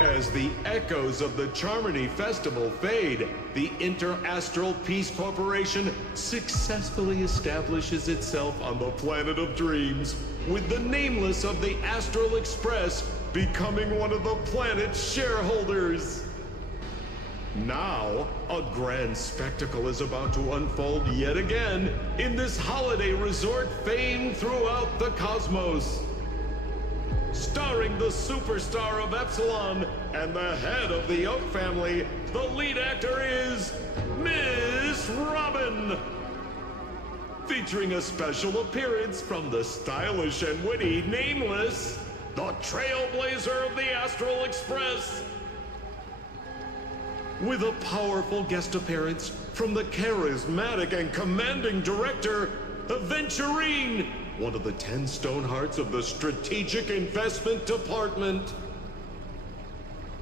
As the echoes of the Charmony Festival fade, the Inter-Astral Peace Corporation successfully establishes itself on the planet of dreams, with the nameless of the Astral Express becoming one of the planet's shareholders. Now, a grand spectacle is about to unfold yet again in this holiday resort famed throughout the cosmos. Starring the superstar of Epsilon and the head of the Oak family, the lead actor is Miss Robin. Featuring a special appearance from the stylish and witty Nameless, the trailblazer of the Astral Express. With a powerful guest appearance from the charismatic and commanding director, Aventurine, one of the 10 Stonehearts of the Strategic Investment Department.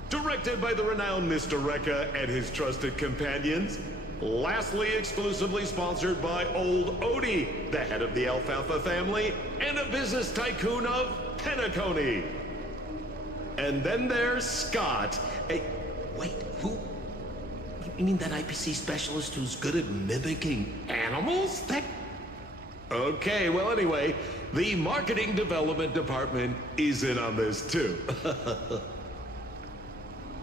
Directed by the renowned Mr. Rekka and his trusted companions. Lastly, exclusively sponsored by Old Odie, the head of the Alfalfa family, and a business tycoon of Penacony. And then there's Scott. Hey, wait, who? You mean that IPC specialist who's good at mimicking animals? That... Okay, well anyway, the marketing development department is in on this too.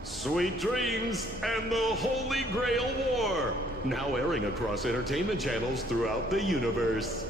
Sweet Dreams and the Holy Grail War, now airing across entertainment channels throughout the universe.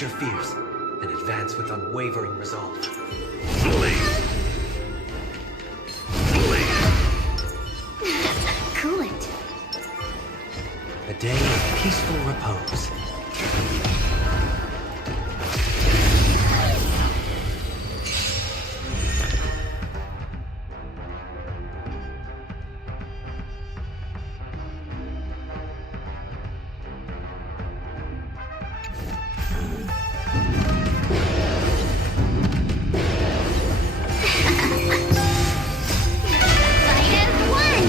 Your fears and advance with unwavering resolve. Cool it. A day of peaceful repose. Fight as one!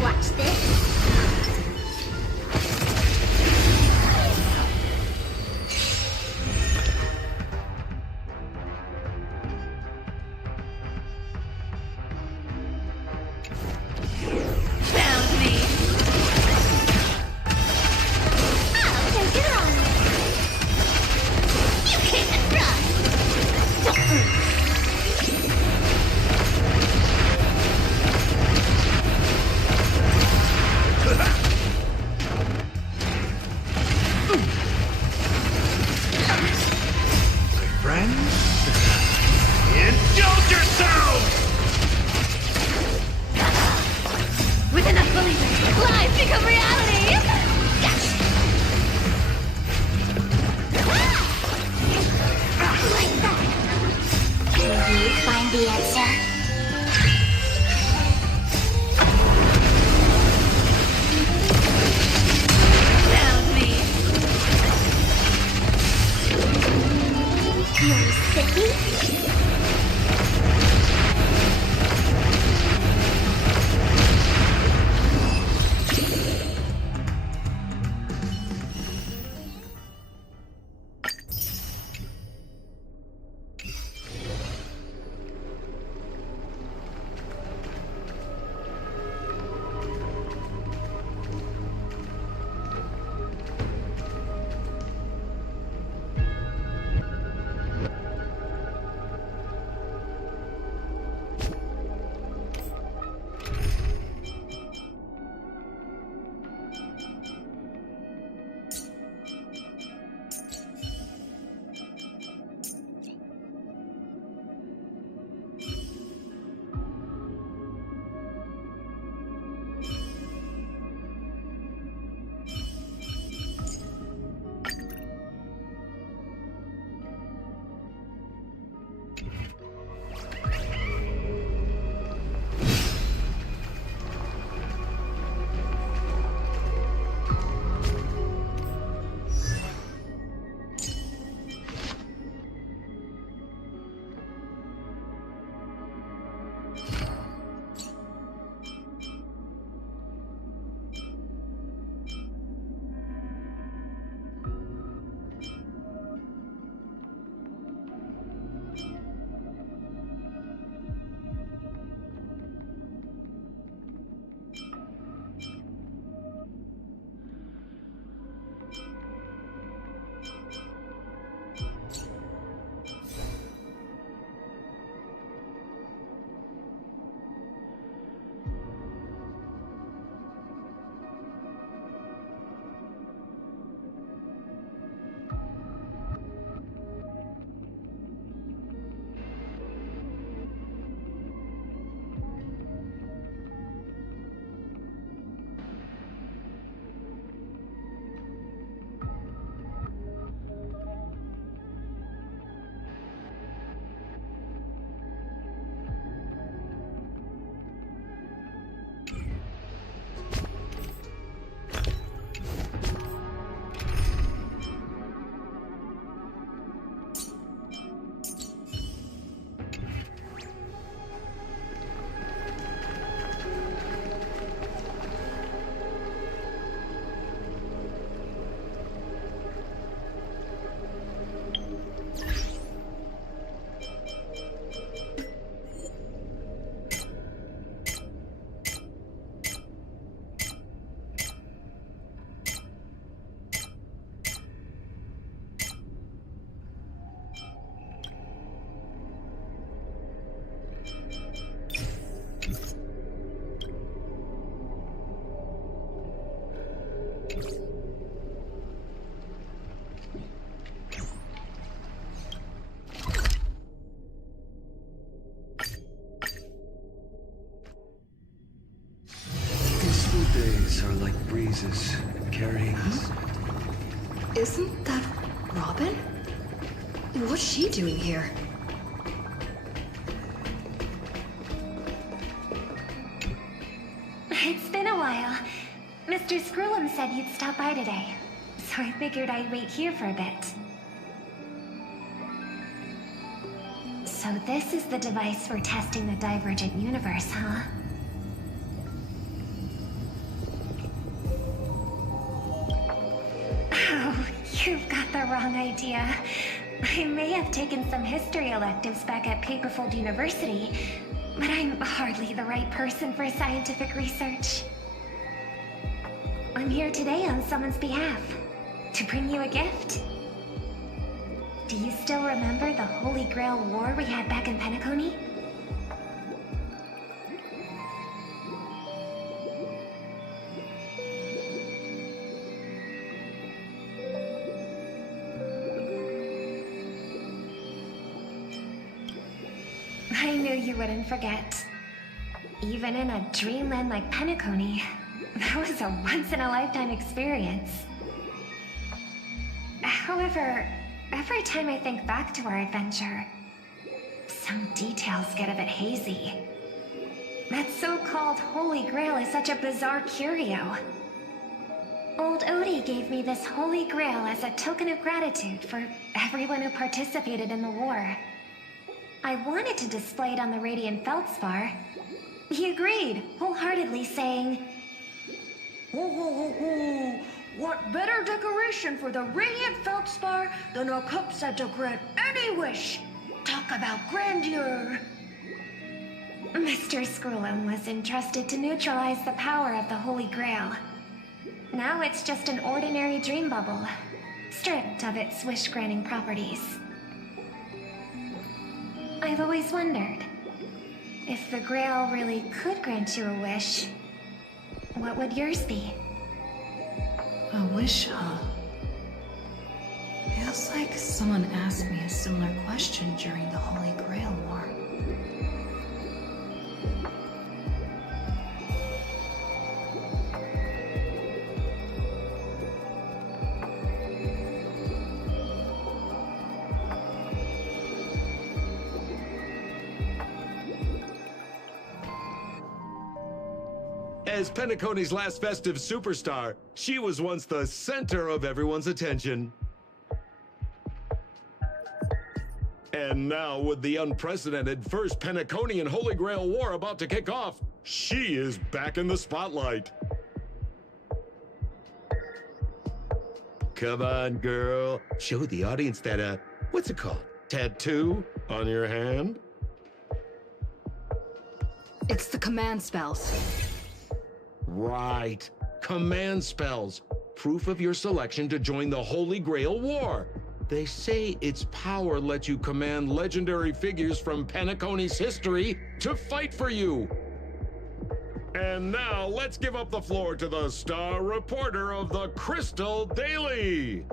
Watch this. Found me. I'll take it on. You can't run. Indulge yourselves! With enough believers, lies become reality! Like that. Can you find the answer? Found me. You're sicky? breezes carrying us. Isn't that Robin? What's she doing here? It's been a while. Mr. Scrollum said you'd stop by today, so I figured I'd wait here for a bit. So this is the device for testing the divergent universe, huh? Oh, you've got the wrong idea. I may have taken some history electives back at Paperfold University, but I'm hardly the right person for scientific research. I'm here today on someone's behalf, to bring you a gift. Do you still remember the Holy Grail War we had back in Penacony? I knew you wouldn't forget. Even in a dreamland like Penacony, that was a once-in-a-lifetime experience. However, every time I think back to our adventure, some details get a bit hazy. That so-called Holy Grail is such a bizarre curio. Old Odie gave me this Holy Grail as a token of gratitude for everyone who participated in the war. I wanted to display it on the Radiant Feldspar. He agreed, wholeheartedly saying, Ho ho ho ho! What better decoration for the Radiant Feldspar than a cup set to grant any wish? Talk about grandeur! Mr. Scrollum was entrusted to neutralize the power of the Holy Grail. Now it's just an ordinary dream bubble, stripped of its wish-granting properties. I've always wondered, if the Grail really could grant you a wish, what would yours be? A wish, huh? Feels like someone asked me a similar question during the Holy Grail War. As Penacony's last festive superstar, she was once the center of everyone's attention. And now, with the unprecedented First Penaconian Holy Grail War about to kick off, she is back in the spotlight. Come on, girl. Show the audience that, what's it called? Tattoo on your hand? It's the command spells. Right. Command spells. Proof of your selection to join the Holy Grail War. They say its power lets you command legendary figures from Penacony's history to fight for you. And now, let's give up the floor to the star reporter of the Crystal Daily.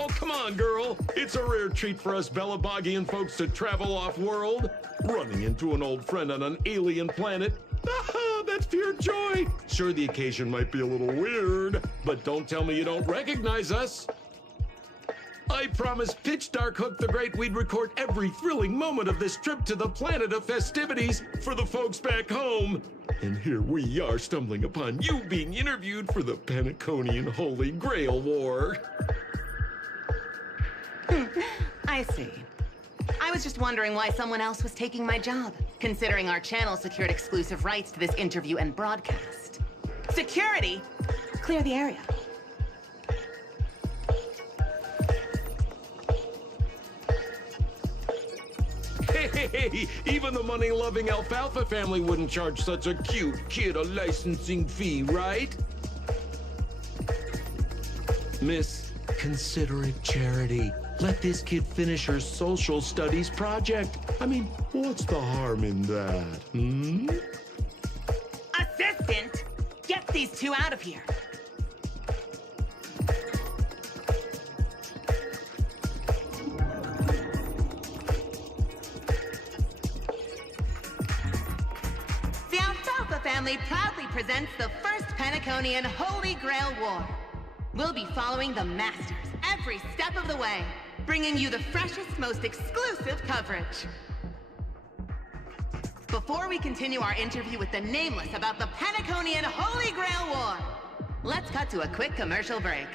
Oh, come on, girl. It's a rare treat for us Bellabogian folks to travel off-world. Running into an old friend on an alien planet. Ah, that's pure joy. Sure, the occasion might be a little weird, but don't tell me you don't recognize us. I promised Pitch Dark Hook the Great we'd record every thrilling moment of this trip to the planet of festivities for the folks back home. And here we are stumbling upon you being interviewed for the Penaconian Holy Grail War. I see. I was just wondering why someone else was taking my job, considering our channel secured exclusive rights to this interview and broadcast. Security! Clear the area. Hey, even the money-loving Alfalfa family wouldn't charge such a cute kid a licensing fee, right? Miss, consider it charity. Let this kid finish her social studies project. I mean, what's the harm in that, hmm? Assistant! Get these two out of here. The Alfalfa family proudly presents the first Penaconian Holy Grail War. We'll be following the Masters every step of the way, bringing you the freshest, most exclusive coverage. Before we continue our interview with the Nameless about the Penaconian Holy Grail War, let's cut to a quick commercial break.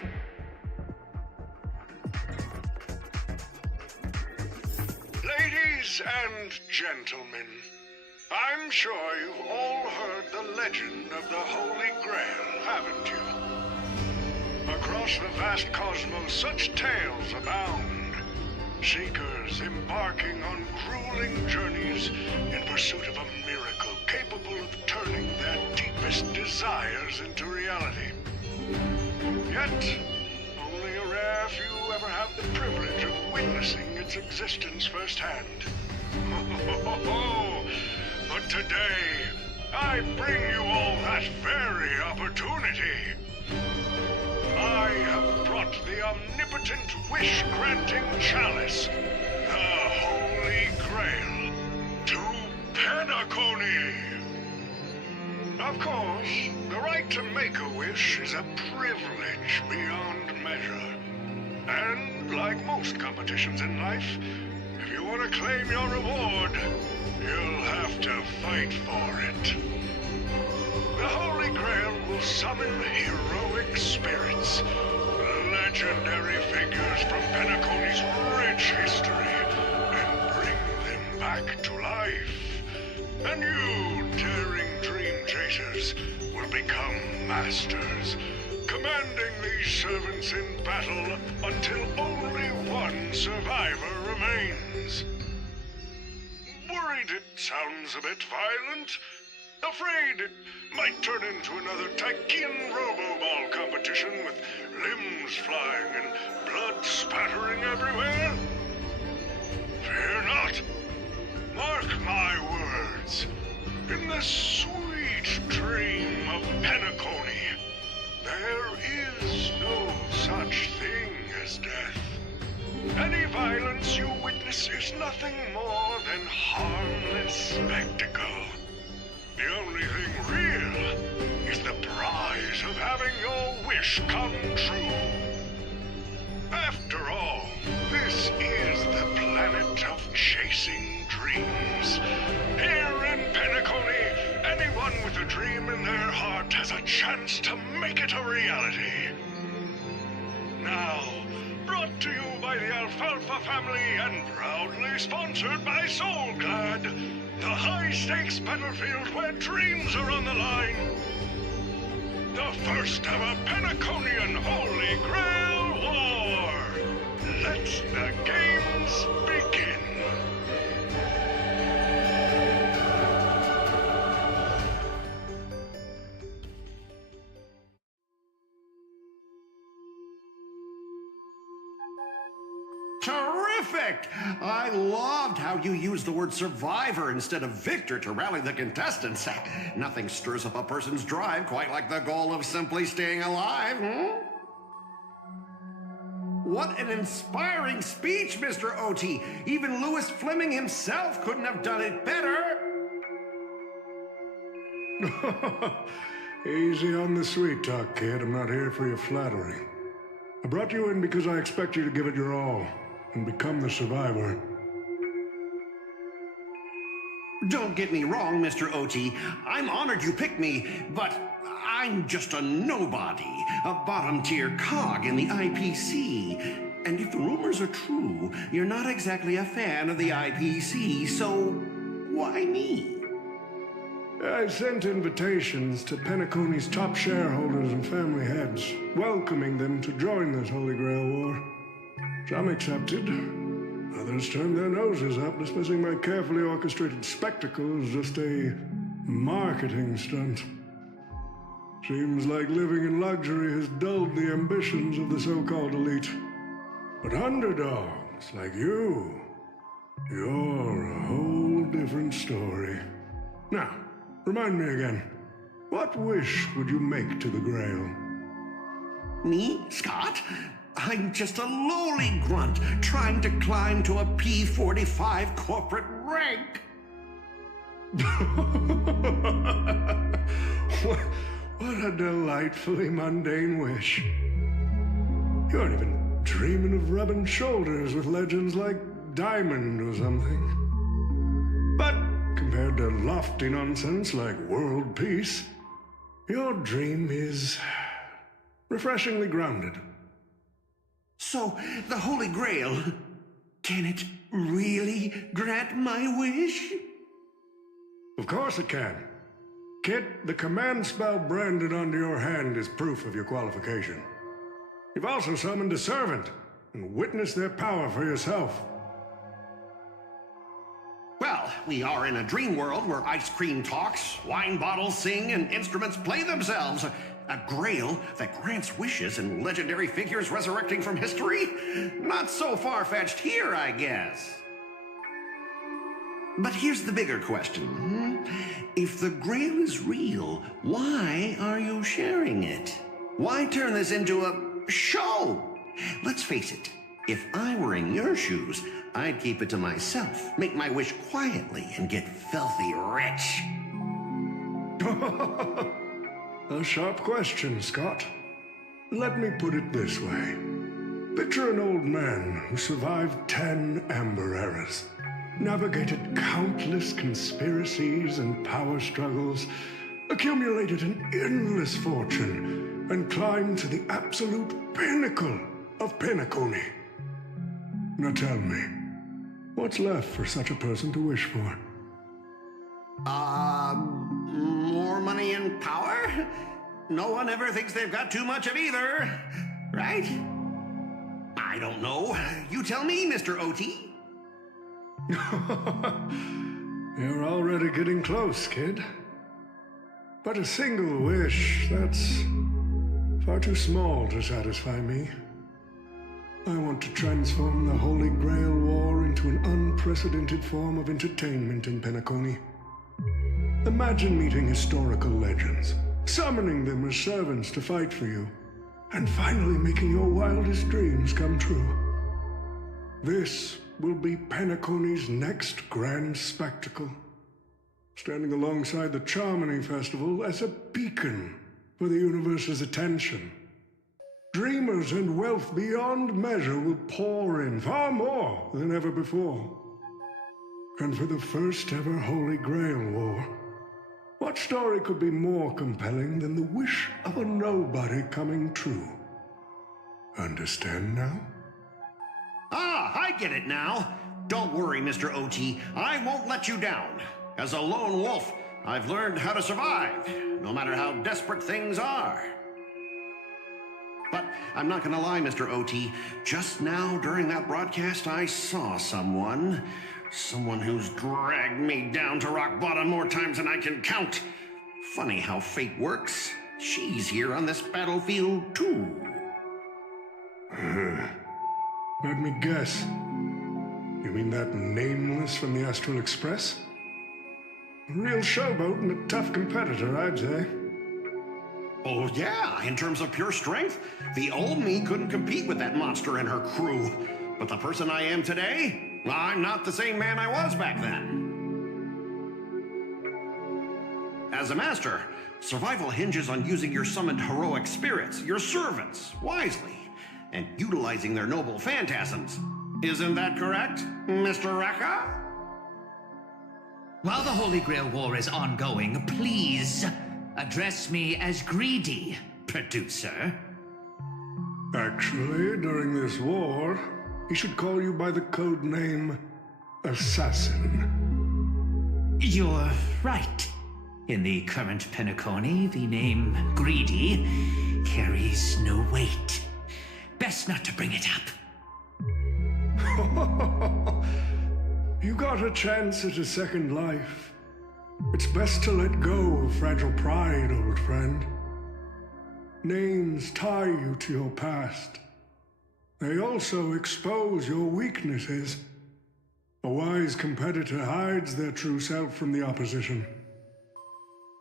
Ladies and gentlemen, I'm sure you've all heard the legend of the Holy Grail, haven't you? Across the vast cosmos, such tales abound. Seekers embarking on grueling journeys in pursuit of a miracle capable of turning their deepest desires into reality. Yet, only a rare few ever have the privilege of witnessing its existence firsthand. But today, I bring you all that very opportunity. I have brought the omnipotent wish-granting chalice, the Holy Grail, to Penacony. Of course, the right to make a wish is a privilege beyond measure. And like most competitions in life, if you want to claim your reward, you'll have to fight for it. The Holy Grail will summon heroic spirits, legendary figures from Penacony's rich history, and bring them back to life. And you, daring dream chasers, will become masters, commanding these servants in battle until only one survivor remains. Worried it sounds a bit violent? Afraid it might turn into another Tychean robo-ball competition with limbs flying and blood spattering everywhere? Fear not. Mark my words. In the sweet dream of Penacony, there is no such thing as death. Any violence you witness is nothing more than harmless spectacle. The only thing real is the prize of having your wish come true. After all, this is the planet of chasing dreams. Here in Penacony, anyone with a dream in their heart has a chance to make it a reality. Now, brought to you by the Alfalfa family and proudly sponsored by Soulglad, the high-stakes battlefield where dreams are on the line. The first ever Penaconian Holy Grail War. Let the games begin. Terrific! I loved how you used the word survivor instead of victor to rally the contestants. Nothing stirs up a person's drive quite like the goal of simply staying alive, What an inspiring speech, Mr. OT. Even Louis Fleming himself couldn't have done it better. Easy on the sweet talk, kid. I'm not here for your flattery. I brought you in because I expect you to give it your all and become the survivor. Don't get me wrong, Mr. OT. I'm honored you picked me, but I'm just a nobody, a bottom-tier cog in the IPC. And if the rumors are true, you're not exactly a fan of the IPC, so why me? I sent invitations to Penacony's top shareholders and family heads, welcoming them to join this Holy Grail War. Some accepted, Others turn their noses up, dismissing my carefully orchestrated spectacle as just a marketing stunt. Seems like living in luxury has dulled the ambitions of the so-called elite. But underdogs like you, you're a whole different story. Now, remind me again, what wish would you make to the Grail? Me, Scott? I'm just a lowly grunt trying to climb to a P-45 corporate rank. What a delightfully mundane wish. You aren't even dreaming of rubbing shoulders with legends like Diamond or something. But compared to lofty nonsense like world peace, your dream is refreshingly grounded. So, the Holy Grail, can it really grant my wish? Of course it can. Kit, the command spell branded onto your hand is proof of your qualification. You've also summoned a servant and witnessed their power for yourself. Well, we are in a dream world where ice cream talks, wine bottles sing, and instruments play themselves. A grail that grants wishes and legendary figures resurrecting from history? Not so far-fetched here, I guess. But here's the bigger question. If the Grail is real, why are you sharing it? Why turn this into a show? Let's face it, if I were in your shoes, I'd keep it to myself, make my wish quietly, and get filthy rich. A sharp question, Scott. Let me put it this way. Picture an old man who survived 10 Amber Eras, navigated countless conspiracies and power struggles, accumulated an endless fortune, and climbed to the absolute pinnacle of Penacony. Now tell me, what's left for such a person to wish for? More money and power? No one ever thinks they've got too much of either, right? I don't know. You tell me, Mr. OT. You're already getting close, kid. But a single wish, that's far too small to satisfy me. I want to transform the Holy Grail War into an unprecedented form of entertainment in Penacony. Imagine meeting historical legends, summoning them as servants to fight for you, and finally making your wildest dreams come true. This will be Penacony's next grand spectacle, standing alongside the Charmony Festival as a beacon for the universe's attention. Dreamers and wealth beyond measure will pour in, far more than ever before. And for the first ever Holy Grail War, what story could be more compelling than the wish of a nobody coming true? Understand now? Ah, I get it now. Don't worry, Mr. OT. I won't let you down. As a lone wolf, I've learned how to survive, no matter how desperate things are. But I'm not gonna lie, Mr. OT. Just now, during that broadcast, I saw someone who's dragged me down to rock bottom more times than I can count. Funny how fate works. She's here on this battlefield, too. Let me guess. You mean that nameless from the Astral Express? A real showboat and a tough competitor, I'd say. Oh yeah, in terms of pure strength, the old me couldn't compete with that monster and her crew. But the person I am today, I'm not the same man I was back then. As a master, survival hinges on using your summoned heroic spirits, your servants, wisely, and utilizing their noble phantasms. Isn't that correct, Mr. Raka? While the Holy Grail War is ongoing, please address me as Greedy, producer. Actually, during this war, he should call you by the code name Assassin. You're right. In the current Penacony, the name Greedy carries no weight. Best not to bring it up. You got a chance at a second life. It's best to let go of fragile pride, old friend. Names tie you to your past. They also expose your weaknesses. A wise competitor hides their true self from the opposition.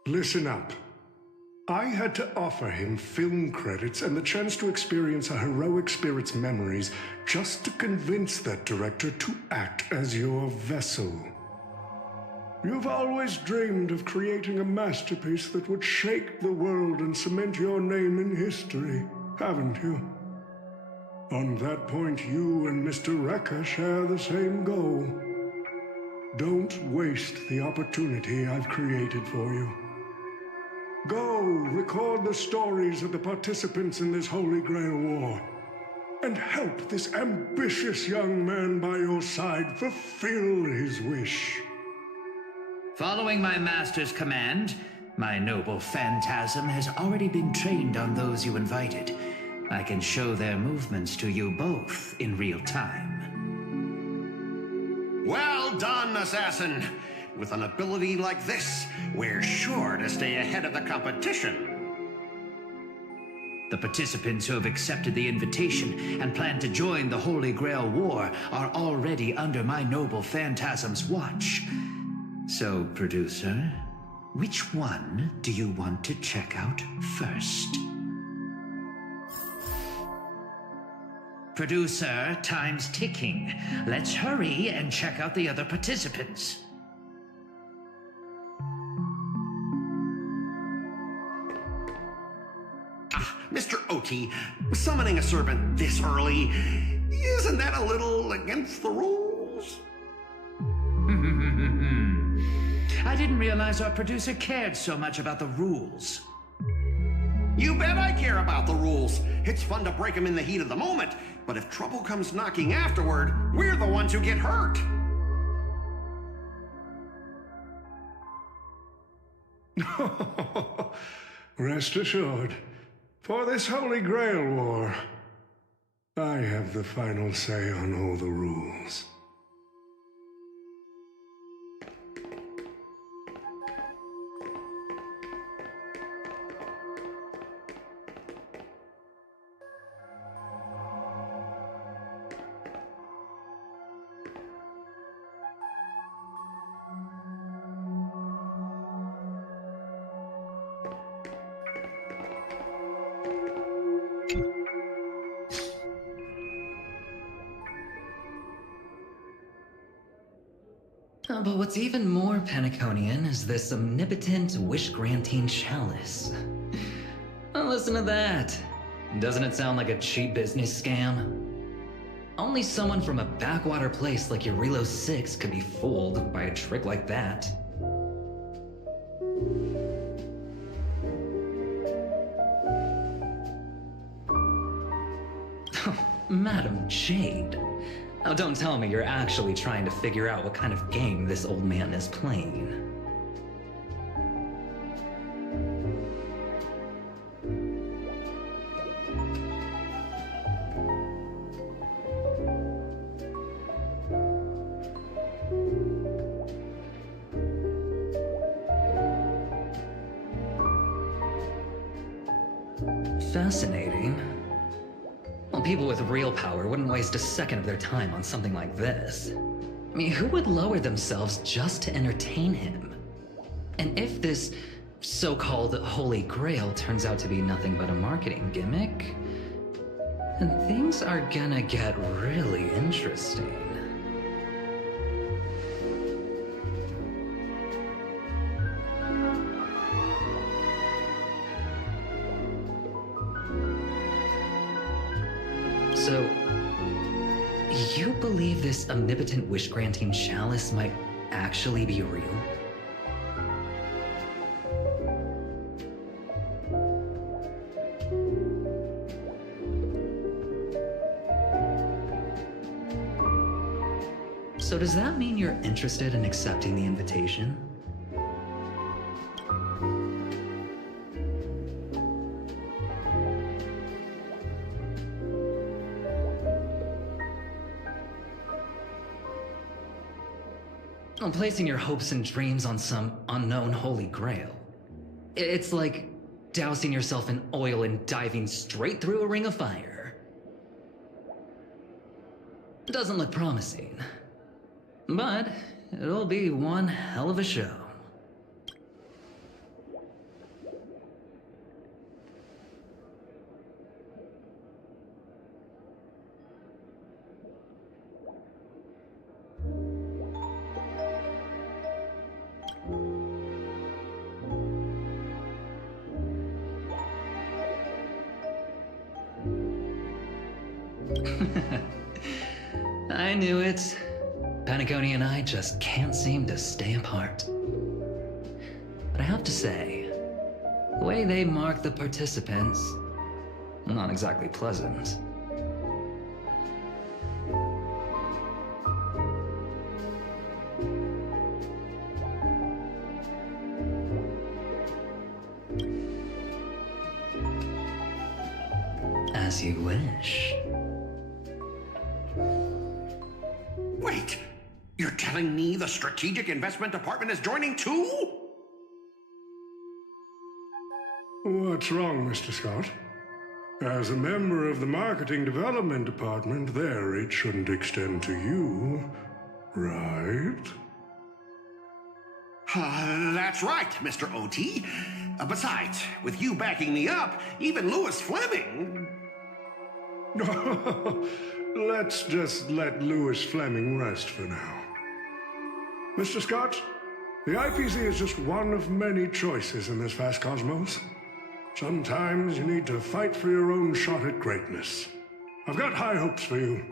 Listen up. I had to offer him film credits and the chance to experience a heroic spirit's memories just to convince that director to act as your vessel. You've always dreamed of creating a masterpiece that would shake the world and cement your name in history, haven't you? On that point, you and Mr. Rekka share the same goal. Don't waste the opportunity I've created for you. Go, record the stories of the participants in this Holy Grail War, and help this ambitious young man by your side fulfill his wish. Following my master's command, my noble phantasm has already been trained on those you invited. I can show their movements to you both in real time. Well done, assassin! With an ability like this, we're sure to stay ahead of the competition. The participants who have accepted the invitation and plan to join the Holy Grail War are already under my noble phantasm's watch. So, producer, which one do you want to check out first? Producer, time's ticking. Let's hurry and check out the other participants. Mr. Oti, summoning a servant this early, isn't that a little against the rules? I didn't realize our producer cared so much about the rules. You bet I care about the rules. It's fun to break them in the heat of the moment, but if trouble comes knocking afterward, we're the ones who get hurt. Rest assured, for this Holy Grail War, I have the final say on all the rules. But what's even more Paniconian is this omnipotent wish-granting chalice. Oh, listen to that. Doesn't it sound like a cheap business scam? Only someone from a backwater place like Eurilo 6 could be fooled by a trick like that. Madam Jade. Oh, don't tell me you're actually trying to figure out what kind of game this old man is playing. Fascinating. Well, people with real power wouldn't waste a second of their time on something like this. I mean, who would lower themselves just to entertain him? And if this so-called Holy Grail turns out to be nothing but a marketing gimmick, then things are gonna get really interesting. So, you believe this omnipotent wish-granting chalice might actually be real? So does that mean you're interested in accepting the invitation? Placing your hopes and dreams on some unknown holy grail. It's like dousing yourself in oil and diving straight through a ring of fire. Doesn't look promising, but it'll be one hell of a show. I knew it. Paniconi and I just can't seem to stay apart. But I have to say, the way they mark the participants, not exactly pleasant. As you wish. Wait, you're telling me the Strategic Investment Department is joining too? What's wrong, Mr. Scott? As a member of the Marketing Development Department, their reach shouldn't extend to you, right? That's right, Mr. OT. Besides, with you backing me up, even Louis Fleming... Let's just let Louis Fleming rest for now. Mr. Scott, the IPC is just one of many choices in this vast cosmos. Sometimes you need to fight for your own shot at greatness. I've got high hopes for you.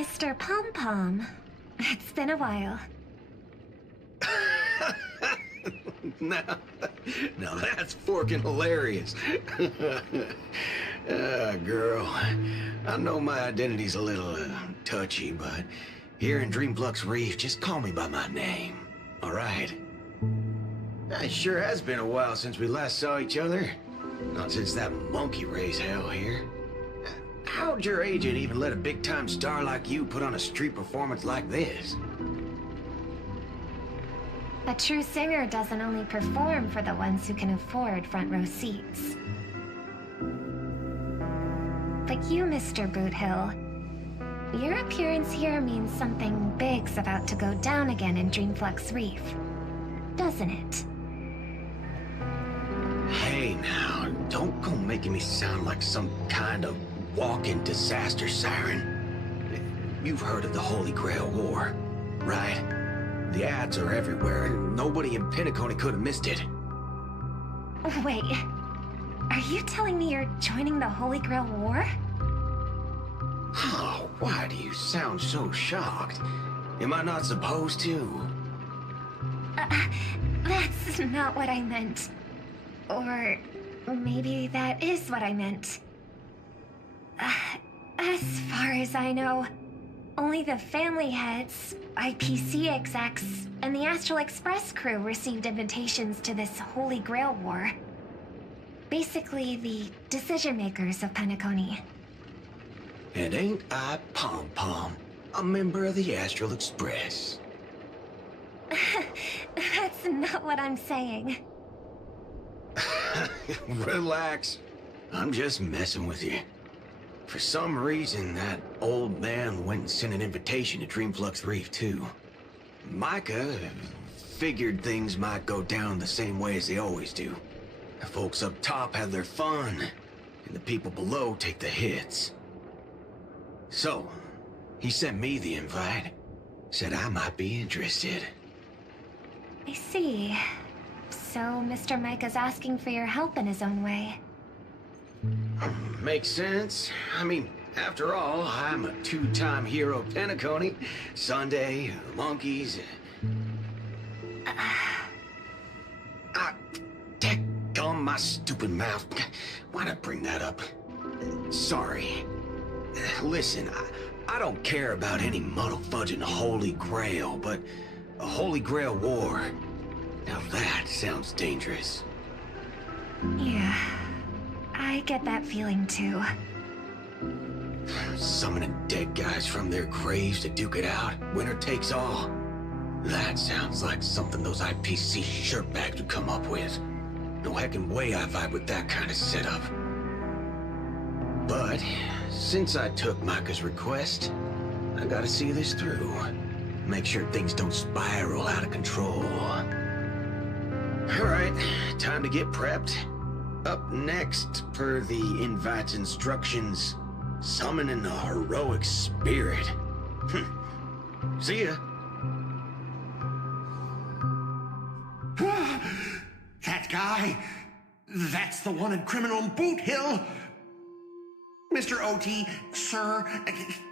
Mr. Pom Pom. It's been a while. Now that's forking hilarious. Girl, I know my identity's a little touchy, but here in Dreamflux Reef, just call me by my name, all right? It sure has been a while since we last saw each other. Not since that monkey raised hell here. How'd your agent even let a big-time star like you put on a street performance like this? A true singer doesn't only perform for the ones who can afford front row seats. Like you, Mr. Boothill. Your appearance here means something big's about to go down again in Dreamflux Reef. Doesn't it? Hey now, don't go making me sound like some kind of walking disaster siren. You've heard of the Holy Grail War, right? The ads are everywhere, and nobody in Penacony could have missed it. Wait, are you telling me you're joining the Holy Grail War? Oh, why do you sound so shocked? Am I not supposed to? That's not what I meant. Or maybe that is what I meant. As far as I know, only the family heads, IPC execs, and the Astral Express crew received invitations to this Holy Grail War. Basically, the decision-makers of Penacony. And ain't I Pom Pom, a member of the Astral Express? That's not what I'm saying. Relax. I'm just messing with you. For some reason, that old man went and sent an invitation to Dreamflux Reef, too. Micah figured things might go down the same way as they always do. The folks up top have their fun, and the people below take the hits. So, he sent me the invite. Said I might be interested. I see. So Mr. Micah's asking for your help in his own way. Makes sense. I mean, after all, I'm a two-time hero of Penacony. Sunday, the monkeys. Daggone my stupid mouth. Why'd I bring that up? Sorry. Listen, I don't care about any muddle-fudging Holy Grail, but a Holy Grail War. Now that sounds dangerous. Yeah, I get that feeling too. Summoning dead guys from their graves to duke it out, winner takes all. That sounds like something those IPC shirtbags would come up with. No heckin' way I vibe with that kind of setup. But since I took Micah's request, I gotta see this through. Make sure things don't spiral out of control. Alright, time to get prepped. Up next, per the invite's instructions, summoning a heroic spirit. See ya. That guy, that's the one in Criminal Boot Hill. Mr. OT, sir,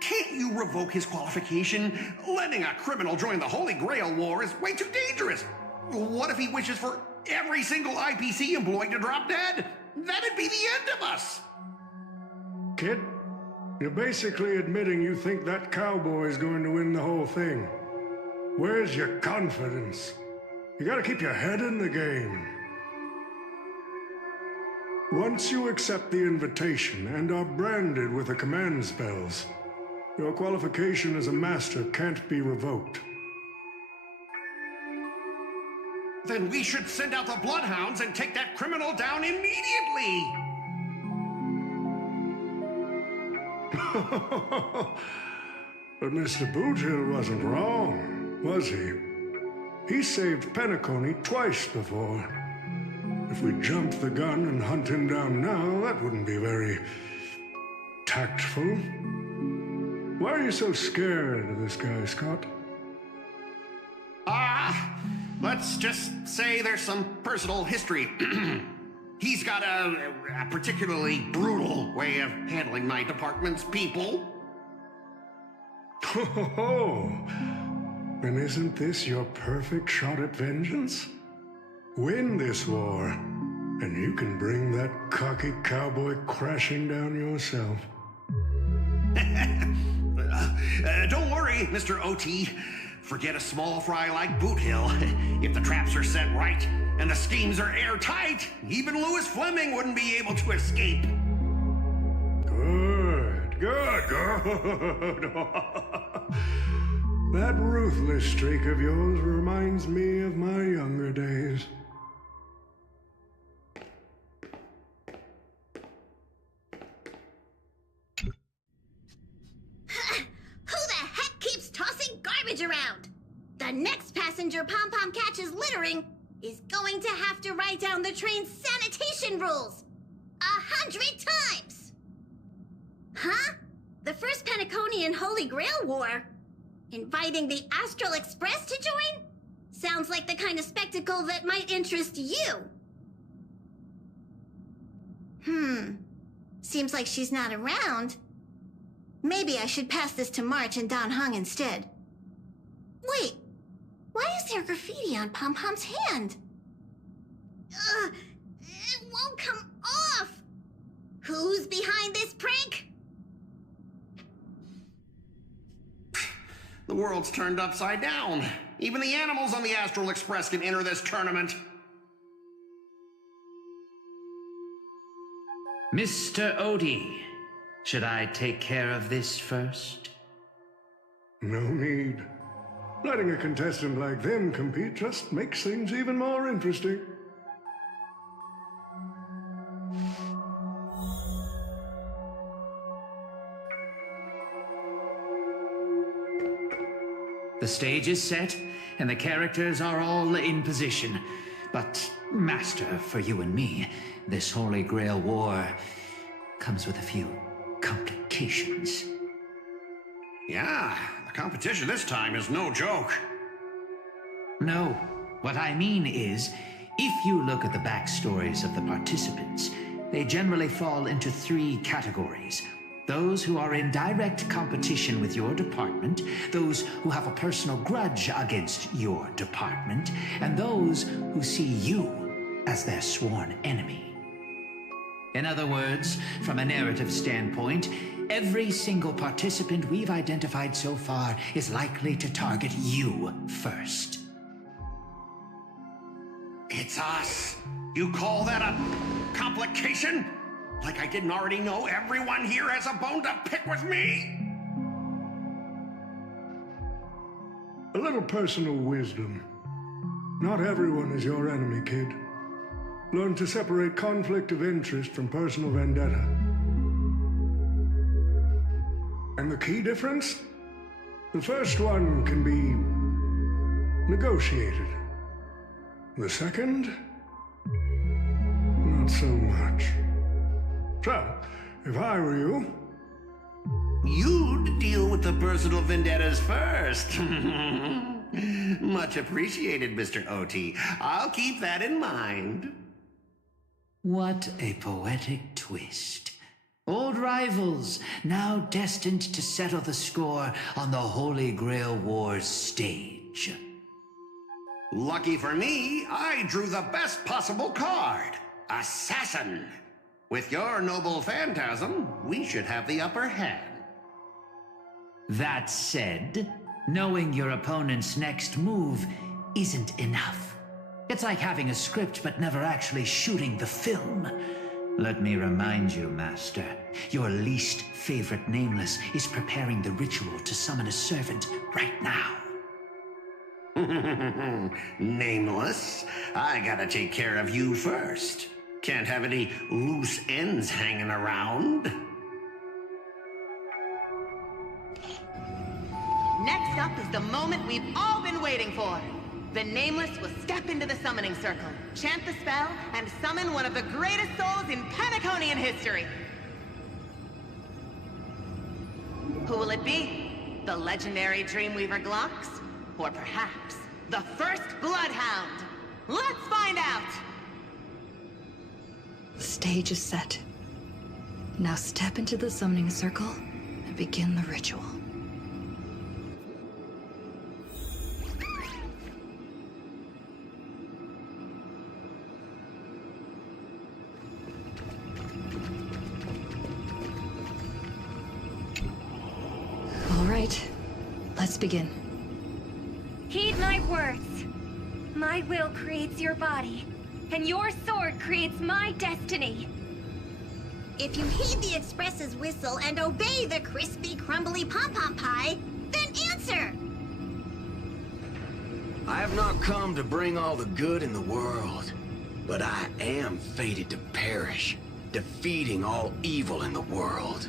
can't you revoke his qualification? Letting a criminal join the Holy Grail War is way too dangerous. What if he wishes for every single IPC employee to drop dead? That'd be the end of us. Kid, you're basically admitting you think that cowboy is going to win the whole thing. Where's your confidence? You gotta keep your head in the game. Once you accept the invitation and are branded with the command spells, your qualification as a master can't be revoked. Then we should send out the bloodhounds and take that criminal down immediately! But Mr. Boothill wasn't wrong, was he? He saved Penacony twice before. If we jumped the gun and hunt him down now, that wouldn't be very tactful. Why are you so scared of this guy, Scott? Let's just say there's some personal history. He's got a particularly brutal way of handling my department's people. Oh, and isn't this your perfect shot at vengeance? Win this war, and you can bring that cocky cowboy crashing down yourself. Don't worry, Mr. OT. Forget a small fry like Boot Hill. If the traps are set right and the schemes are airtight, even Louis Fleming wouldn't be able to escape. Good. That ruthless streak of yours reminds me of my younger days. Who the heck keeps tossing garbage around? The next passenger Pom-Pom catches littering is going to have to write down the train's sanitation rules 100 times! Huh? The first Penaconian Holy Grail War? Inviting the Astral Express to join? Sounds like the kind of spectacle that might interest you. Seems like she's not around. Maybe I should pass this to March and Don Hung instead. Wait, why is there graffiti on Pom-Pom's hand? It won't come off! Who's behind this prank? The world's turned upside down. Even the animals on the Astral Express can enter this tournament. Mr. Odie, should I take care of this first? No need. Letting a contestant like them compete just makes things even more interesting. The stage is set, and the characters are all in position. But, Master, for you and me, this Holy Grail War comes with a few complications. Yeah, the competition this time is no joke. No, what I mean is, if you look at the backstories of the participants, they generally fall into 3 categories. Those who are in direct competition with your department, those who have a personal grudge against your department, and those who see you as their sworn enemy. In other words, from a narrative standpoint, every single participant we've identified so far is likely to target you first. It's us. You call that a complication? Like I didn't already know everyone here has a bone to pick with me? A little personal wisdom. Not everyone is your enemy, kid. Learn to separate conflict of interest from personal vendetta. And the key difference? The first one can be negotiated. The second? Not so much. So, if I were you... You'd deal with the personal vendettas first. Much appreciated, Mr. OT. I'll keep that in mind. What a poetic twist. Old rivals, now destined to settle the score on the Holy Grail War's stage. Lucky for me, I drew the best possible card. Assassin. With your noble phantasm, we should have the upper hand. That said, knowing your opponent's next move isn't enough. It's like having a script but never actually shooting the film. Let me remind you, Master, your least favorite Nameless is preparing the ritual to summon a servant right now. Nameless, I gotta take care of you first. Can't have any loose ends hanging around. Next up is the moment we've all been waiting for. The Nameless will step into the summoning circle, chant the spell, and summon one of the greatest souls in Penaconian history. Who will it be? The legendary Dreamweaver Glocks? Or perhaps the first Bloodhound? Let's find out! The stage is set. Now step into the summoning circle and begin the ritual. Let's begin. Heed my words. My will creates your body, and your sword creates my destiny. If you heed the Express's whistle and obey the crispy, crumbly pom-pom pie, then answer! I have not come to bring all the good in the world, but I am fated to perish, defeating all evil in the world.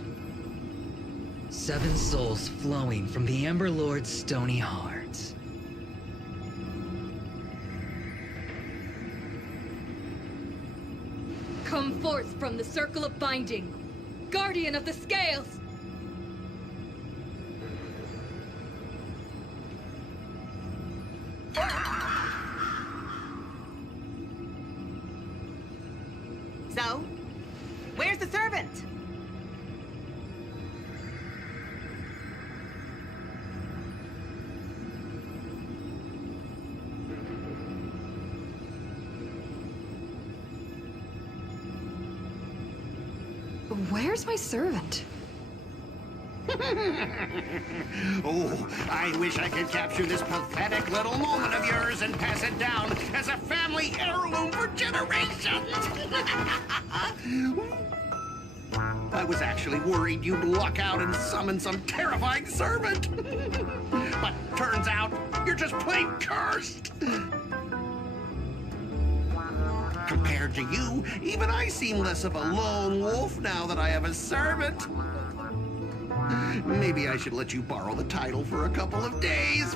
7 souls flowing from the Ember Lord's stony heart. Come forth from the circle of binding, guardian of the scales! So, where's the servant? Where's my servant? Oh, I wish I could capture this pathetic little moment of yours and pass it down as a family heirloom for generations. I was actually worried you'd luck out and summon some terrifying servant. But turns out you're just plain cursed. Compared to you, even I seem less of a lone wolf now that I have a servant. Maybe I should let you borrow the title for a couple of days.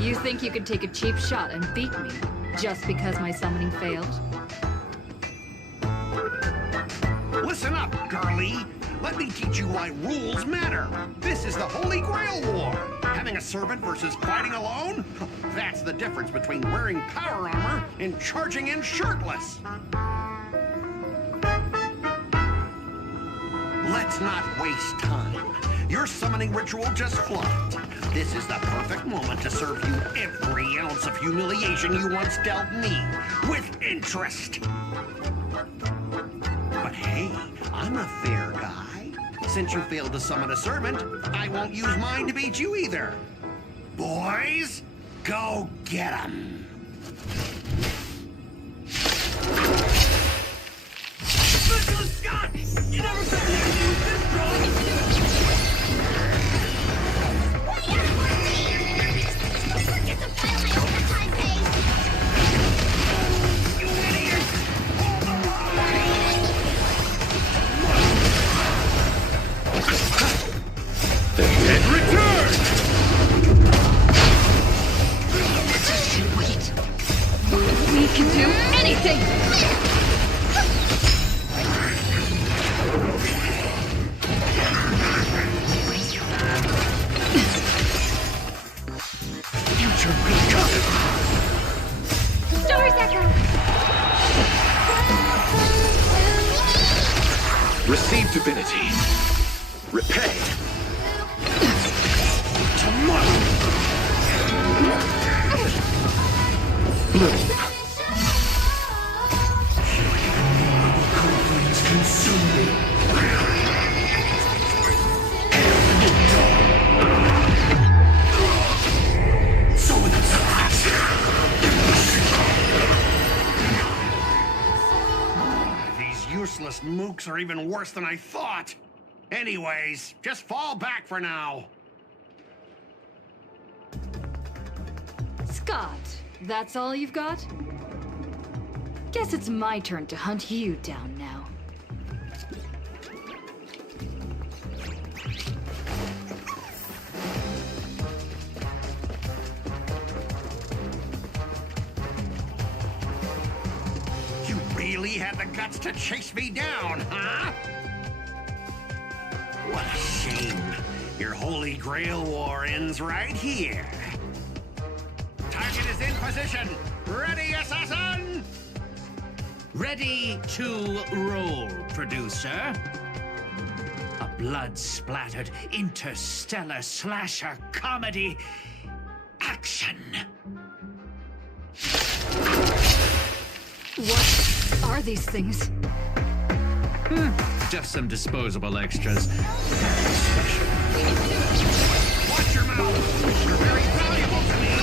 You think you could take a cheap shot and beat me, just because my summoning failed? Listen up, girlie. Let me teach you why rules matter. This is the Holy Grail War. Having a servant versus fighting alone? That's the difference between wearing power armor and charging in shirtless. Let's not waste time. Your summoning ritual just flopped. This is the perfect moment to serve you every ounce of humiliation you once dealt me, with interest. But hey, I'm a fair guy. Since you failed to summon a servant, I won't use mine to beat you either. Boys, go get 'em. Scott! You never said anything to do this, bro! The dead return! Wait. We can do anything! Future good coming! Stars Echo! Receive divinity. Repay. Tomorrow! Bloom. Conflicts consume me. These useless mooks are even worse than I thought. Anyways, just fall back for now. Scott, that's all you've got? Guess it's my turn to hunt you down now. You really had the guts to chase me down, huh? What a shame. Your Holy Grail War ends right here. Target is in position. Ready, assassin? Ready to roll, producer. A blood-splattered interstellar slasher comedy. Action! are these things? Just some disposable extras. Watch your mouth! You're very valuable to me!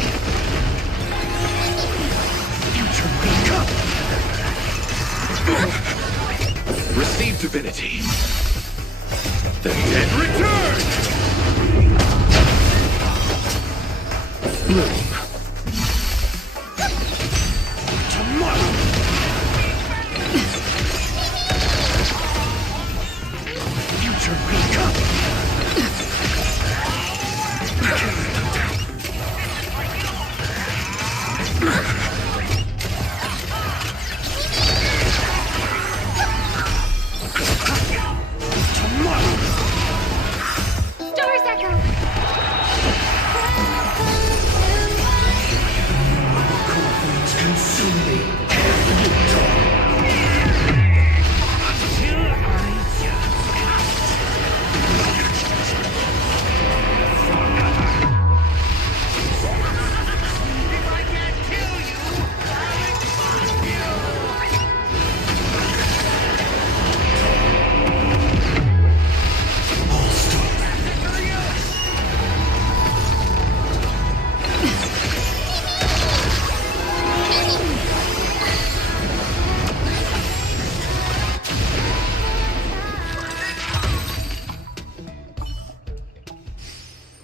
Future will come! Receive divinity. The dead return! Bloom. Tomorrow! Future will come! Stars Echo! Consume me.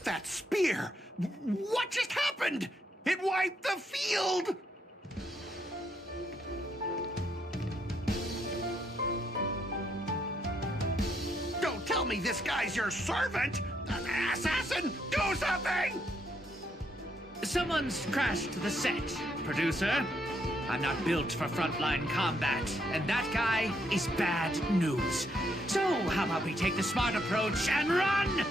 That spear! What just happened? It wiped the field! Don't tell me this guy's your servant! Assassin, do something! Someone's crashed the set, producer. I'm not built for frontline combat, and that guy is bad news. So, how about we take the smart approach and run?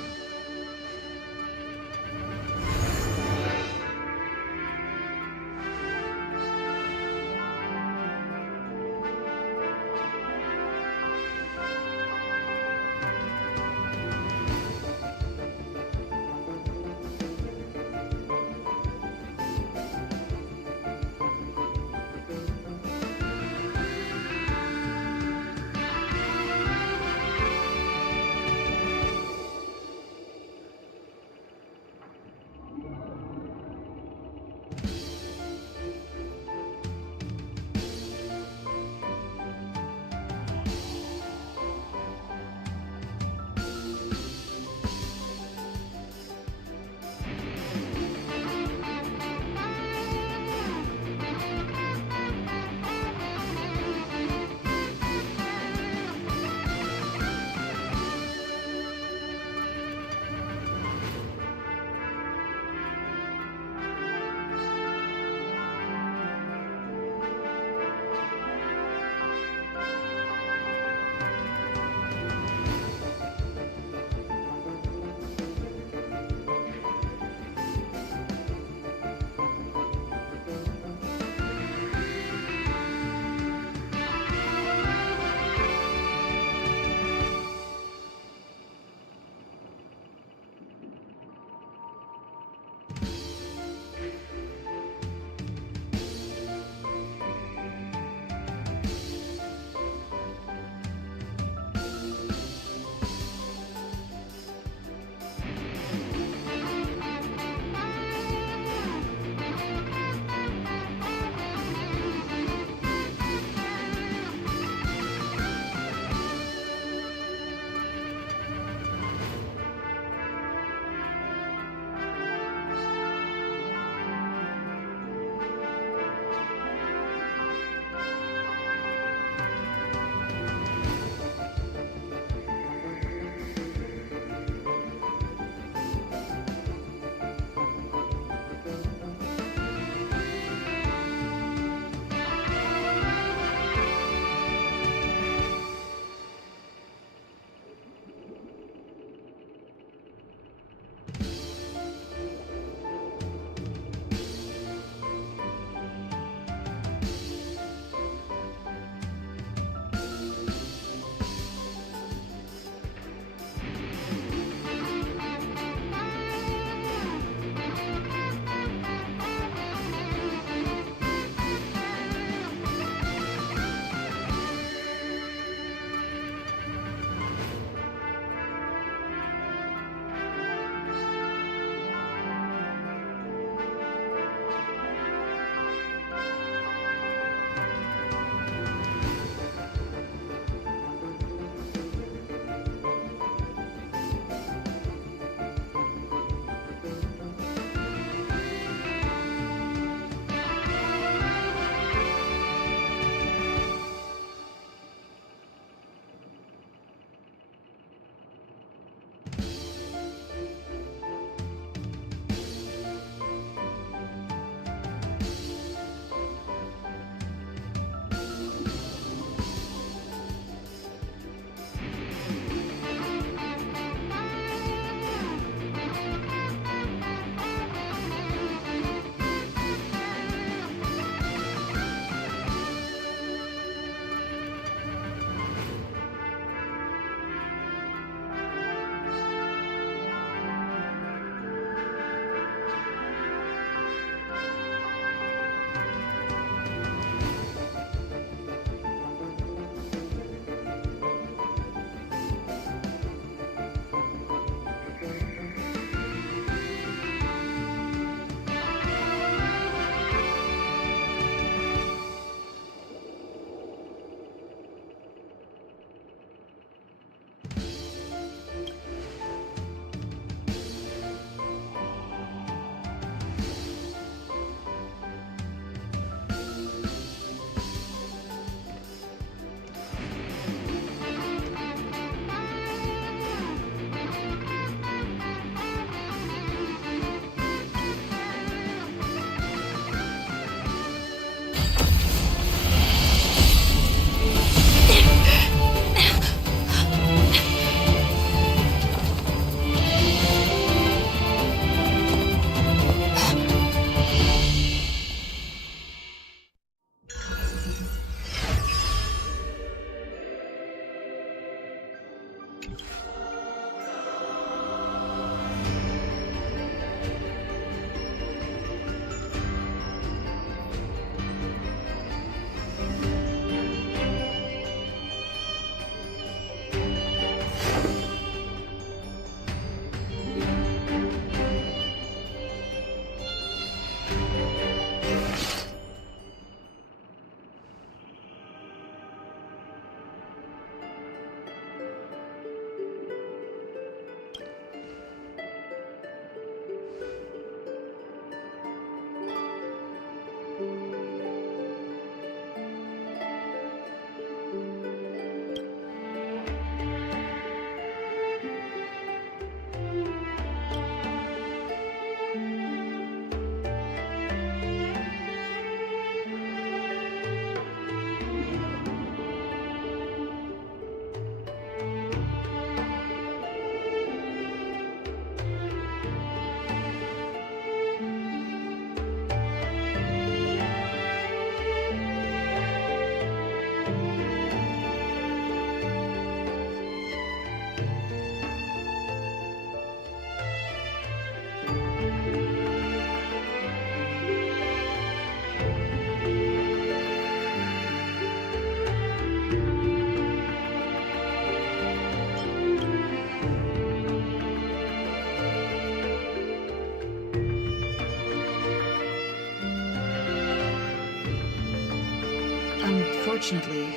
Unfortunately,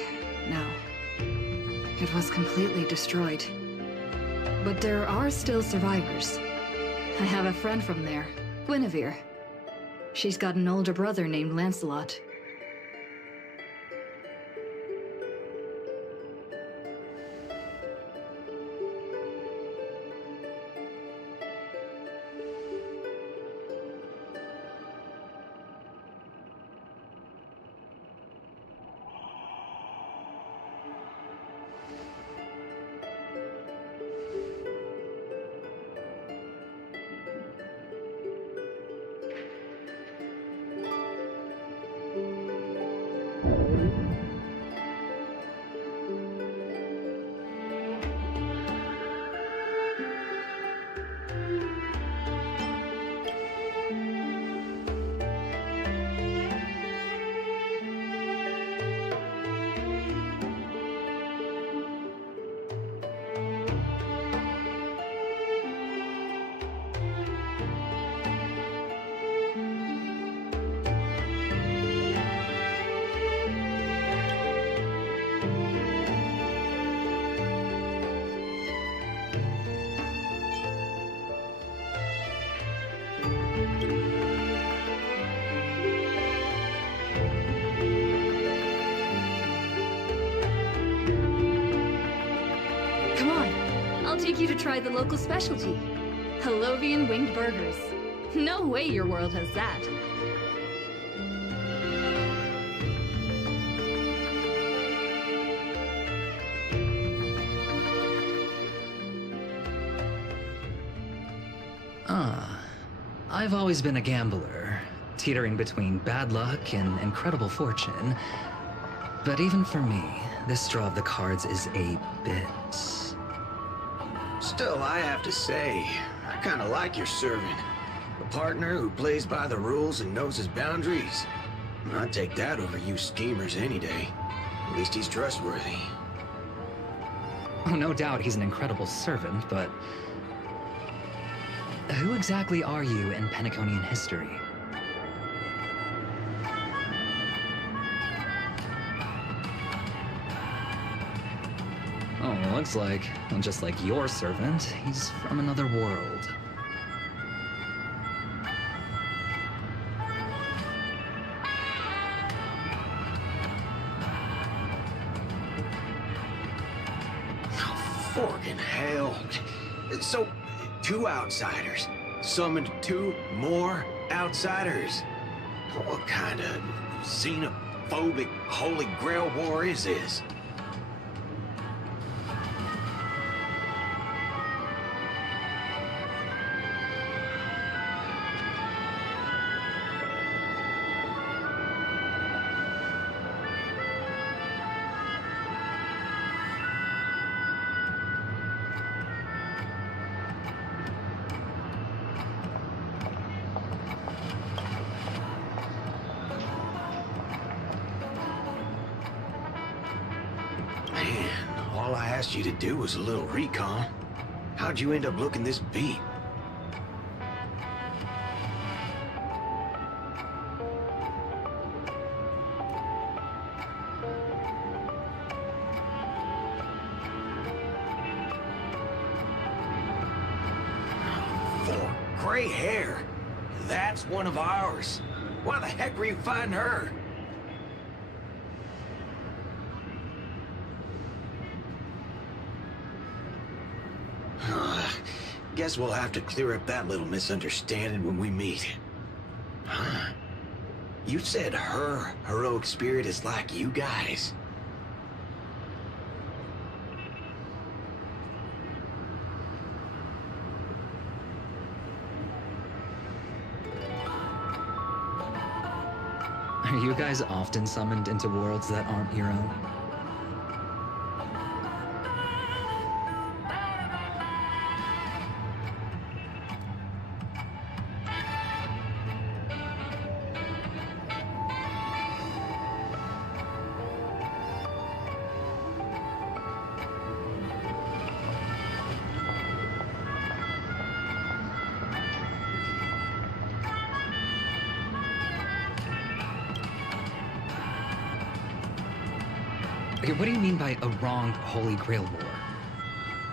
no. It was completely destroyed. But there are still survivors. I have a friend from there, Guinevere. She's got an older brother named Lancelot. I'll take you to try the local specialty. Halovian winged burgers. No way your world has that. I've always been a gambler, teetering between bad luck and incredible fortune. But even for me, this straw of the cards is a bit... Still, I have to say, I kind of like your servant. A partner who plays by the rules and knows his boundaries. I'd take that over you schemers any day. At least he's trustworthy. Oh, no doubt he's an incredible servant, but... who exactly are you in Penaconian history? Oh, looks like, well, just like your servant, he's from another world. Forkin' hell. So, 2 outsiders summoned 2 more outsiders. What kind of xenophobic Holy Grail war is this? asked you to do was a little recon. How'd you end up looking this beat? Gray hair. That's one of ours. Why the heck were you fighting her? Guess we'll have to clear up that little misunderstanding when we meet. Huh? You said her heroic spirit is like you guys. Are you guys often summoned into worlds that aren't your own? Okay, what do you mean by a wronged Holy Grail War?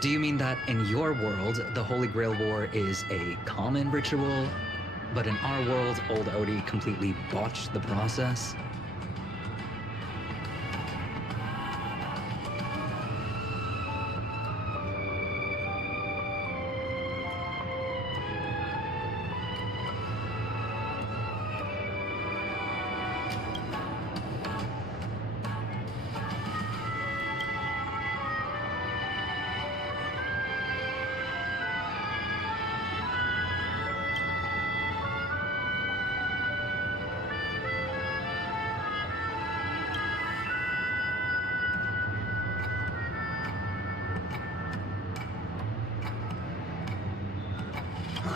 Do you mean that in your world, the Holy Grail War is a common ritual, but in our world, old Odie completely botched the process?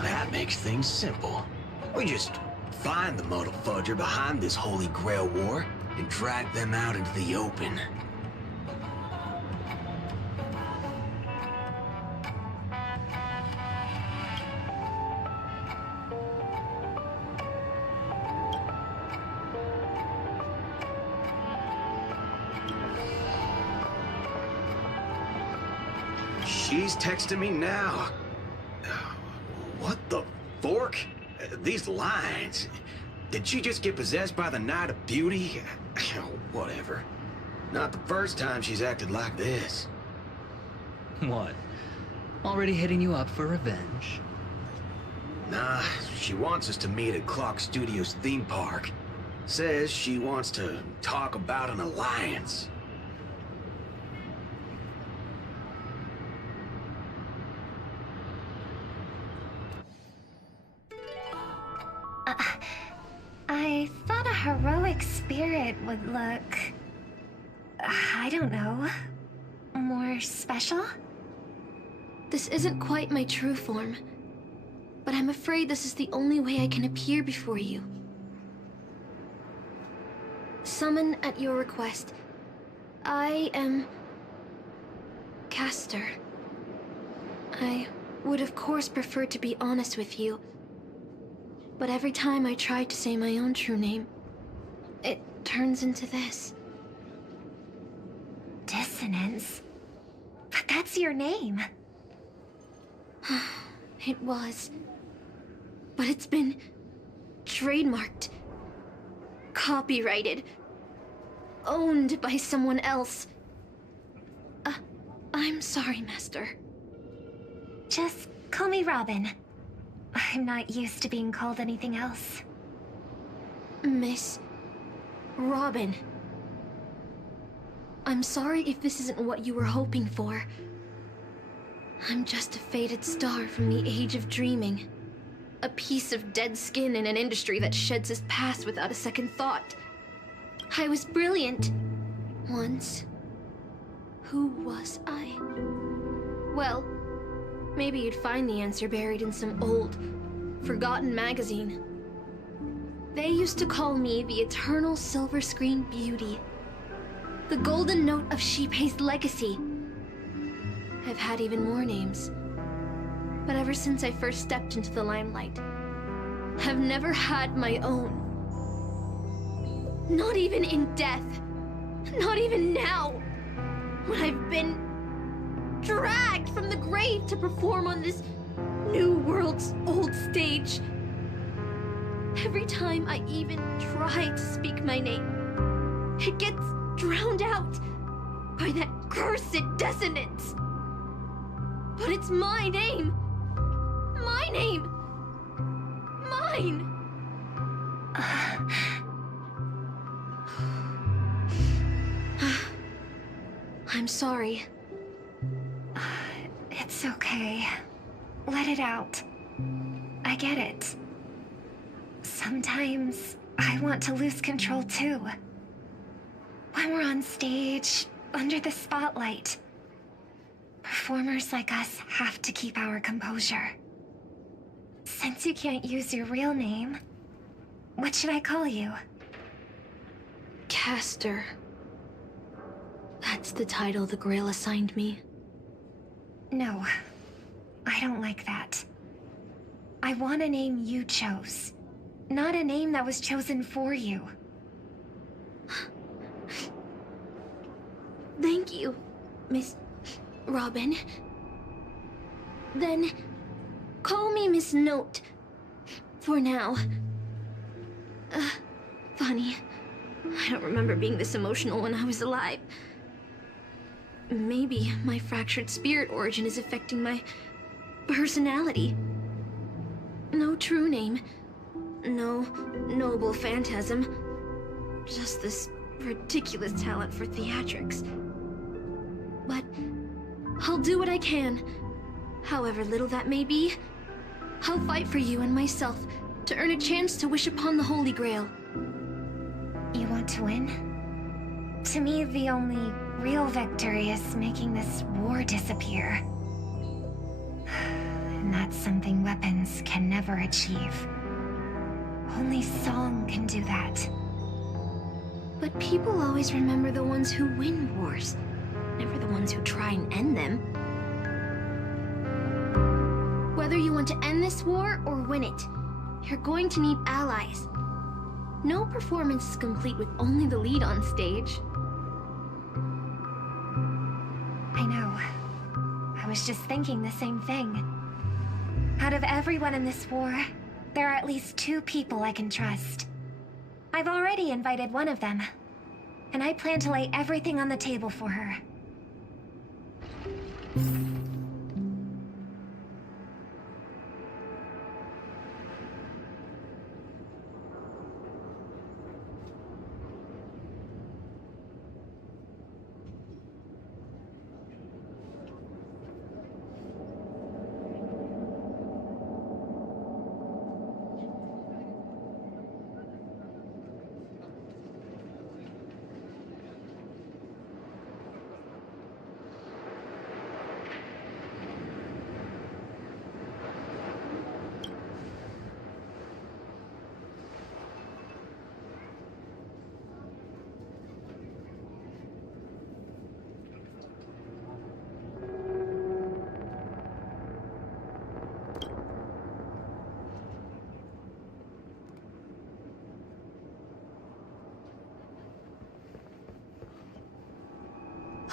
That makes things simple. We just find the modal fudger behind this Holy Grail War and drag them out into the open. She's texting me now. What the fork? These lines. Did she just get possessed by the Night of Beauty? Whatever. Not the first time she's acted like this. What? Already hitting you up for revenge? Nah, she wants us to meet at Clock Studios theme park. Says she wants to talk about an alliance. I thought a heroic spirit would look... I don't know... more special? This isn't quite my true form, but I'm afraid this is the only way I can appear before you. Summon at your request. I am... Castor. I would of course prefer to be honest with you, but every time I try to say my own true name, it turns into this. Dissonance? But that's your name. It was. But it's been trademarked, copyrighted, owned by someone else. I'm sorry, Master. Just call me Robin. I'm not used to being called anything else. Miss Robin. I'm sorry if this isn't what you were hoping for. I'm just a faded star from the age of dreaming. A piece of dead skin in an industry that sheds its past without a second thought. I was brilliant. Once. Who was I? Well, maybe you'd find the answer buried in some old, forgotten magazine. They used to call me the Eternal Silver Screen Beauty. The golden note of Shipei's legacy. I've had even more names. But ever since I first stepped into the limelight, I've never had my own. Not even in death. Not even now. When I've been dragged from the grave to perform on this new world's old stage. Every time I even try to speak my name, it gets drowned out by that cursed dissonance. But it's my name. My name. Mine. I'm sorry. It's okay. Let it out. I get it. Sometimes I want to lose control too. When we're on stage, under the spotlight, performers like us have to keep our composure. Since you can't use your real name, what should I call you? Caster. That's the title the Grail assigned me. No, I don't like that. I want a name you chose, not a name that was chosen for you. Thank you, Miss Robin. Then, call me Miss Note. For now. Funny. I don't remember being this emotional when I was alive. Maybe my fractured spirit origin is affecting my personality. No true name. No noble phantasm. Just this ridiculous talent for theatrics. But I'll do what I can. However little that may be, I'll fight for you and myself to earn a chance to wish upon the Holy Grail. You want to win? To me, the only real victory is making this war disappear. And that's something weapons can never achieve. Only song can do that. But people always remember the ones who win wars, never the ones who try and end them. Whether you want to end this war or win it, you're going to need allies. No performance is complete with only the lead on stage. I know. I was just thinking the same thing. Out of everyone in this war, there are at least 2 people I can trust. I've already invited one of them, and I plan to lay everything on the table for her.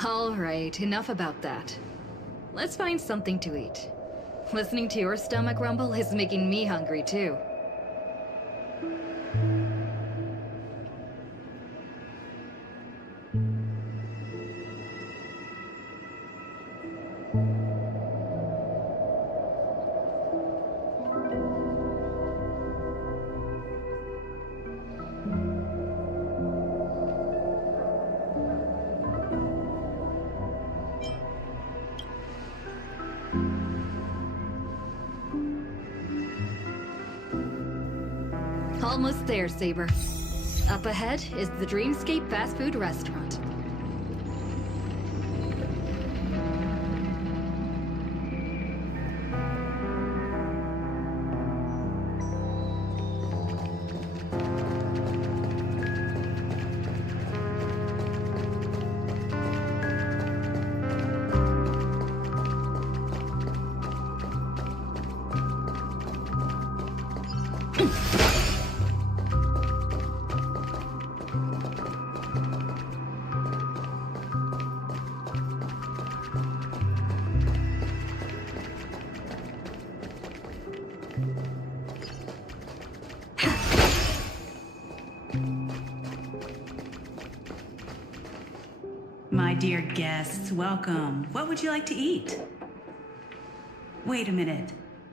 All right, enough about that. Let's find something to eat. Listening to your stomach rumble is making me hungry too. Almost there, Saber. Up ahead is the Dreamscape fast food restaurant. My dear guests, welcome. What would you like to eat? Wait a minute.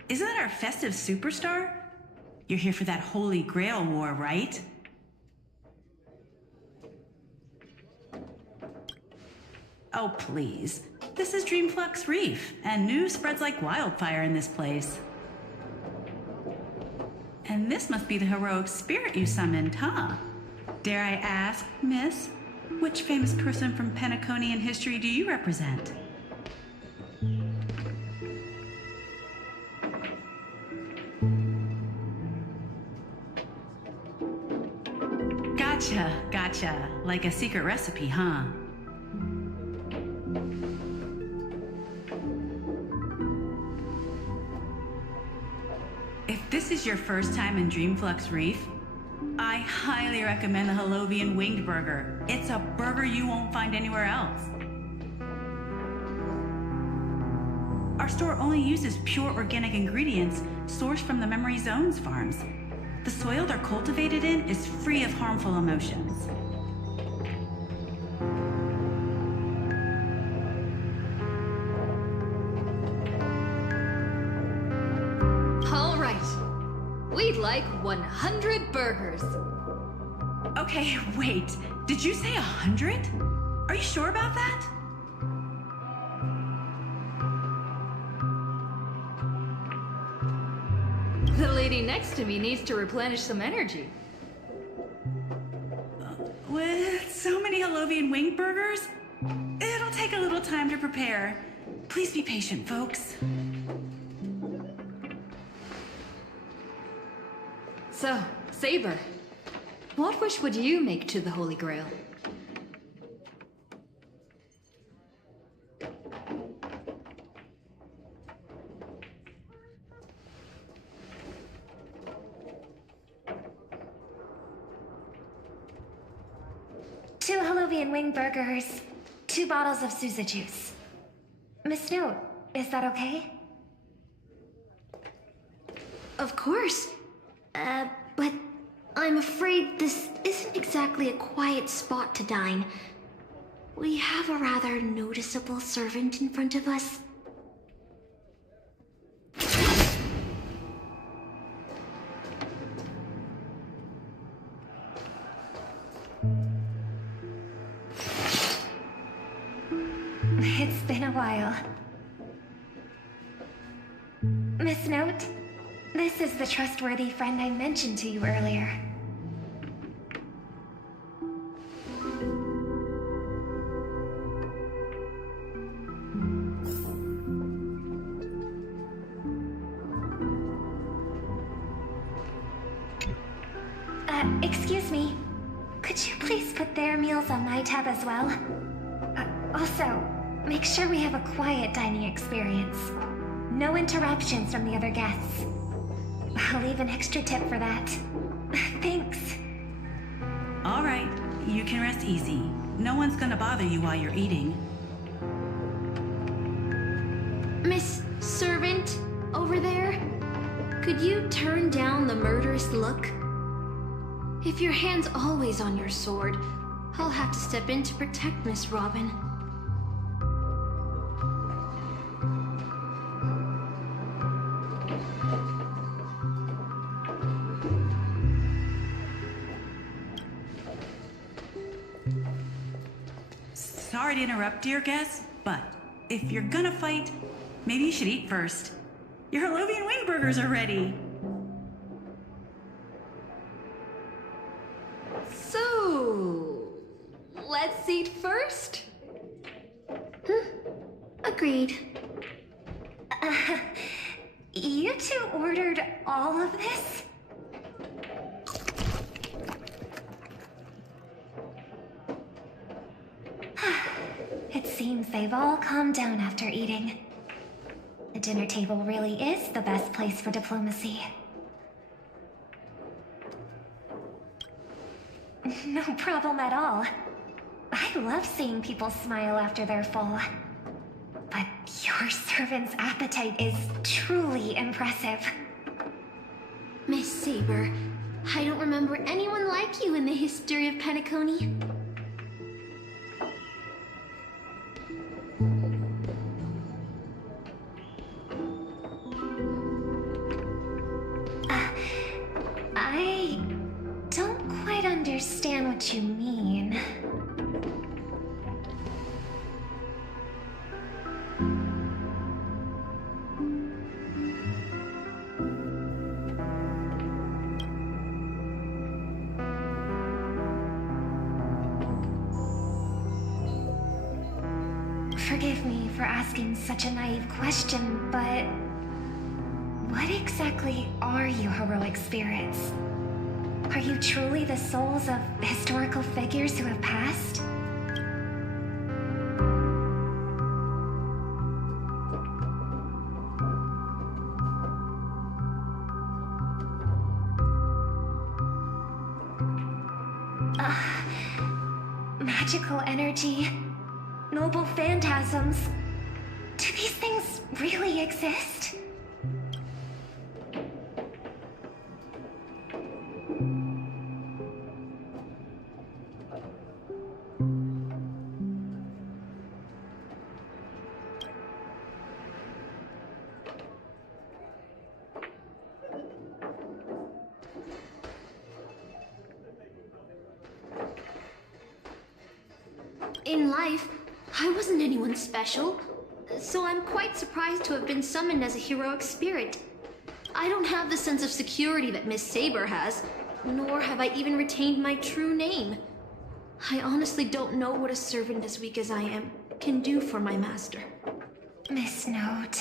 Isn't that our festive superstar? You're here for that Holy Grail war, right? Oh, please. This is Dreamflux Reef, and news spreads like wildfire in this place. And this must be the heroic spirit you summoned, huh? Dare I ask, miss? Which famous person from Penaconian history do you represent? Gotcha. Like a secret recipe, huh? If this is your first time in Dreamflux Reef, I highly recommend the Halovian Winged Burger. It's a burger you won't find anywhere else. Our store only uses pure organic ingredients sourced from the Memory Zones farms. The soil they're cultivated in is free of harmful emotions. All right. We'd like 100 burgers. Okay, wait. Did you say 100? Are you sure about that? The lady next to me needs to replenish some energy. With so many Halovian winged burgers, it'll take a little time to prepare. Please be patient, folks. So, Saber, what wish would you make to the Holy Grail? Two Halovian wing burgers, 2 bottles of Suza juice. Miss Note, is that okay? Of course. But I'm afraid this isn't exactly a quiet spot to dine. We have a rather noticeable servant in front of us. It's been a while. Miss Note, this is the trustworthy friend I mentioned to you earlier. Excuse me. Could you please put their meals on my tab as well? Also, make sure we have a quiet dining experience. No interruptions from the other guests. I'll leave an extra tip for that. Thanks. All right, you can rest easy. No one's gonna bother you while you're eating. Miss Servant, over there? Could you turn down the murderous look? If your hand's always on your sword, I'll have to step in to protect Miss Robin. Sorry to interrupt, dear guest, but if you're gonna fight, maybe you should eat first. Your Halovian wing burgers are ready. So, let's eat first? Agreed. You two ordered all of this? It seems they've all calmed down after eating. The dinner table really is the best place for diplomacy. problem at all. I love seeing people smile after they're full. But your servant's appetite is truly impressive. Miss Saber, I don't remember anyone like you in the history of Penacony. I don't quite understand what you mean. Forgive me for asking such a naive question, but what exactly are you heroic spirits? Are you truly the souls of historical figures who have passed? Magical energy, noble phantasms. Do these things really exist? In life, I wasn't anyone special, so I'm quite surprised to have been summoned as a heroic spirit. I don't have the sense of security that Miss Saber has, nor have I even retained my true name. I honestly don't know what a servant as weak as I am can do for my master. Miss Note.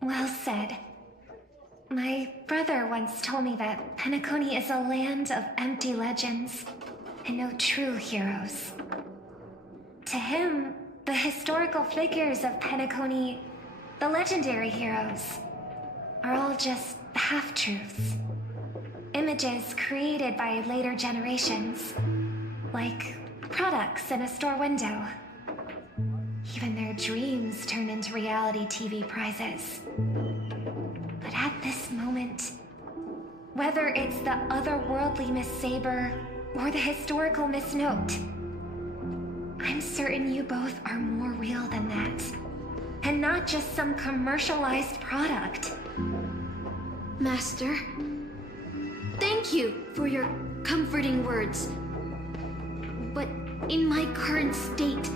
Well said. My brother once told me that Penacony is a land of empty legends and no true heroes. To him, the historical figures of Penacony, the legendary heroes, are all just half-truths. Images created by later generations, like products in a store window. Even their dreams turn into reality TV prizes. But at this moment, whether it's the otherworldly Miss Saber or the historical Miss Note, I'm certain you both are more real than that. And not just some commercialized product. Master, thank you for your comforting words. But in my current state,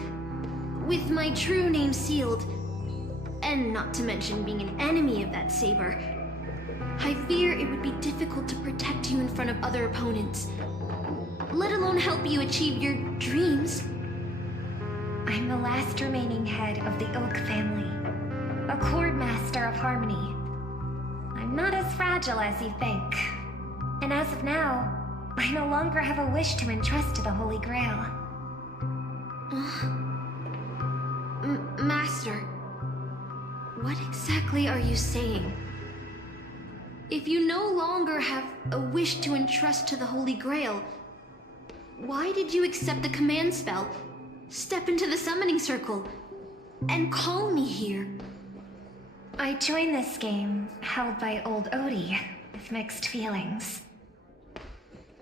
with my true name sealed, and not to mention being an enemy of that saber, I fear it would be difficult to protect you in front of other opponents, let alone help you achieve your dreams. I'm the last remaining head of the Oak family, a chord master of harmony. I'm not as fragile as you think, and as of now, I no longer have a wish to entrust to the Holy Grail. Master, what exactly are you saying? If you no longer have a wish to entrust to the Holy Grail, why did you accept the command spell, step into the summoning circle, and call me here? I joined this game, held by old Odie, with mixed feelings.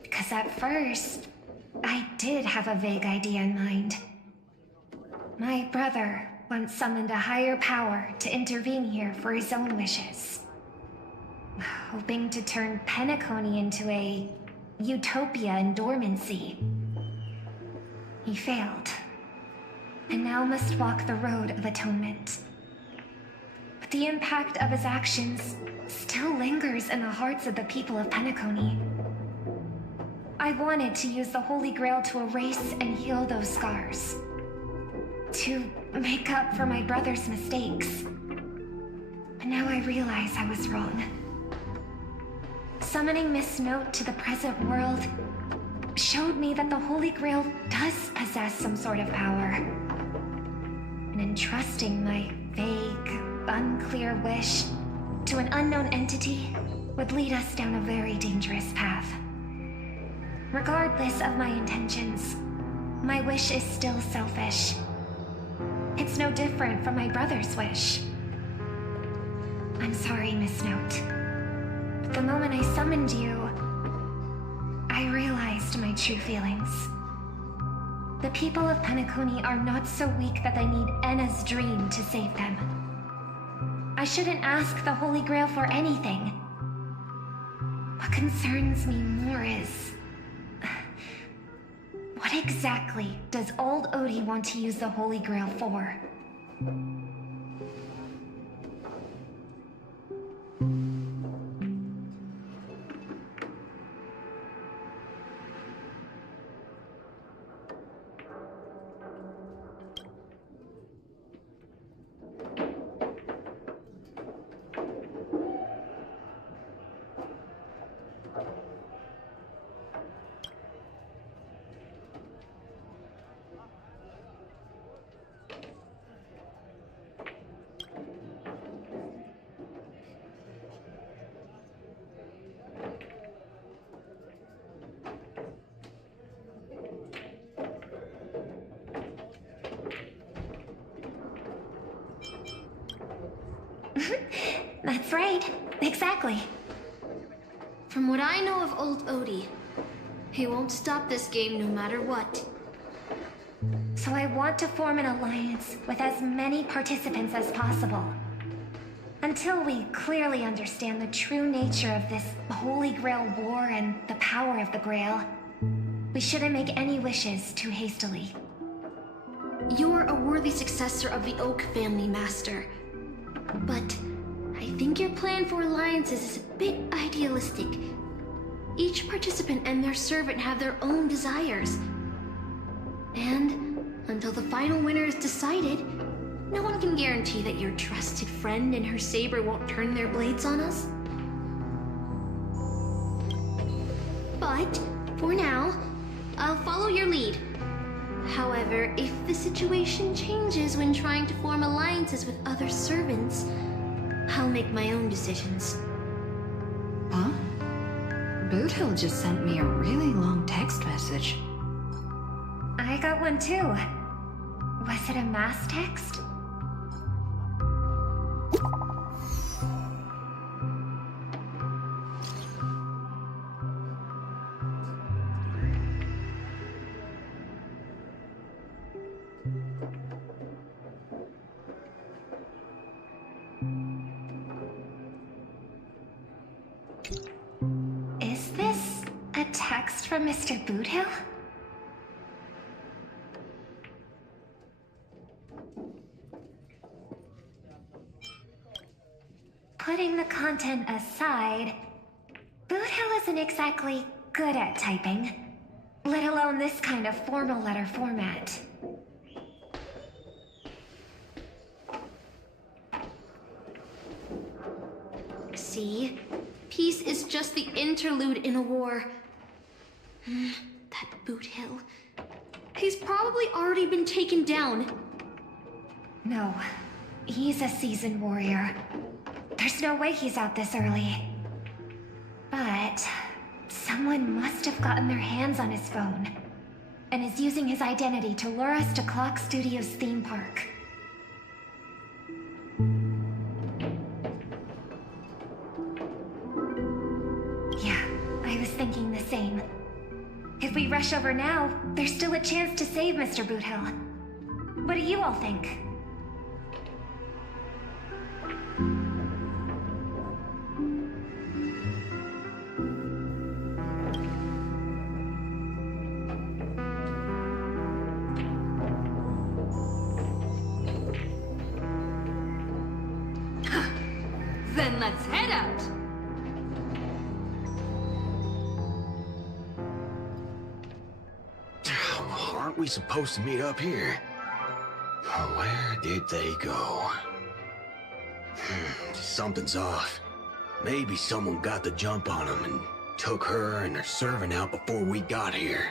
Because at first, I did have a vague idea in mind. My brother once summoned a higher power to intervene here for his own wishes, hoping to turn Penacony into a utopia in dormancy. He failed, and now must walk the road of atonement. But the impact of his actions still lingers in the hearts of the people of Penacony. I wanted to use the Holy Grail to erase and heal those scars, to make up for my brother's mistakes. But now I realize I was wrong. Summoning Miss Note to the present world showed me that the Holy Grail does possess some sort of power. And entrusting my vague, unclear wish to an unknown entity would lead us down a very dangerous path. Regardless of my intentions, my wish is still selfish. It's no different from my brother's wish. I'm sorry, Miss Note. But the moment I summoned you, I realized my true feelings. The people of Penacony are not so weak that they need Enna's dream to save them. I shouldn't ask the Holy Grail for anything. What concerns me more is... what exactly does old Odie want to use the Holy Grail for? That's right. Exactly. From what I know of old Odie, he won't stop this game no matter what. So I want to form an alliance with as many participants as possible. Until we clearly understand the true nature of this Holy Grail war and the power of the Grail, we shouldn't make any wishes too hastily. You're a worthy successor of the Oak family, Master. But I think your plan for alliances is a bit idealistic. Each participant and their servant have their own desires. And until the final winner is decided, no one can guarantee that your trusted friend and her saber won't turn their blades on us. But for now, I'll follow your lead. However, if the situation changes when trying to form alliances with other servants, I'll make my own decisions. Huh? Boothill just sent me a really long text message. I got one too. Was it a mass text? Is this a text from Mr. Boothill? Putting the content aside, Boothill isn't exactly good at typing, let alone this kind of formal letter format. See? Peace is just the interlude in a war. That Boothill. He's probably already been taken down. No, he's a seasoned warrior. There's no way he's out this early. But someone must have gotten their hands on his phone and is using his identity to lure us to Clock Studios theme park. Yeah, I was thinking the same. If we rush over now, there's still a chance to save Mr. Boothill. What do you all think? Then let's head out! Aren't we supposed to meet up here? Where did they go? Something's off. Maybe someone got the jump on them and took her and her servant out before we got here.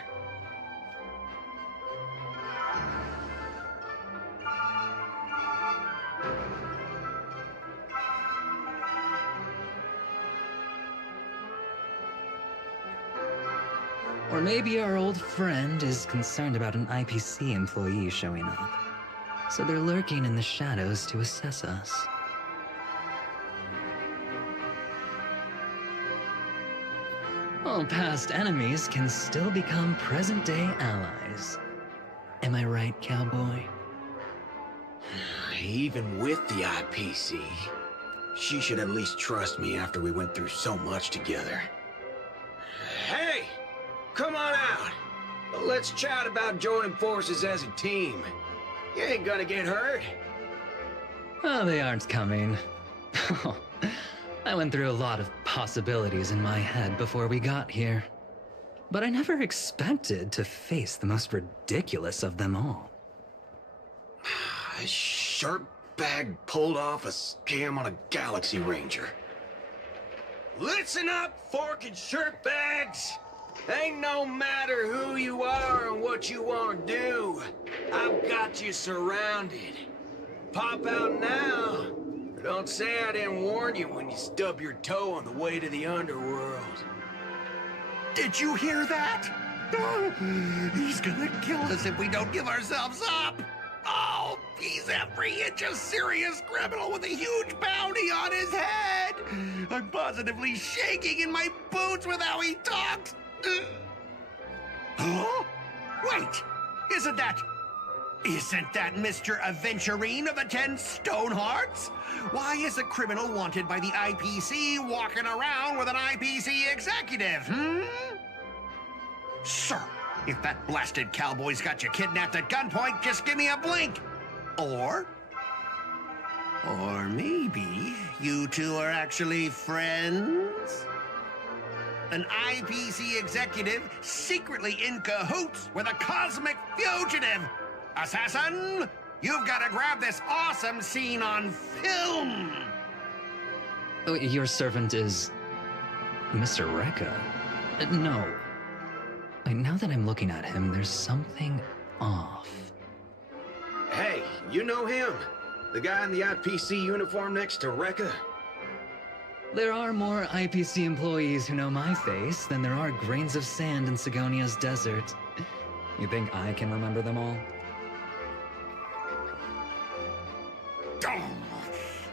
Or maybe our old friend is concerned about an IPC employee showing up. So they're lurking in the shadows to assess us. All past enemies can still become present-day allies. Am I right, cowboy? Even with the IPC, she should at least trust me after we went through so much together. Hey! Come on out! Let's chat about joining forces as a team. You ain't gonna get hurt. Oh, they aren't coming. I went through a lot of possibilities in my head before we got here. But I never expected to face the most ridiculous of them all. A sharp bag pulled off a scam on a Galaxy Ranger. Listen up, fork and shirt bags! Ain't no matter who you are and what you want to do. I've got you surrounded. Pop out now. Don't say I didn't warn you when you stub your toe on the way to the underworld. Did you hear that? He's gonna kill us if we don't give ourselves up. Oh, he's every inch a serious criminal with a huge bounty on his head. I'm positively shaking in my boots with how he talks. Huh? Wait, isn't that Mr. Aventurine of the 10 Stonehearts? Why is a criminal wanted by the IPC walking around with an IPC executive, Sir, if that blasted cowboy's got you kidnapped at gunpoint, just give me a blink. Or maybe you two are actually friends? An IPC executive secretly in cahoots with a cosmic fugitive. Assassin, you've got to grab this awesome scene on film. Oh, your servant is Mr. Rekka? No. Now that I'm looking at him, there's something off. Hey, you know him? The guy in the IPC uniform next to Rekka? There are more IPC employees who know my face than there are grains of sand in Sigonia's desert. You think I can remember them all? Oh,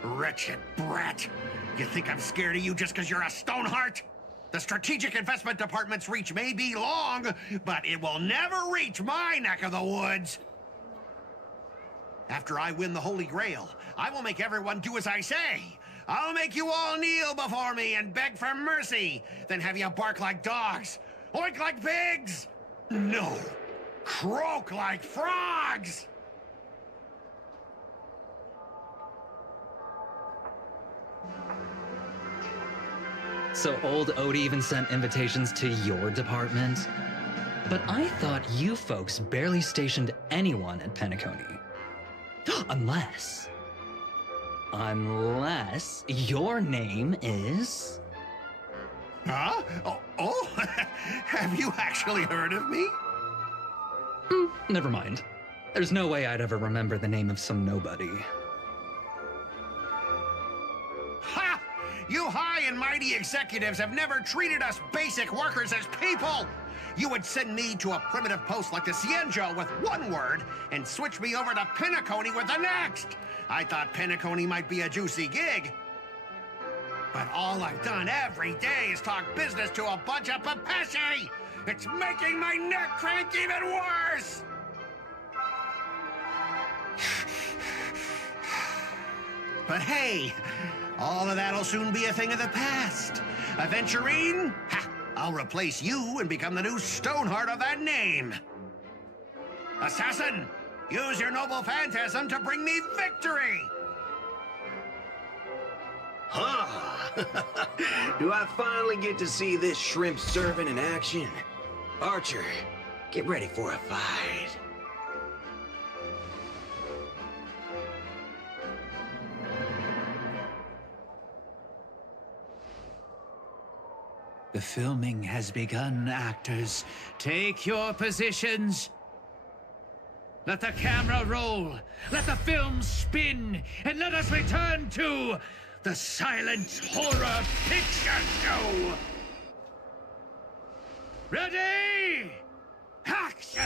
wretched brat. You think I'm scared of you just because you're a Stoneheart? The Strategic Investment Department's reach may be long, but it will never reach my neck of the woods. After I win the Holy Grail, I will make everyone do as I say. I'll make you all kneel before me and beg for mercy, then have you bark like dogs, oink like pigs. No, croak like frogs. So old Odie even sent invitations to your department? But I thought you folks barely stationed anyone at Penacony. Unless your name is... Huh? Oh, have you actually heard of me? Never mind. There's no way I'd ever remember the name of some nobody. Ha! You high and mighty executives have never treated us basic workers as people! You would send me to a primitive post like the Cienjo with one word and switch me over to Penacony with the next! I thought Penacony might be a juicy gig. But all I've done every day is talk business to a bunch of papashi! It's making my neck crank even worse! But hey, all of that'll soon be a thing of the past. Aventurine? Ha! I'll replace you and become the new Stoneheart of that name. Assassin, use your noble phantasm to bring me victory! Huh? Do I finally get to see this shrimp servant in action? Archer, get ready for a fight. The filming has begun, actors. Take your positions. Let the camera roll. Let the film spin. And let us return to the silent horror picture show. Ready? Action!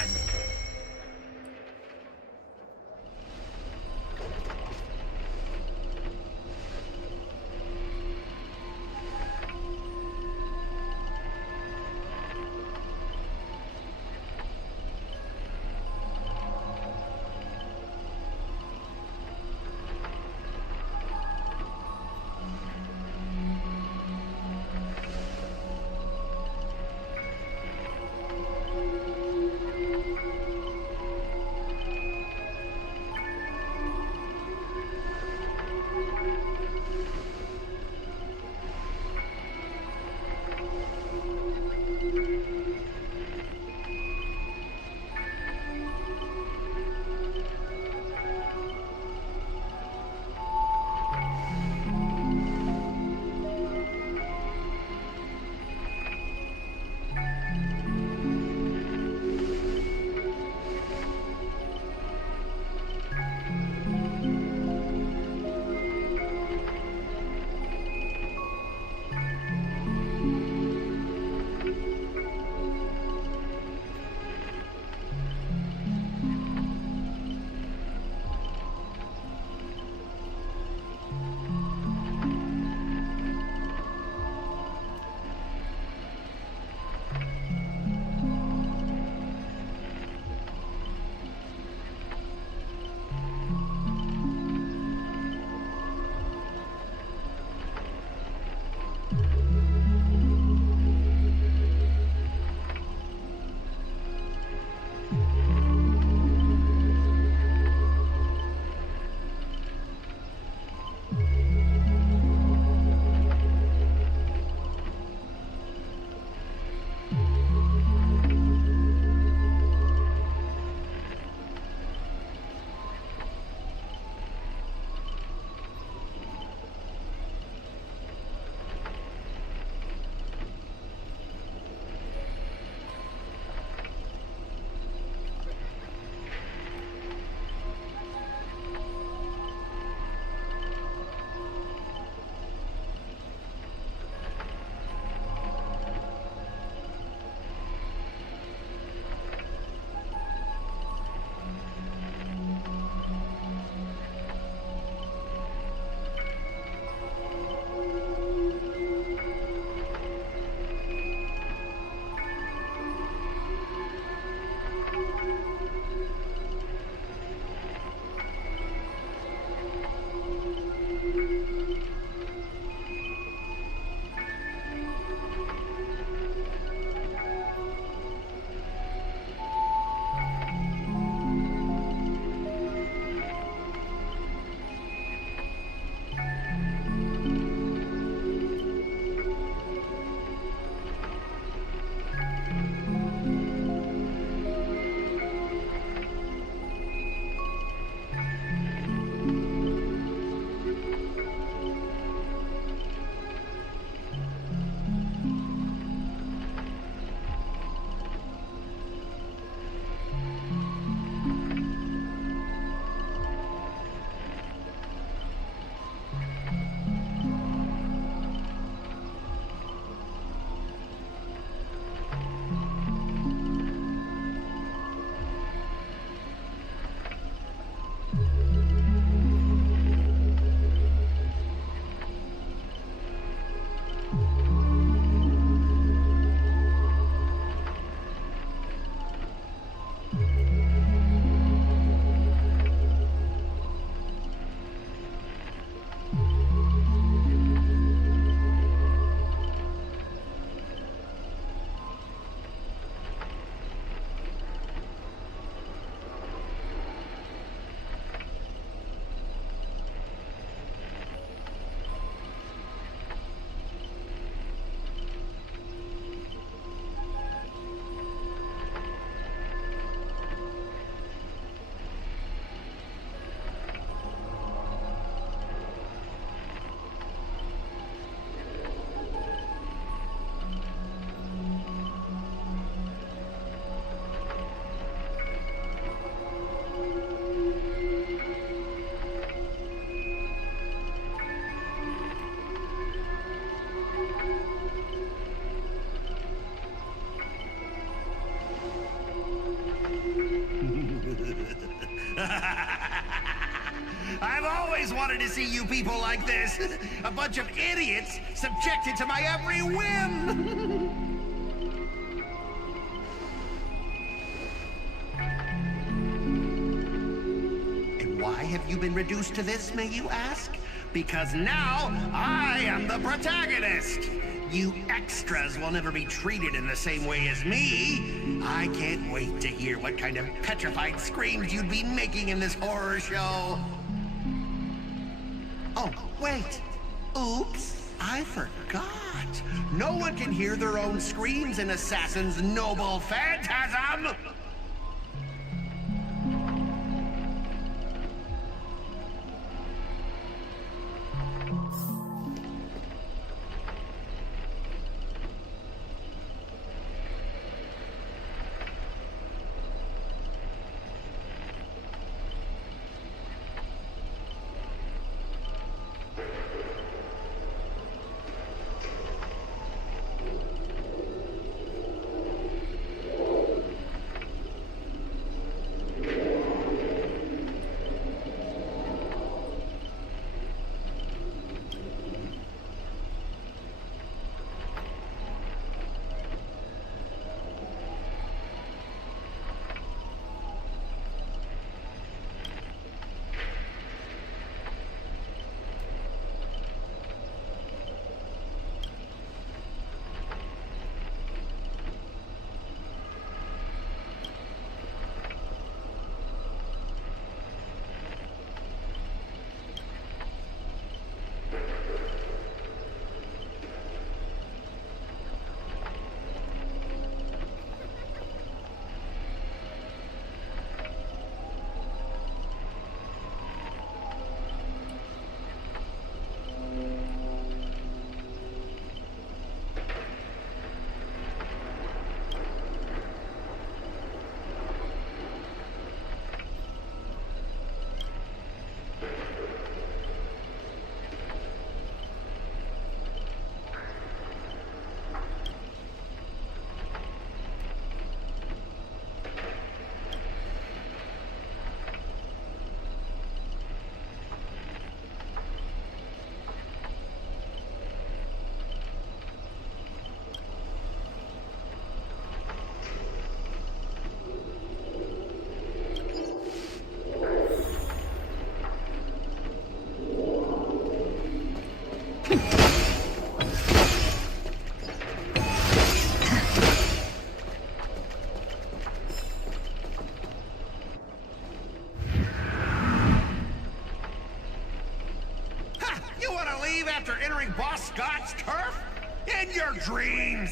I've always wanted to see you people like this. A bunch of idiots subjected to my every whim. And why have you been reduced to this, may you ask? Because now I am the protagonist. You extras will never be treated in the same way as me. I can't wait to hear what kind of petrified screams you'd be making in this horror show. Oh, wait. Oops, I forgot. No one can hear their own screams in Assassin's Noble Phantasm! After entering Boss Scott's turf? In your dreams!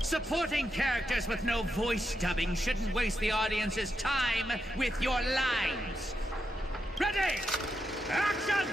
Supporting characters with no voice dubbing shouldn't waste the audience's time with your lines. Ready! Action!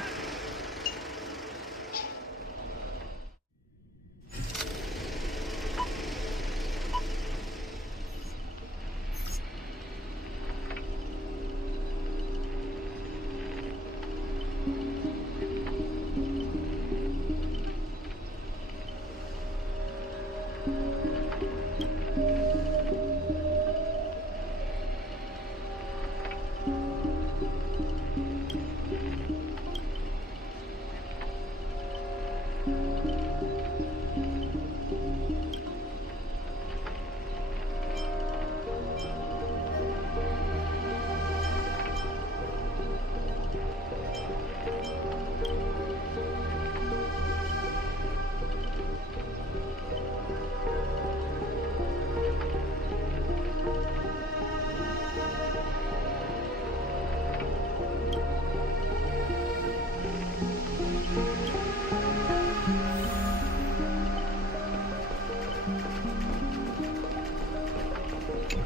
You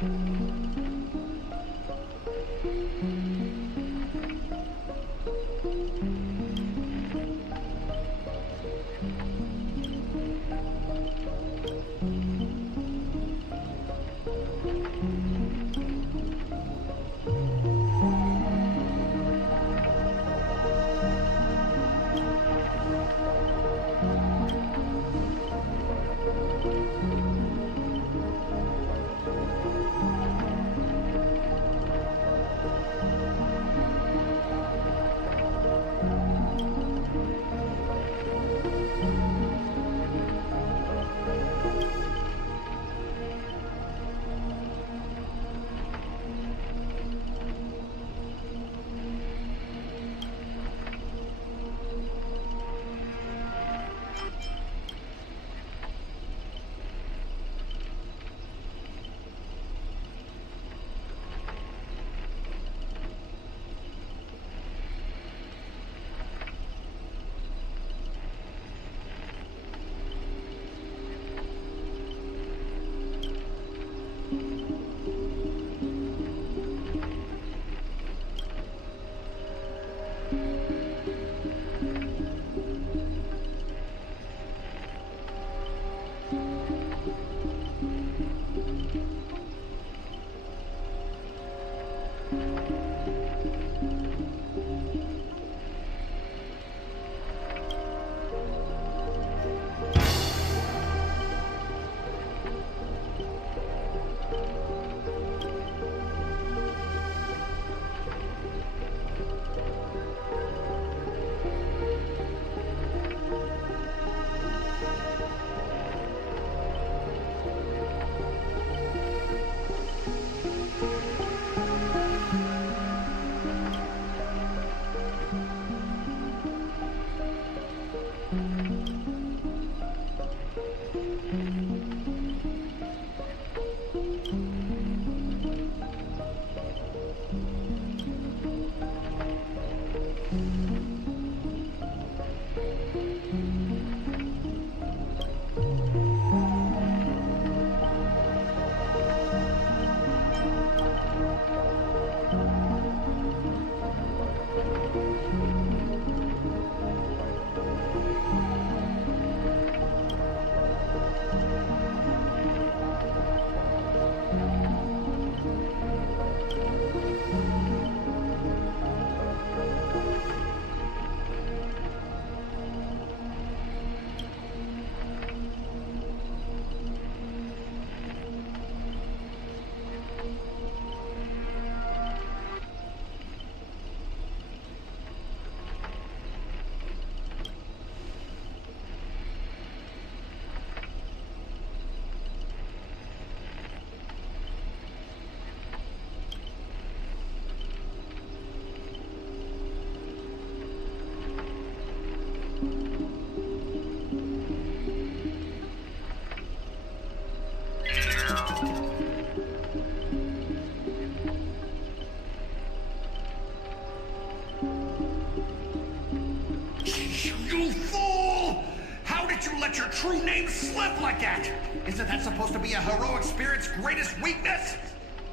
fool! How did you let your true name slip like that? Isn't that supposed to be a heroic spirit's greatest weakness?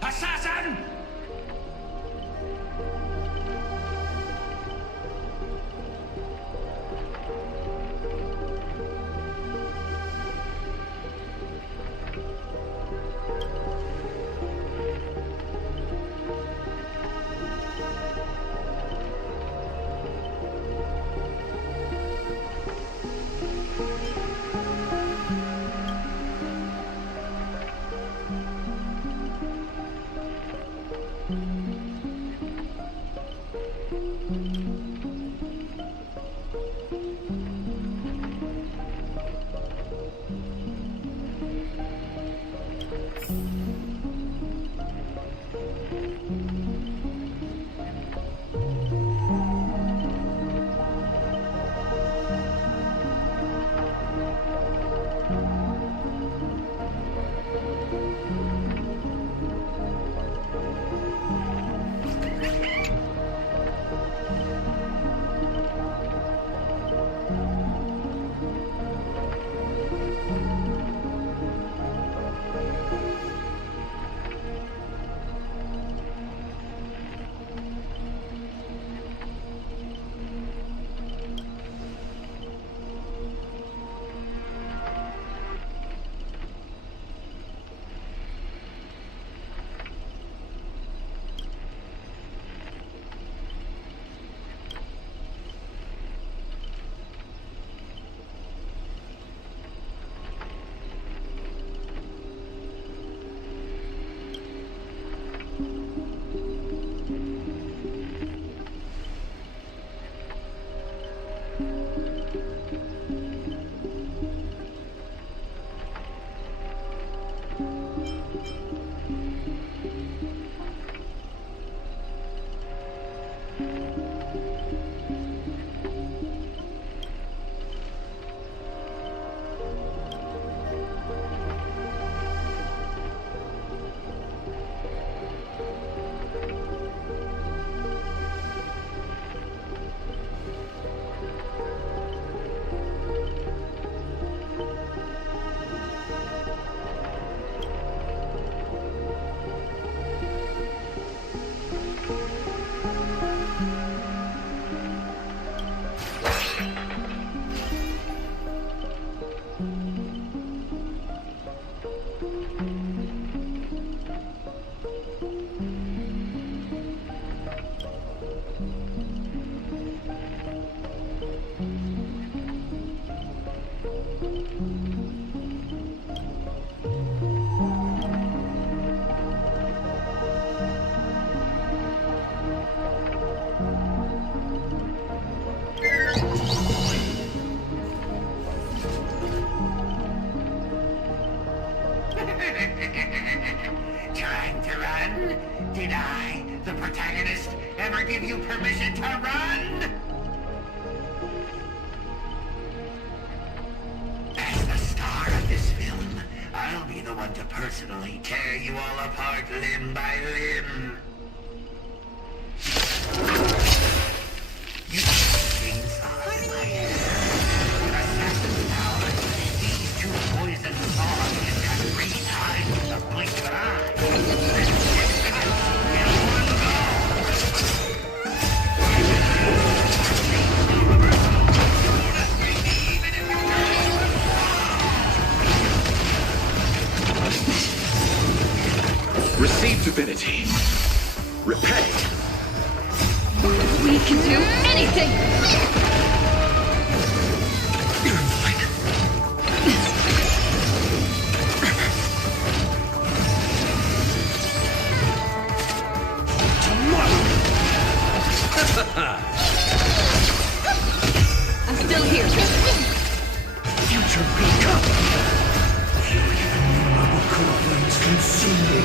Assassin! Trying to run? Did I, the protagonist, ever give you permission to run? As the star of this film, I'll be the one to personally tear you all apart limb by limb. You chainsaw in my hair. An assassin's power. These two poison saws can cut 3 times in the blink of an eye. And 6 cuts in one go. Receive divinity. Repay. We can do anything! I'm still here. Future will come. Our core flames consume me.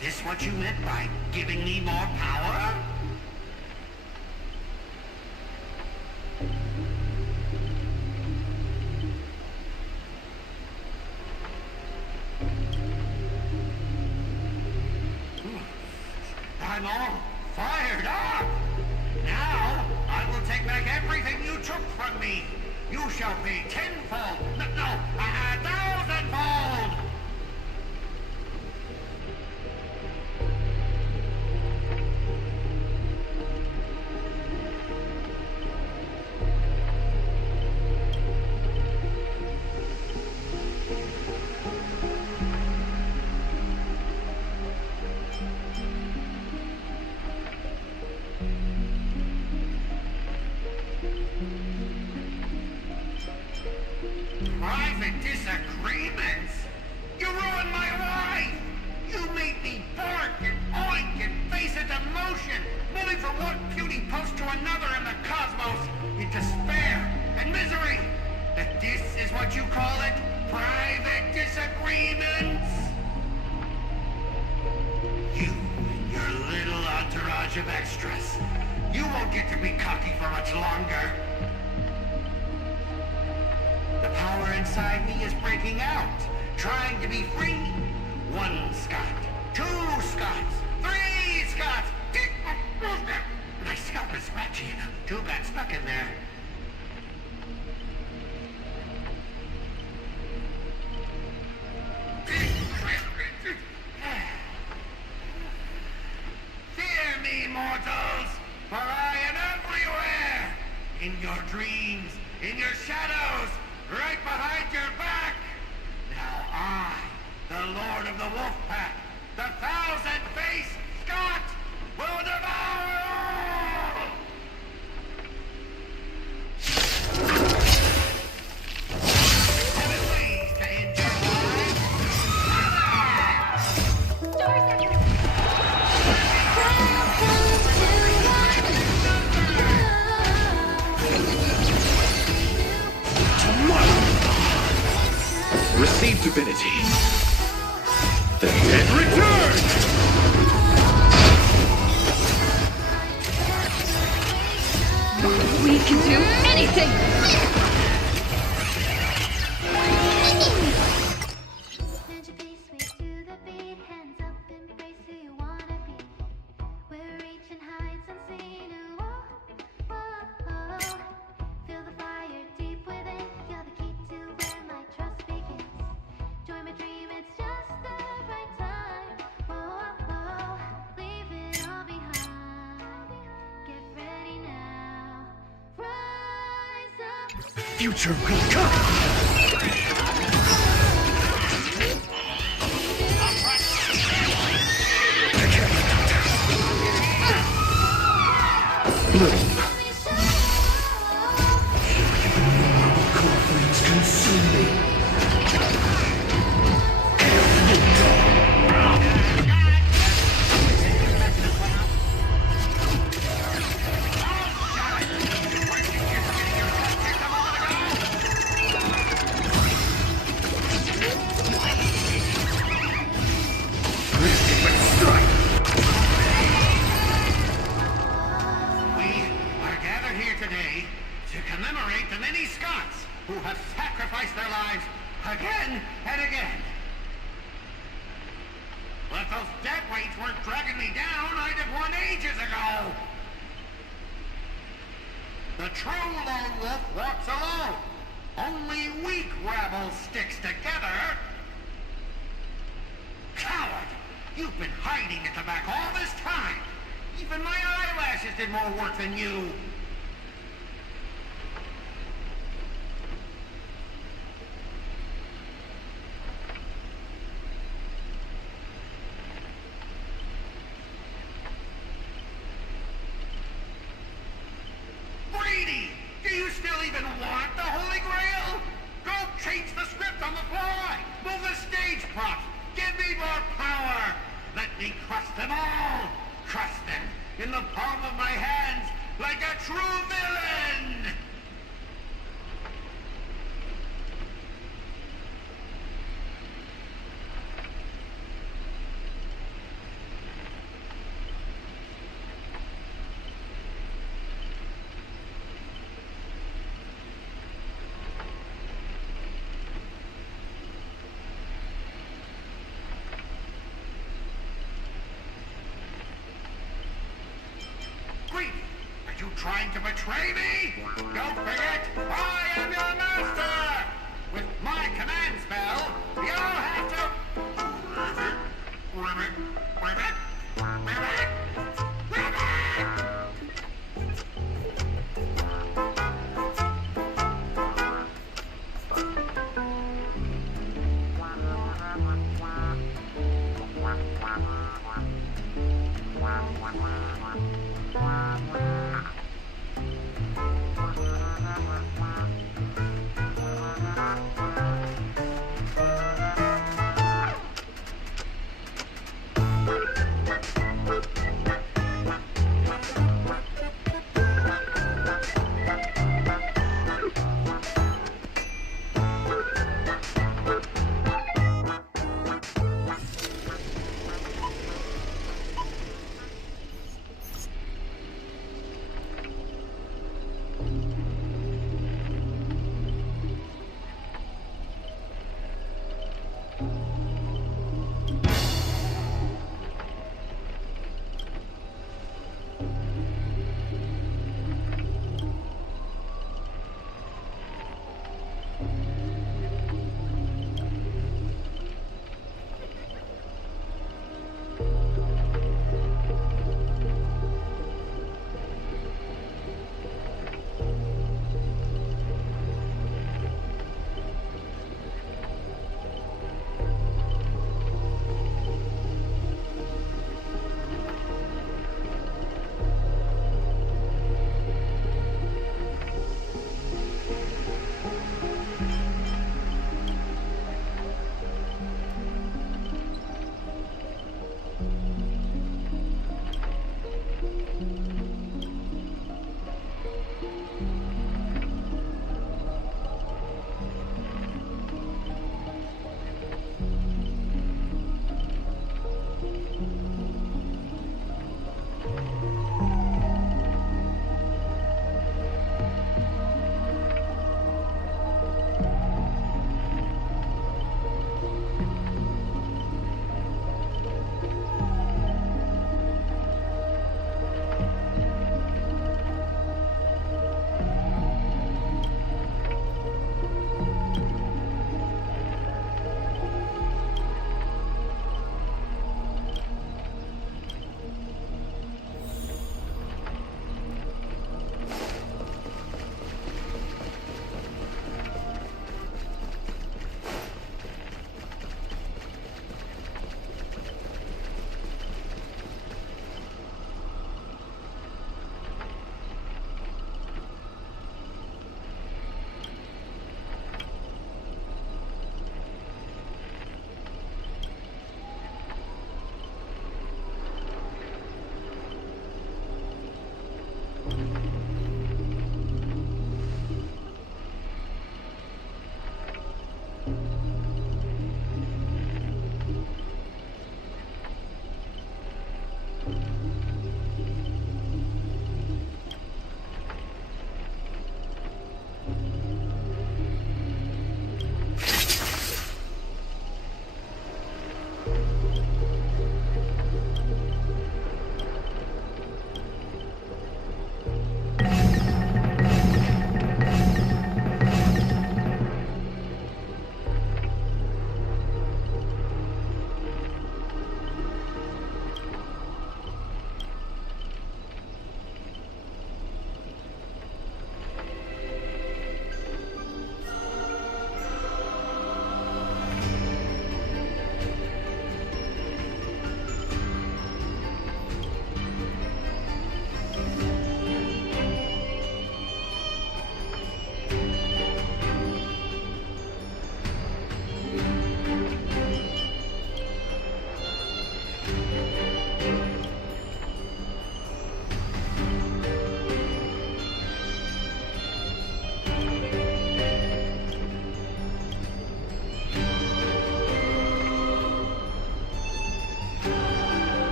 this what you meant by giving me more power? I'm all fired up! Now, I will take back everything you took from me! You shall pay tenfold! No, 1,000-fold! Private disagreements? You ruined my life! You made me bark and oink and face into motion, moving from one puny post to another in the cosmos, in despair and misery. And this is what you call it? Private disagreements? You and your little entourage of extras. You won't get to be cocky for much longer. The power inside me is breaking out, trying to be free. 1 Scot, 2 Scots, 3 Scots. My scalp is scratchy. 2 got stuck in there. Fear me, mortals, for I am everywhere. In your dreams, in your shadows, right behind your back! Now I, the Lord of the Wolf Pack, the 1,000-faced Scot, will devour all! Seven ways to end your Receive divinity. The dead return! We can do anything! Future will come! Bloom. Core flames consume me. trying to betray me? Don't forget, I am your master! With my command spell, you'll have to... Ribbit, ribbit, ribbit, ribbit!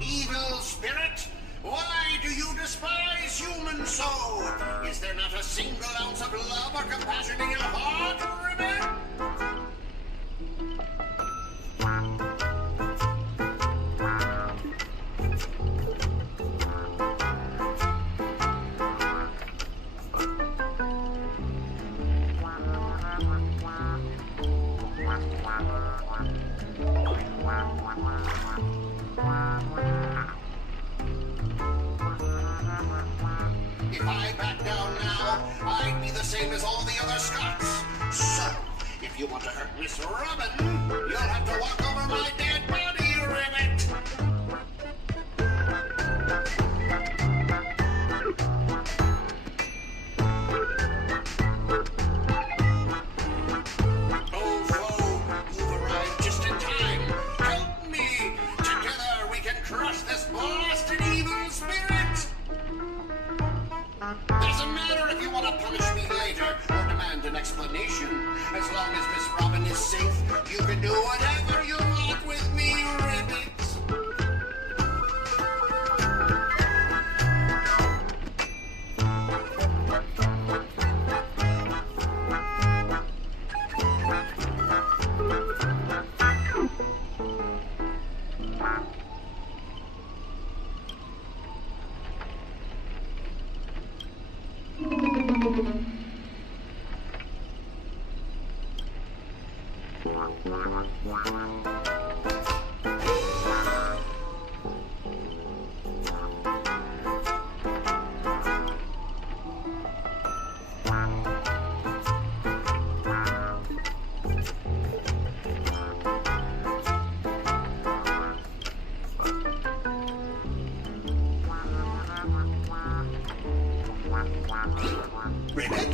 Evil spirit, why do you despise humans so? Is there not a single ounce of love or compassion in your heart, Ribbit? If I back down now, I'd be the same as all the other Scots. So, if you want to hurt Miss Robin, you'll have to walk over my dead body, Ribbit! Oh, foe, you've arrived just in time. Help me! Together we can crush this blasted evil spirit! Doesn't matter if you want to punish me later or demand an explanation. As long as Miss Robin is safe, you can do whatever you want with me, Ribbit. Ribbit?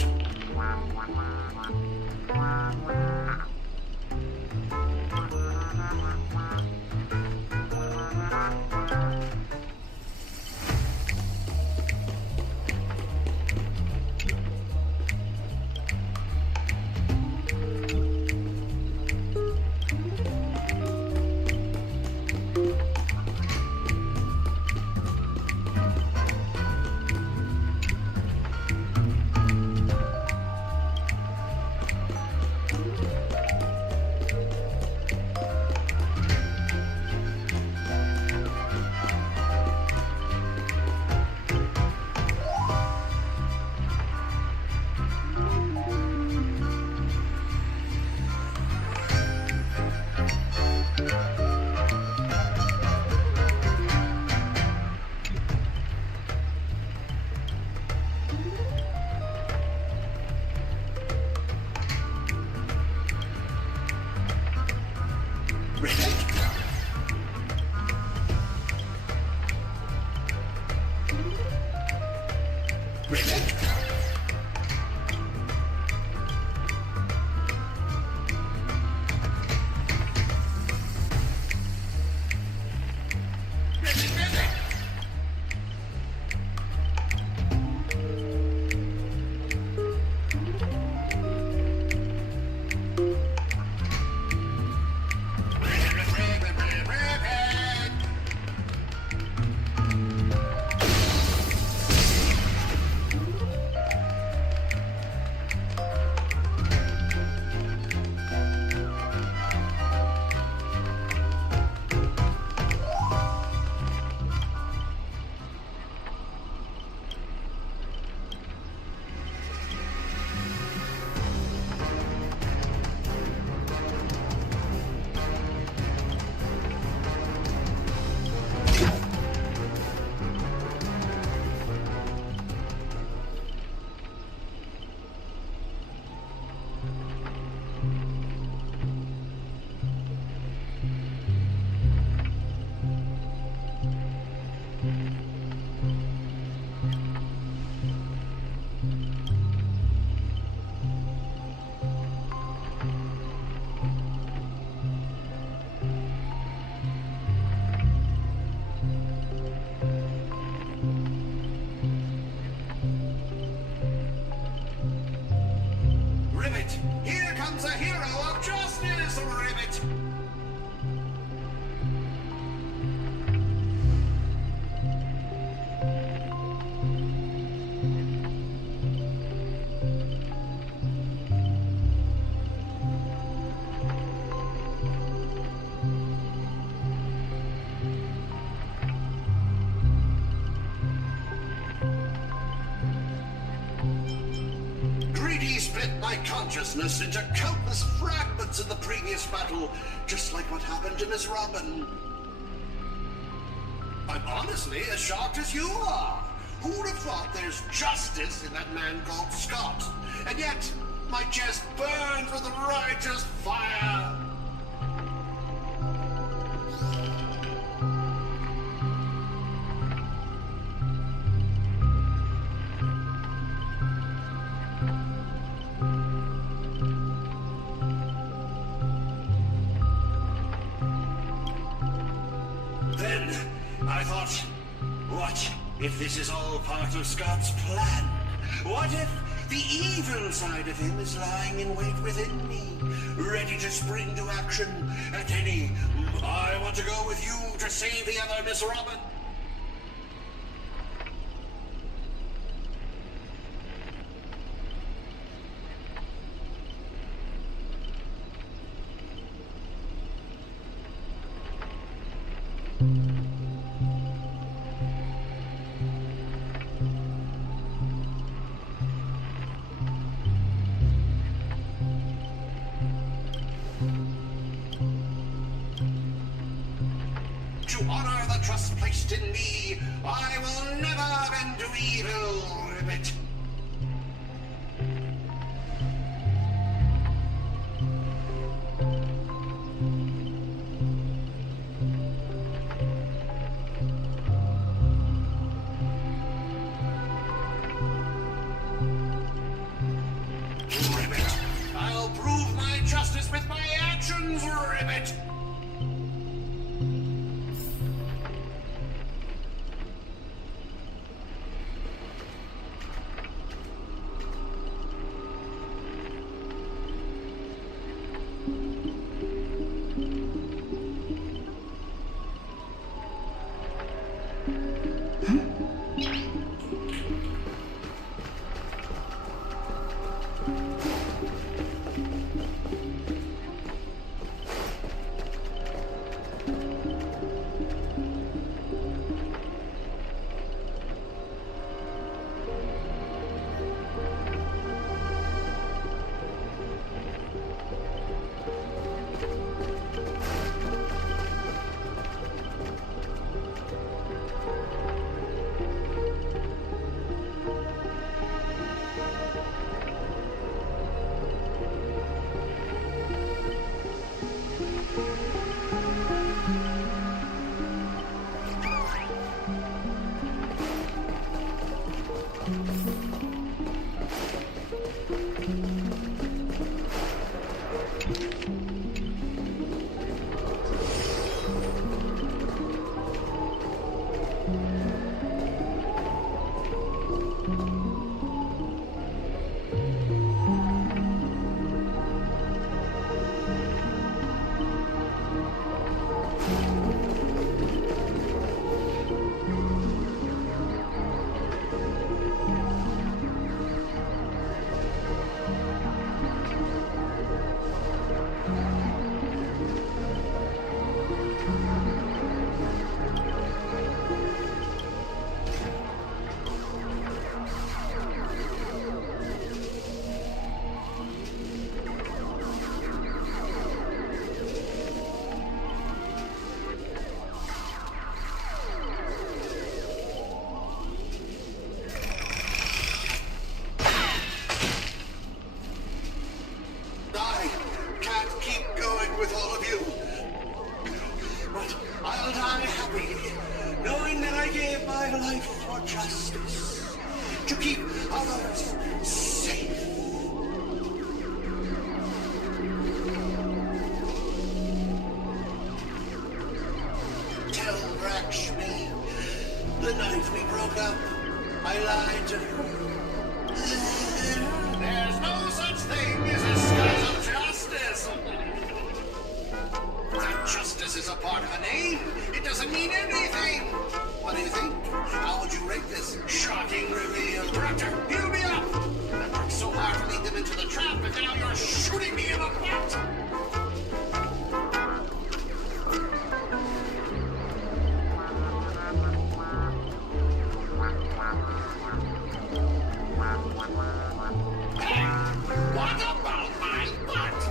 becomes a hero of justice, Ribbit! Consciousness into countless fragments in the previous battle, just like what happened to Miss Robin. I'm honestly as shocked as you are. Who would have thought there's justice in that man called Scott? And yet, my chest burns with righteous fire. If this is all part of Scott's plan, what if the evil side of him is lying in wait within me, ready to spring to action at any "I want to go with you to save the other Miss Robin"? To honor the trust placed in me, I will never bend to evil, Ribbit. Ribbit, I'll prove my justice with my actions, Ribbit. Justice to keep others safe. Tell Lakshmi, the night we broke up, I lied to her. There's no such thing as a skies of justice. castle. That just as is a part of a name, it doesn't mean anything. What do you think? How would you rate this shocking reveal? Director, heal me up! I worked so hard to lead them into the trap, and now you're shooting me in the butt! What about my butt?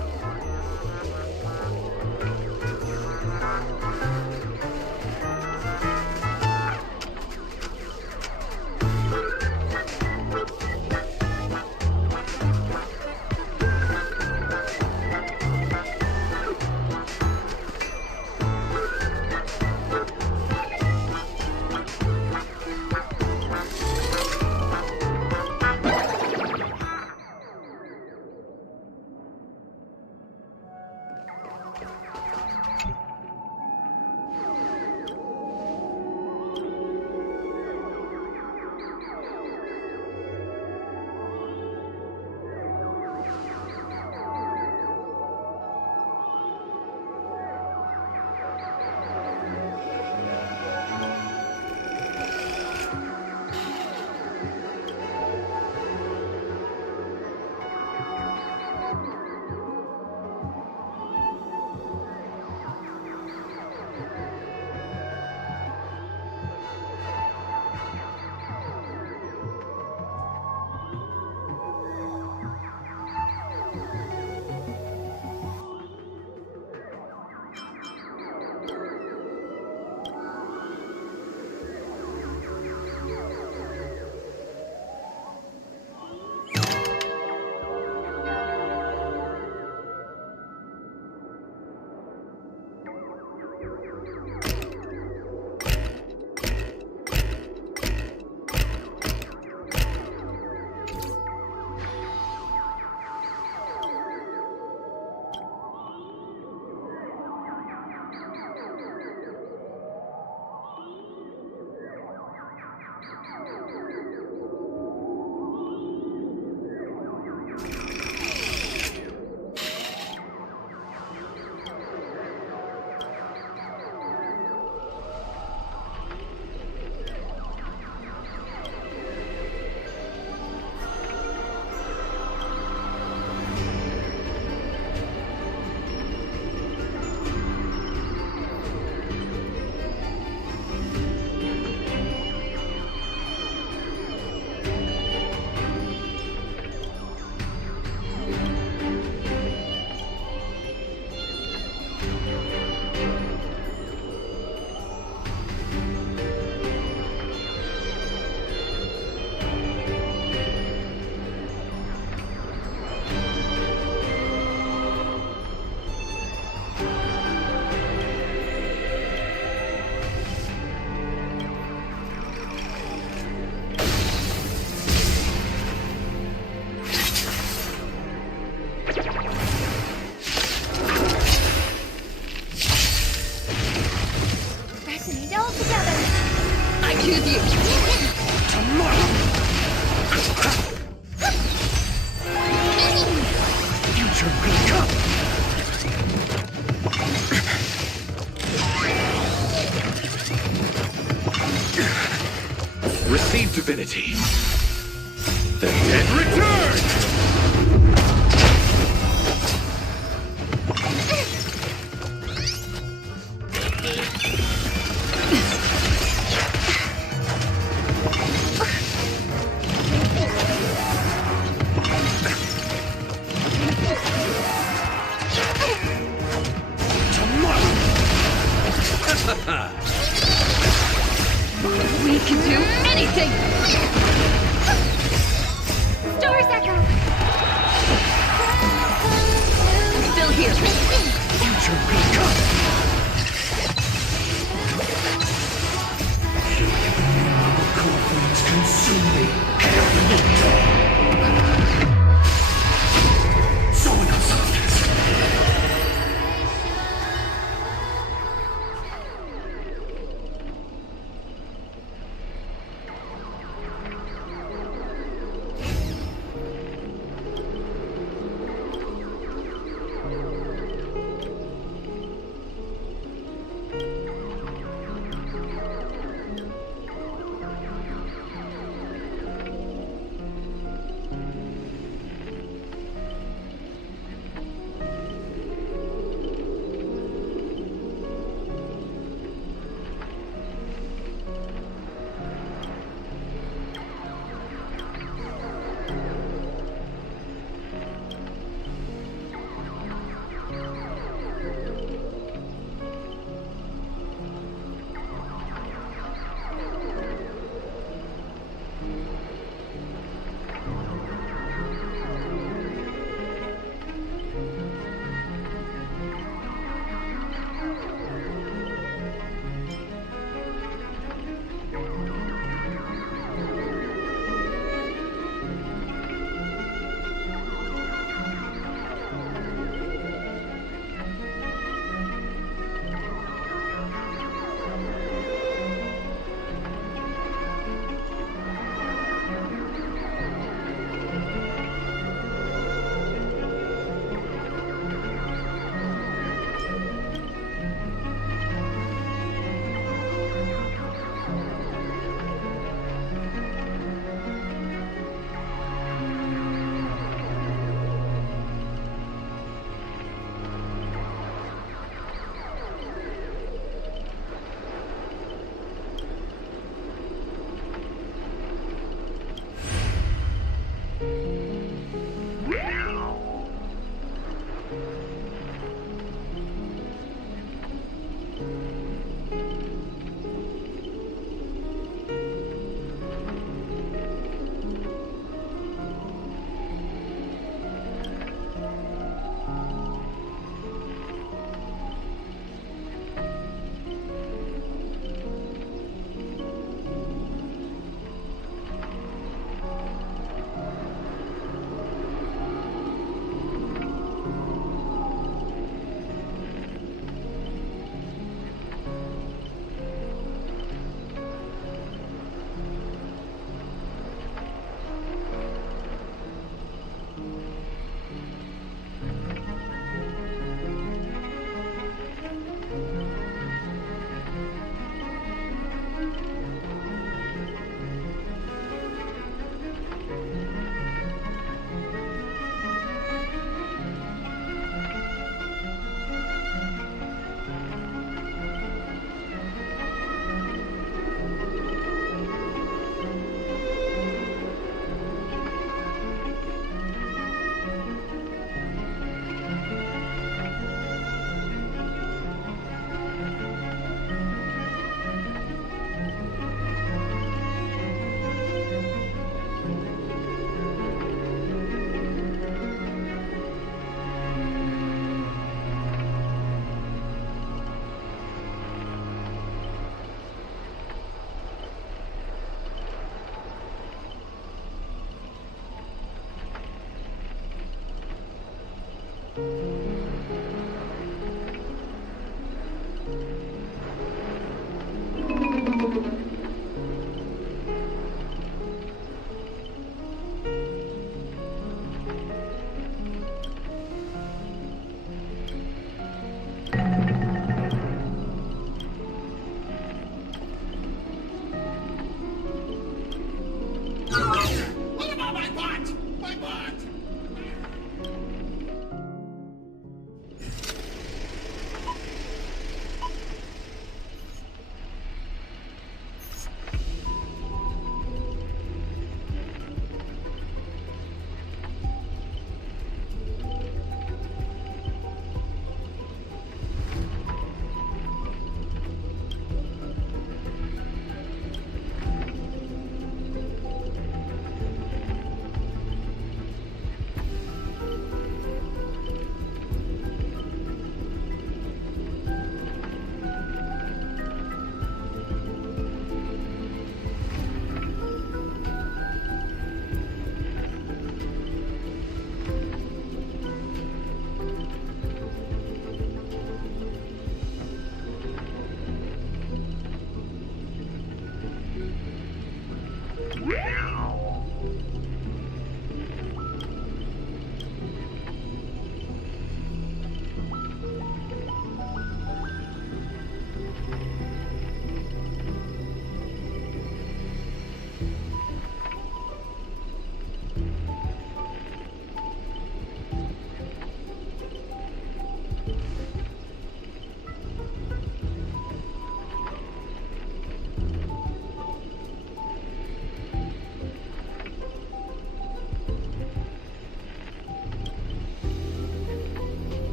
Receive divinity. The dead return! We can do anything! Stars Echo! I'm still here. Future will come! Core flames consume me. Someone else does this.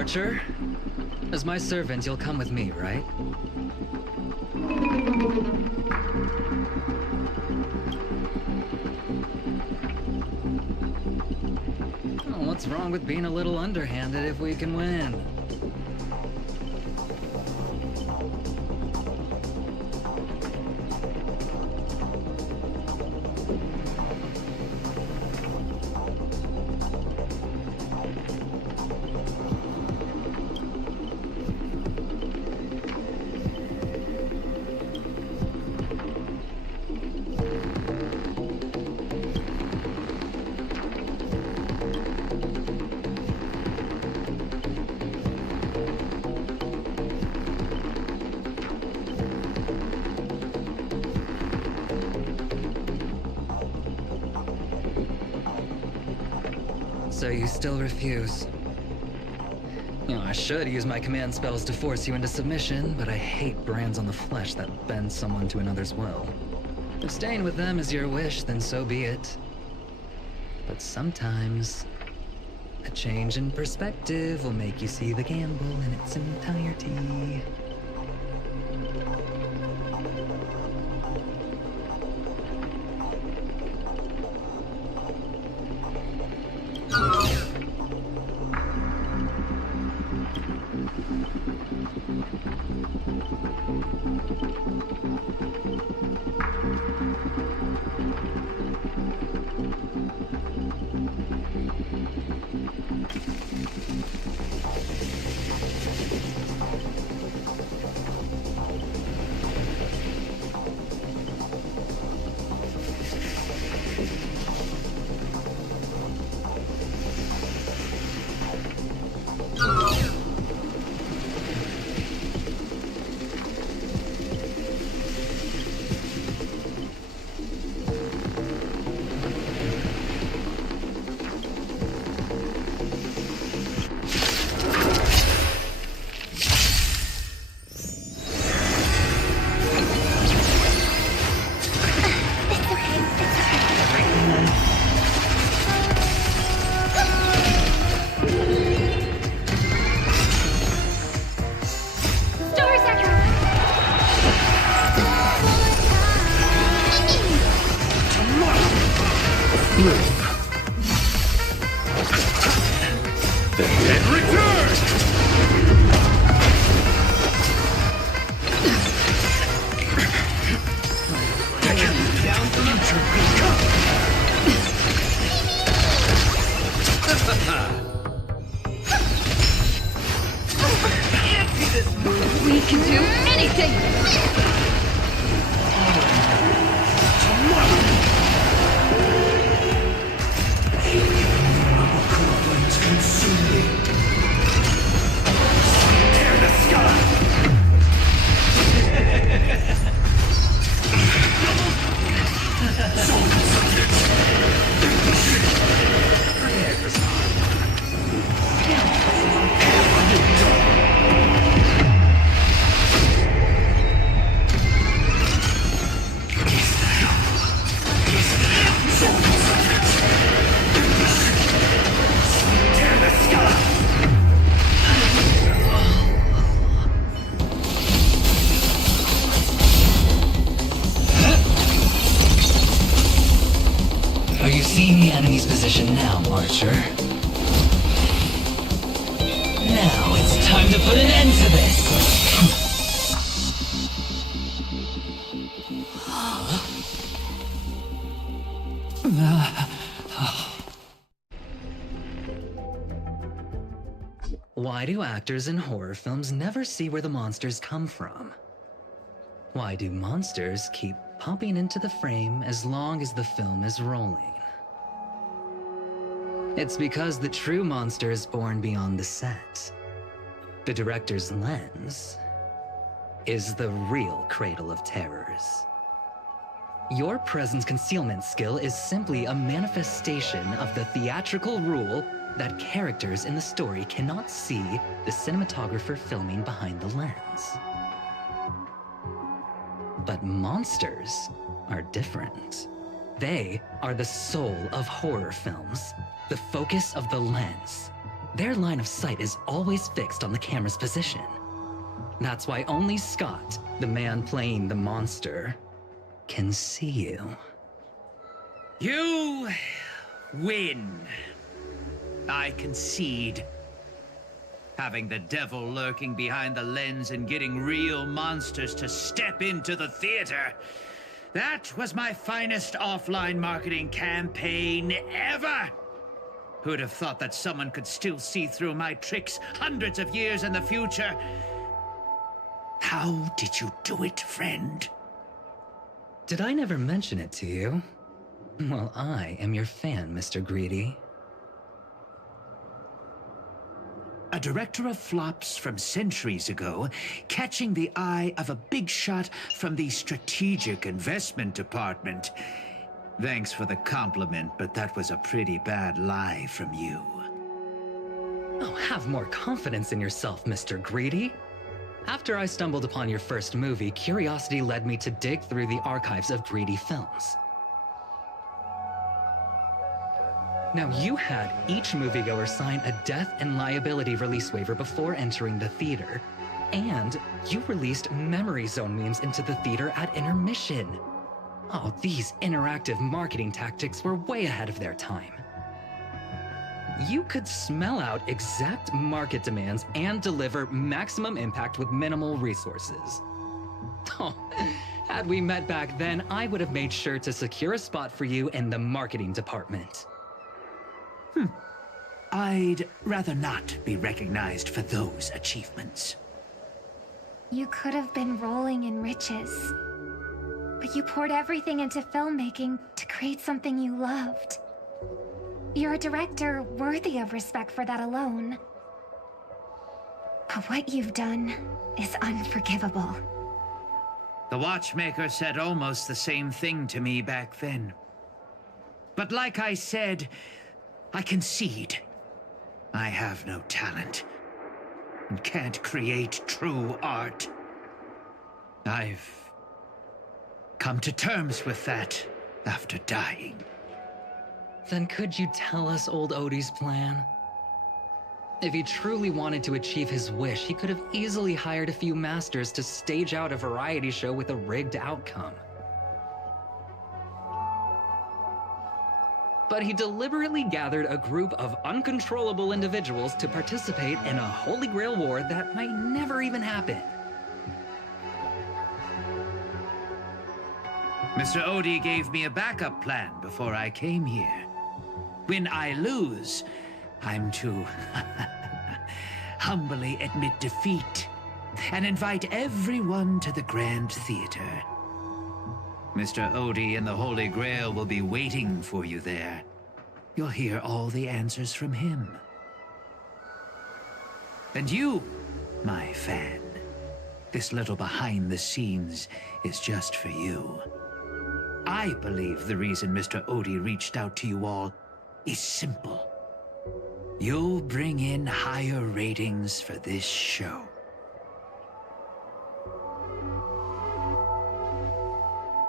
Archer, as my servant, you'll come with me, right? Oh, what's wrong with being a little underhanded if we can win? So you still refuse? You know, I should use my command spells to force you into submission, but I hate brands on the flesh that bend someone to another's will. If staying with them is your wish, then so be it. But sometimes, a change in perspective will make you see the gamble in its entirety. We can do anything! Are you seeing the enemy's position now, Archer? Now it's time to put an end to this! Why do actors in horror films never see where the monsters come from? Why do monsters keep popping into the frame as long as the film is rolling? It's because the true monster is born beyond the set. The director's lens is the real cradle of terrors. Your presence concealment skill is simply a manifestation of the theatrical rule that characters in the story cannot see the cinematographer filming behind the lens. But monsters are different. They are the soul of horror films, the focus of the lens. Their line of sight is always fixed on the camera's position. That's why only Scott, the man playing the monster, can see you. You win. I concede. Having the devil lurking behind the lens and getting real monsters to step into the theater. That was my finest offline marketing campaign ever! Who'd have thought that someone could still see through my tricks hundreds of years in the future? How did you do it, friend? Did I never mention it to you? Well, I am your fan, Mr. Greedy. A director of flops from centuries ago, catching the eye of a big shot from the strategic investment department. Thanks for the compliment, but that was a pretty bad lie from you. Oh, have more confidence in yourself, Mr. Greedy. After I stumbled upon your first movie, curiosity led me to dig through the archives of Greedy films. Now, you had each moviegoer sign a death and liability release waiver before entering the theater. And you released memory zone memes into the theater at intermission. Oh, these interactive marketing tactics were way ahead of their time. You could smell out exact market demands and deliver maximum impact with minimal resources. Oh, had we met back then, I would have made sure to secure a spot for you in the marketing department. I'd rather not be recognized for those achievements. You could have been rolling in riches. But you poured everything into filmmaking to create something you loved. You're a director worthy of respect for that alone. But what you've done is unforgivable. The watchmaker said almost the same thing to me back then. But like I said, I concede. I have no talent and can't create true art. I've come to terms with that after dying. Then could you tell us old Odie's plan? If he truly wanted to achieve his wish, he could have easily hired a few masters to stage out a variety show with a rigged outcome. But he deliberately gathered a group of uncontrollable individuals to participate in a Holy Grail war that might never even happen. Mr. Odie gave me a backup plan before I came here. When I lose, I'm to humbly admit defeat and invite everyone to the Grand Theater. Mr. Odie and the Holy Grail will be waiting for you there. You'll hear all the answers from him. And you, my fan, this little behind the scenes is just for you. I believe the reason Mr. Odie reached out to you all is simple. You'll bring in higher ratings for this show.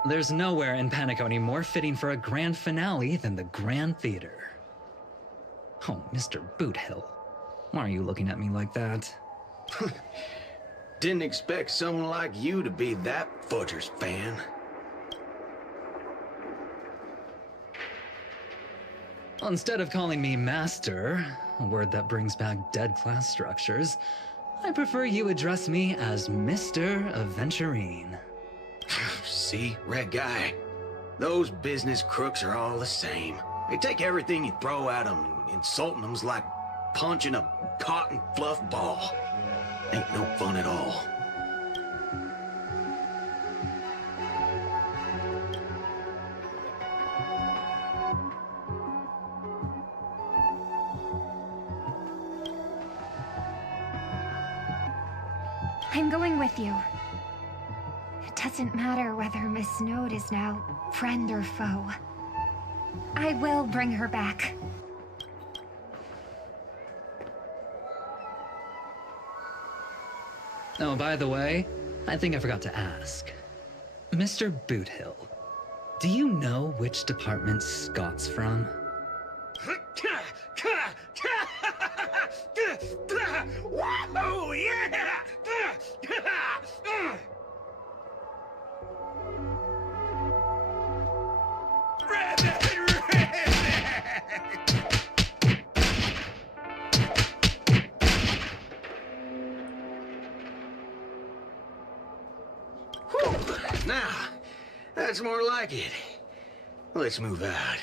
There's nowhere in Panaconii more fitting for a grand finale than the Grand Theater. Oh, Mr. Boothill, why are you looking at me like that? Didn't expect someone like you to be that Fudger's fan. Instead of calling me Master, a word that brings back dead class structures, I prefer you address me as Mr. Aventurine. See, Red Guy? Those business crooks are all the same. They take everything you throw at them, and insulting them's like punching a cotton fluff ball. Ain't no fun at all. I'm going with you. It doesn't matter whether Miss Node is now friend or foe. I will bring her back. Oh, by the way, I think I forgot to ask. Mr. Boothill, do you know which department Scott's from? Whoa, yeah! Now, that's more like it. Let's move out.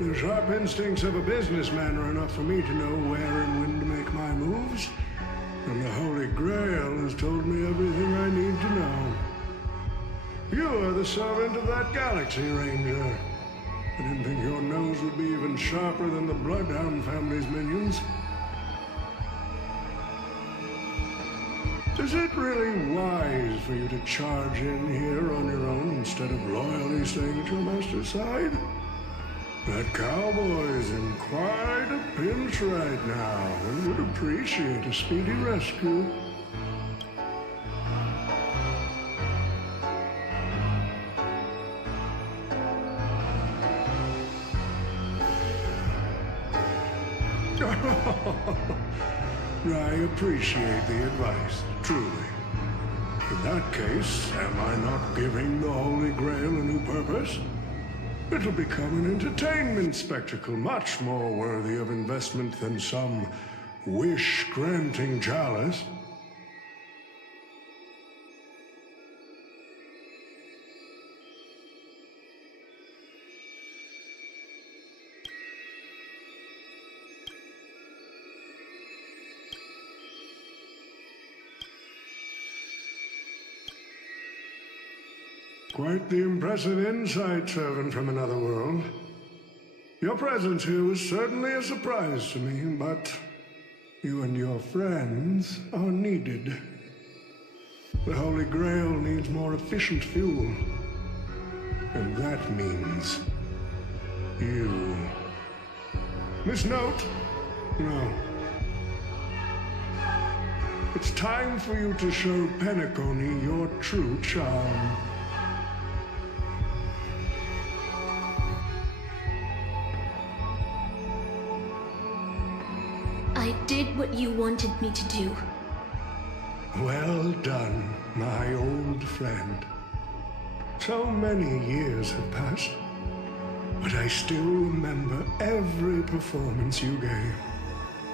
The sharp instincts of a businessman are enough for me to know where and when to make my moves. And the Holy Grail has told me everything I need to know. You are the servant of that galaxy, Ranger. I didn't think your nose would be even sharper than the Bloodhound family's minions. Is it really wise for you to charge in here on your own instead of loyally staying at your master's side? That cowboy is in quite a pinch right now and would appreciate a speedy rescue. I appreciate the advice, truly. In that case, am I not giving the Holy Grail a new purpose? It'll become an entertainment spectacle much more worthy of investment than some wish-granting chalice. Quite the impressive insight, servant from another world. Your presence here was certainly a surprise to me, but you and your friends are needed. The Holy Grail needs more efficient fuel. And that means you. Miss Note? No. It's time for you to show Penacony your true charm. I did what you wanted me to do. Well done, my old friend. So many years have passed, but I still remember every performance you gave,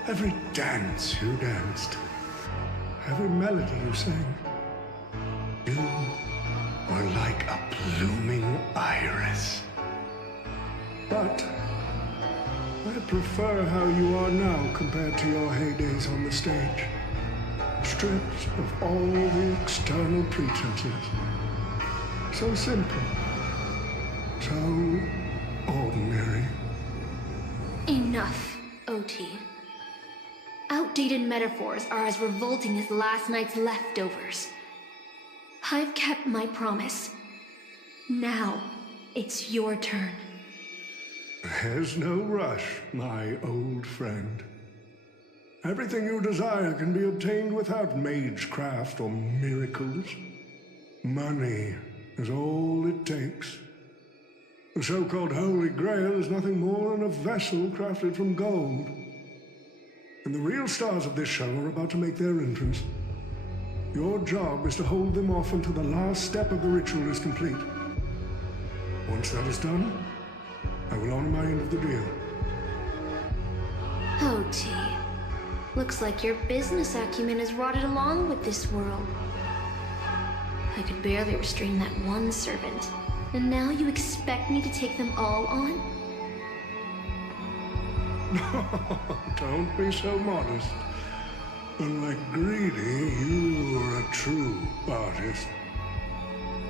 every dance you danced, every melody you sang. You were like a blooming iris. But I prefer how you are now compared to your heydays on the stage. Stripped of all the external pretenses. So simple. So ordinary. Enough, OT. Outdated metaphors are as revolting as last night's leftovers. I've kept my promise. Now, it's your turn. There's no rush, my old friend. Everything you desire can be obtained without magecraft or miracles. Money is all it takes. The so-called Holy Grail is nothing more than a vessel crafted from gold. And the real stars of this show are about to make their entrance. Your job is to hold them off until the last step of the ritual is complete. Once that is done, I will honor my end of the deal. OT. Looks like your business acumen has rotted along with this world. I could barely restrain that one servant. And now you expect me to take them all on? Don't be so modest. Unlike Greedy, you are a true artist.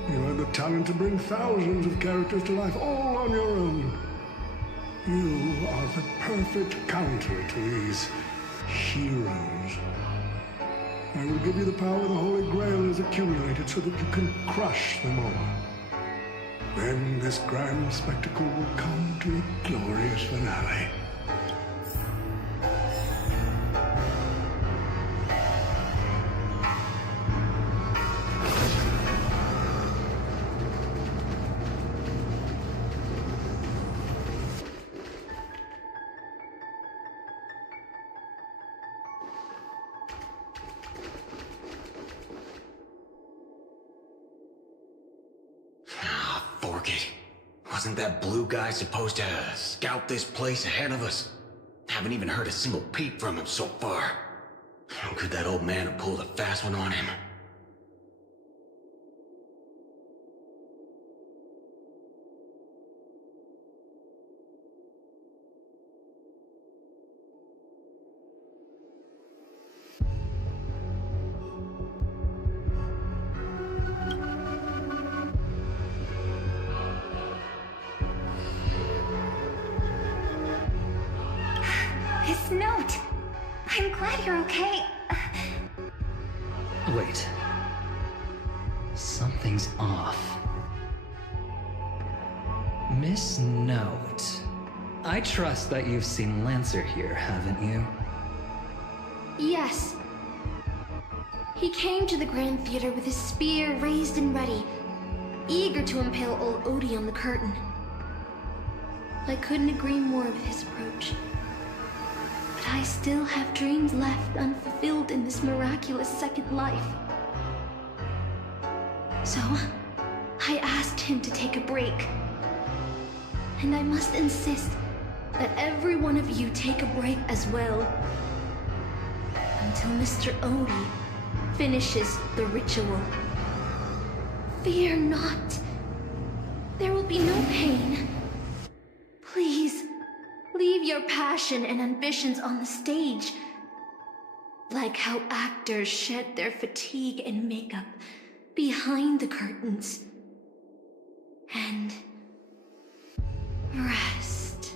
You have the talent to bring thousands of characters to life all on your own. You are the perfect counter to these heroes. I will give you the power the Holy Grail has accumulated so that you can crush them all. Then this grand spectacle will come to a glorious finale. Fork it. Wasn't that blue guy supposed to scout this place ahead of us? Haven't even heard a single peep from him so far. Could that old man have pulled a fast one on him? His note! I'm glad you're okay. Wait. Something's off. Miss Note. I trust that you've seen Lancer here, haven't you? Yes. He came to the Grand Theater with his spear raised and ready, eager to impale old Odie on the curtain. I couldn't agree more with his approach. But I still have dreams left unfulfilled in this miraculous second life. So, I asked him to take a break. And I must insist that every one of you take a break as well. Until Mr. Odie finishes the ritual. Fear not. There will be no pain. Please, leave your passion and ambitions on the stage. Like how actors shed their fatigue and makeup behind the curtains. And rest.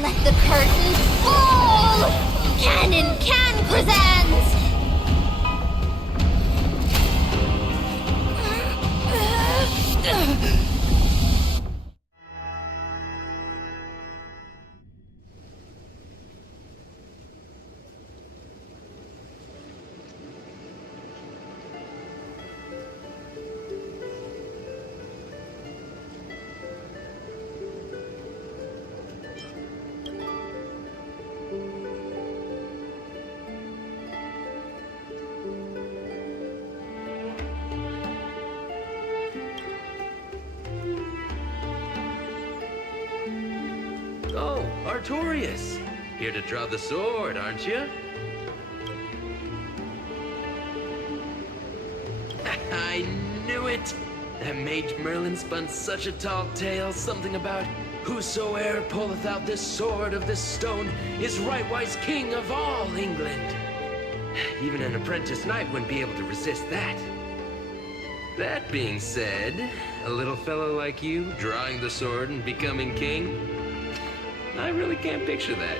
Let the curtain fall! Canon Can presents! Oh, Artorias! Here to draw the sword, aren't you? I knew it! That Mage Merlin spun such a tall tale, something about whosoe'er pulleth out this sword of this stone is rightwise king of all England. Even an apprentice knight wouldn't be able to resist that. That being said, a little fellow like you drawing the sword and becoming king, I really can't picture that.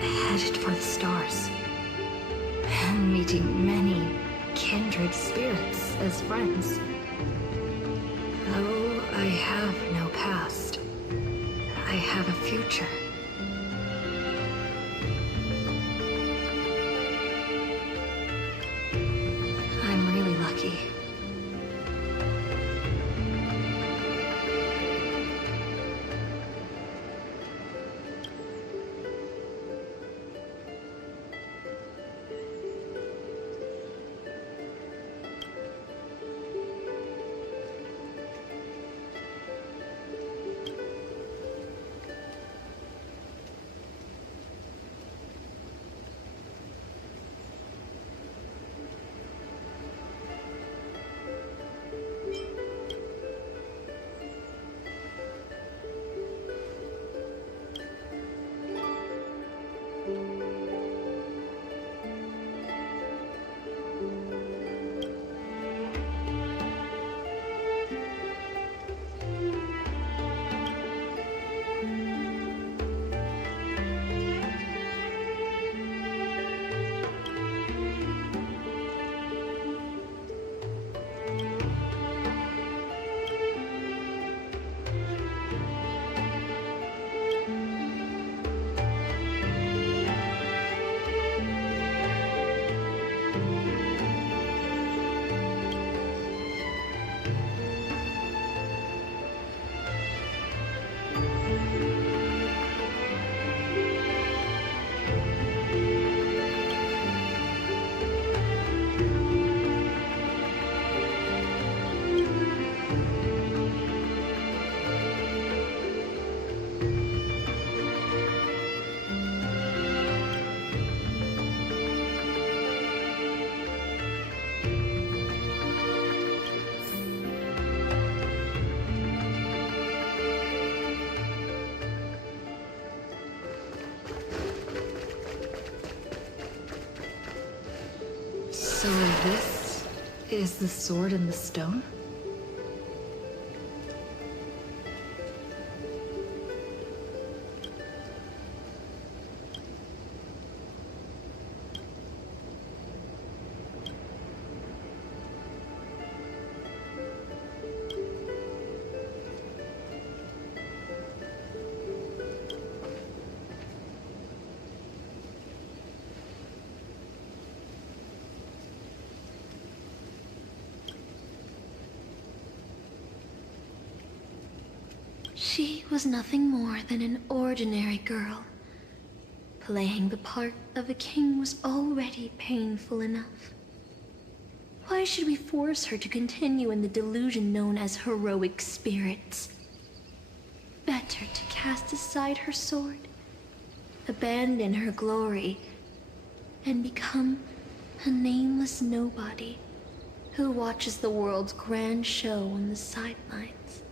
headed for the stars. And meeting many kindred spirits as friends. Though I have no past, I have a future. I'm really lucky. So this is the sword in the stone? She was nothing more than an ordinary girl. Playing the part of a king was already painful enough. Why should we force her to continue in the delusion known as heroic spirits? Better to cast aside her sword, abandon her glory, and become a nameless nobody who watches the world's grand show on the sidelines.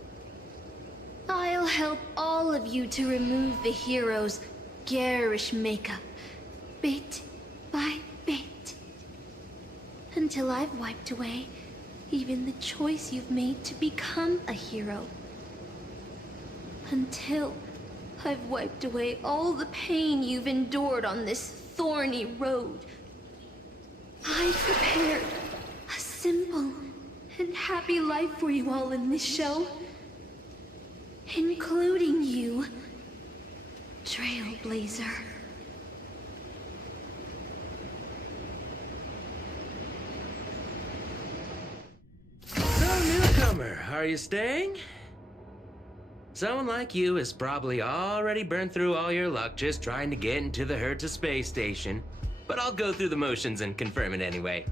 I'll help all of you to remove the hero's garish makeup, bit by bit, until I've wiped away even the choice you've made to become a hero. Until I've wiped away all the pain you've endured on this thorny road. I've prepared a simple and happy life for you all in this show. Including you, Trailblazer. So, newcomer, are you staying? Someone like you has probably already burned through all your luck just trying to get into the Herta space station, but I'll go through the motions and confirm it anyway.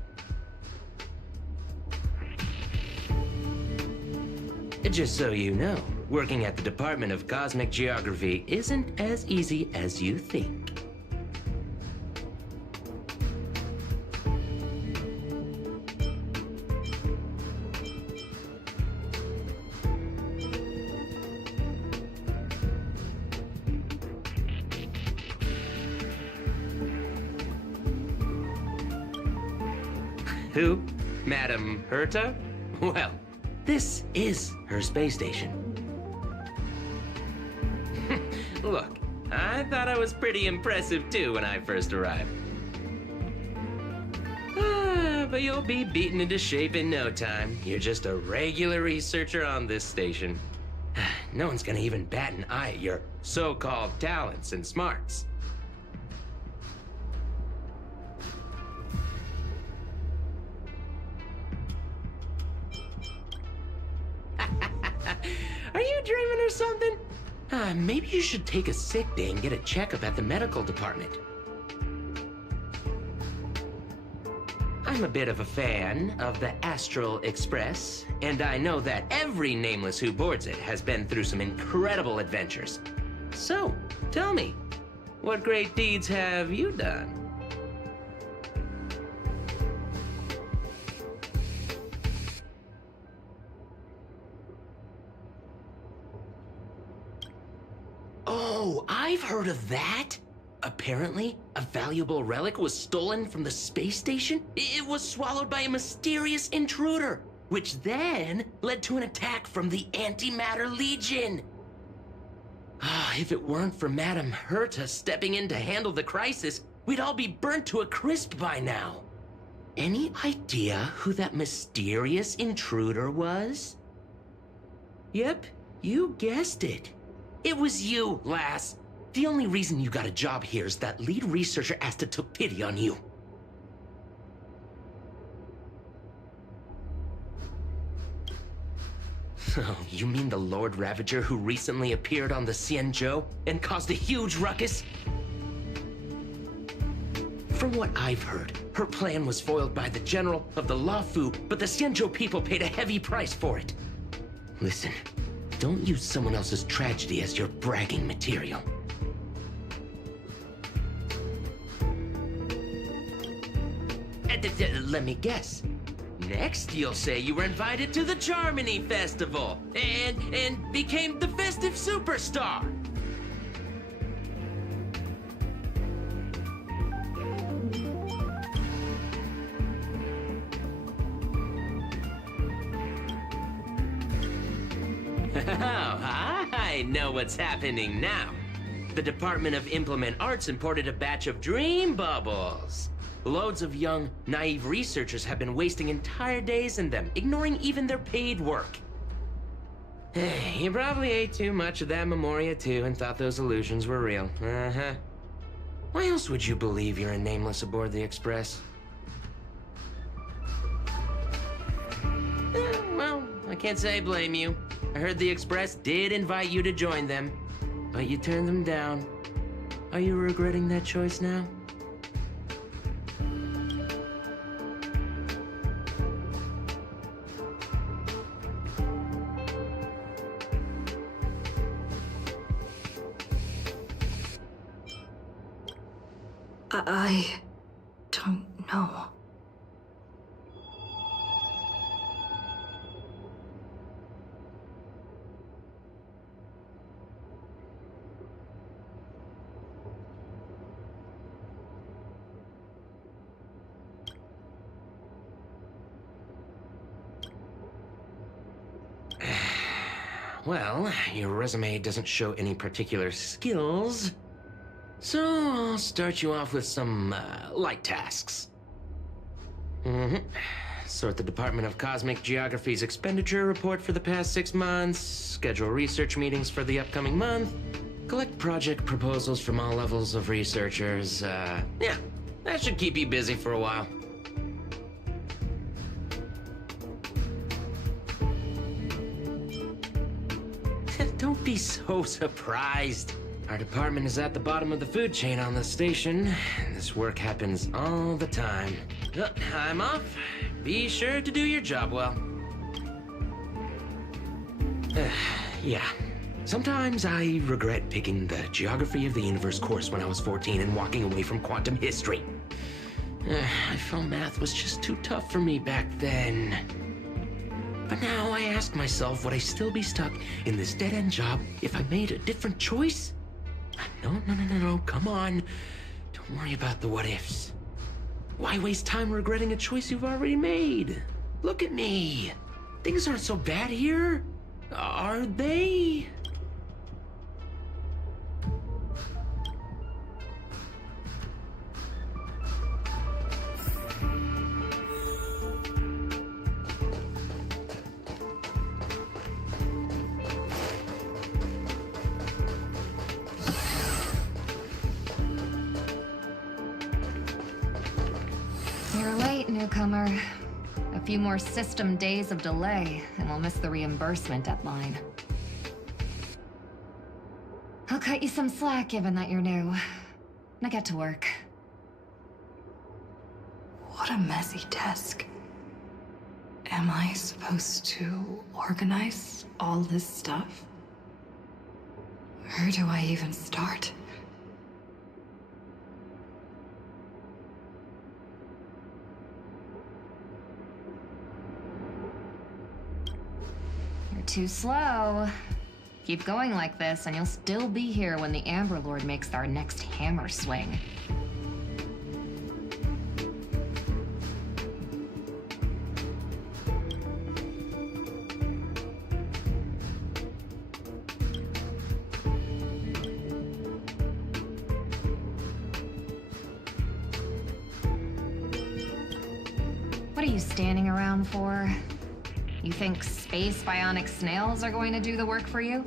Just so you know, working at the Department of Cosmic Geography isn't as easy as you think. Who? Madam Herta? Well, this is her space station. Look, I've thought I was pretty impressive too when I first arrived. But you'll be beaten into shape in no time. You're just a regular researcher on this station. No one's gonna even bat an eye at your so-called talents and smarts. Are you dreaming or something? Maybe you should take a sick day and get a checkup at the medical department. I'm a bit of a fan of the Astral Express, and I know that every nameless who boards it has been through some incredible adventures. So, tell me, what great deeds have you done? Oh, I've heard of that! Apparently, a valuable relic was stolen from the space station. It was swallowed by a mysterious intruder, which then led to an attack from the Antimatter Legion. If it weren't for Madame Herta stepping in to handle the crisis, we'd all be burnt to a crisp by now. Any idea who that mysterious intruder was? Yep, you guessed it. It was you, lass. The only reason you got a job here is that lead researcher Asta took pity on you. Oh, you mean the Lord Ravager who recently appeared on the Xianzhou and caused a huge ruckus? From what I've heard, her plan was foiled by the general of the Luofu, but the Xianzhou people paid a heavy price for it. Listen, don't use someone else's tragedy as your bragging material. Let me guess. Next, you'll say you were invited to the Charmony Festival and became the festive superstar. Oh, I know what's happening now. The Department of Implement Arts imported a batch of dream bubbles. Loads of young, naive researchers have been wasting entire days in them, ignoring even their paid work. You probably ate too much of that Memoria too and thought those illusions were real. Uh-huh. Why else would you believe you're a nameless aboard the Express? Well, I can't say I blame you. I heard the Express did invite you to join them, but you turned them down. Are you regretting that choice now? I don't know. Well, your resume doesn't show any particular skills, so I'll start you off with some light tasks. Sort the Department of Cosmic Geography's expenditure report for the past 6 months, schedule research meetings for the upcoming month, collect project proposals from all levels of researchers. Yeah, that should keep you busy for a while. Don't be so surprised. Our department is at the bottom of the food chain on the station. This work happens all the time. I'm off. Be sure to do your job well. Yeah. Sometimes I regret picking the Geography of the Universe course when I was 14 and walking away from quantum history. I felt math was just too tough for me back then. But now I ask myself, would I still be stuck in this dead-end job if I made a different choice? No, come on. Don't worry about the what-ifs. Why waste time regretting a choice you've already made? Look at me. Things aren't so bad here, are they? You're late, newcomer. A few more system days of delay, and we'll miss the reimbursement deadline. I'll cut you some slack, given that you're new. Now get to work. What a messy desk. Am I supposed to organize all this stuff? Where do I even start? You're too slow. Keep going like this, and you'll still be here when the Amber Lord makes our next hammer swing. What are you standing around for? You think space bionic snails are going to do the work for you?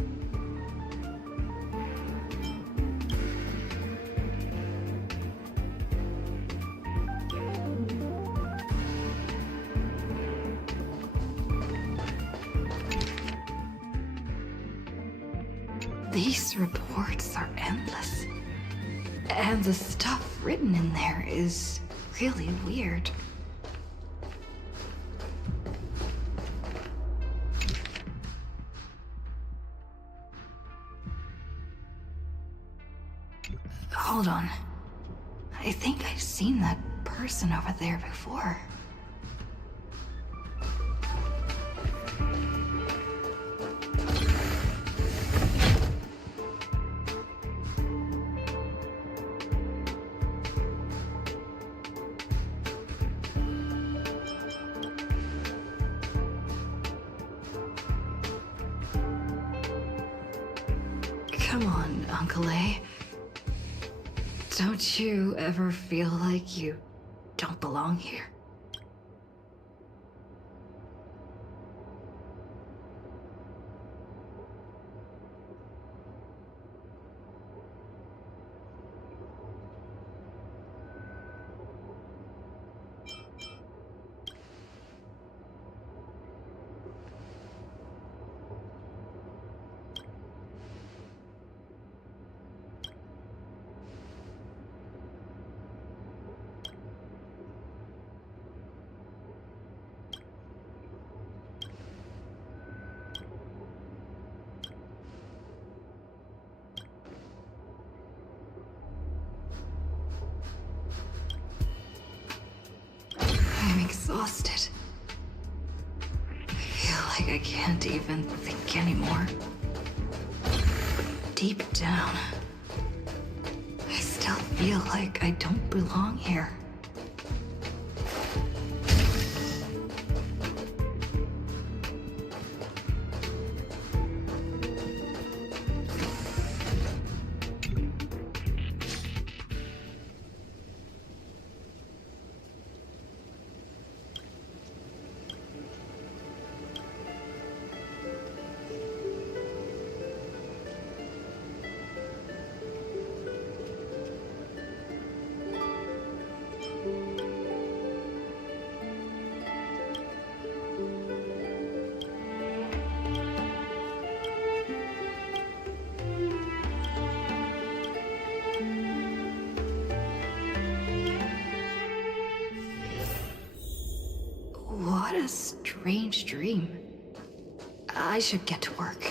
These reports are endless. And the stuff written in there is really weird. Hold on. I think I've seen that person over there before. Come on, Uncle A. Don't you ever feel like you don't belong here? I'm exhausted. I feel like I can't even think anymore. Deep down, I still feel like I don't belong here. What a strange dream. I should get to work.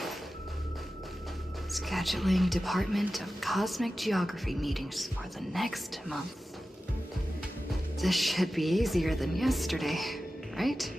Scheduling Department of Cosmic Geography meetings for the next month. This should be easier than yesterday, right?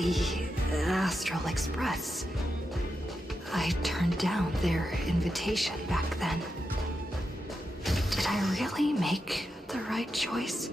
The Astral Express. I turned down their invitation back then. Did I really make the right choice?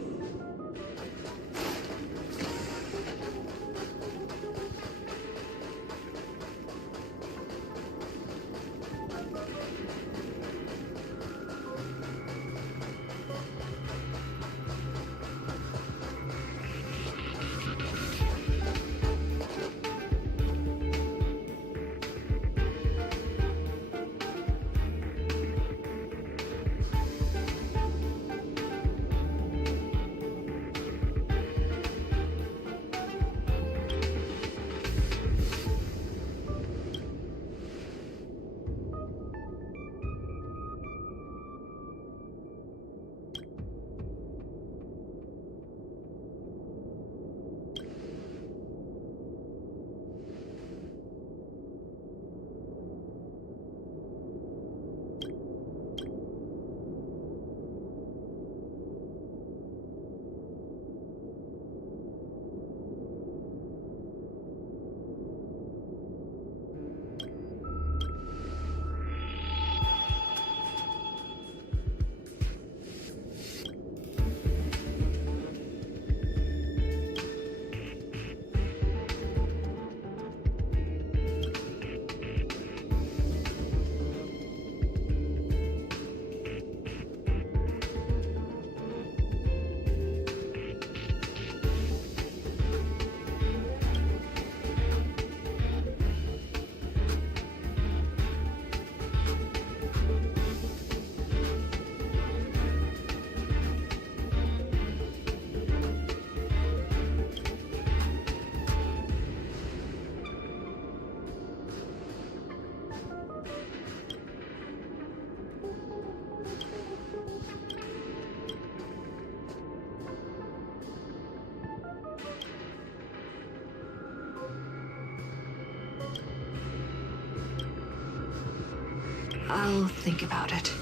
I'll think about it.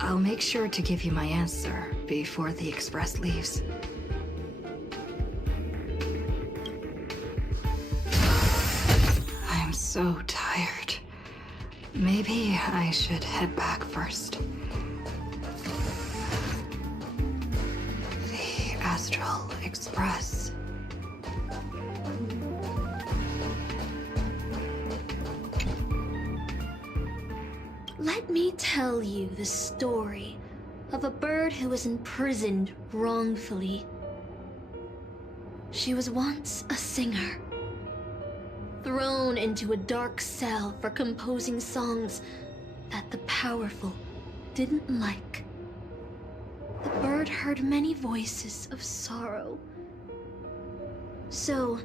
I'll make sure to give you my answer before the express leaves. I'm so tired. Maybe I should head back first. The Astral Express. Let me tell you the story of a bird who was imprisoned wrongfully. She was once a singer, thrown into a dark cell for composing songs that the powerful didn't like. The bird heard many voices of sorrow. So,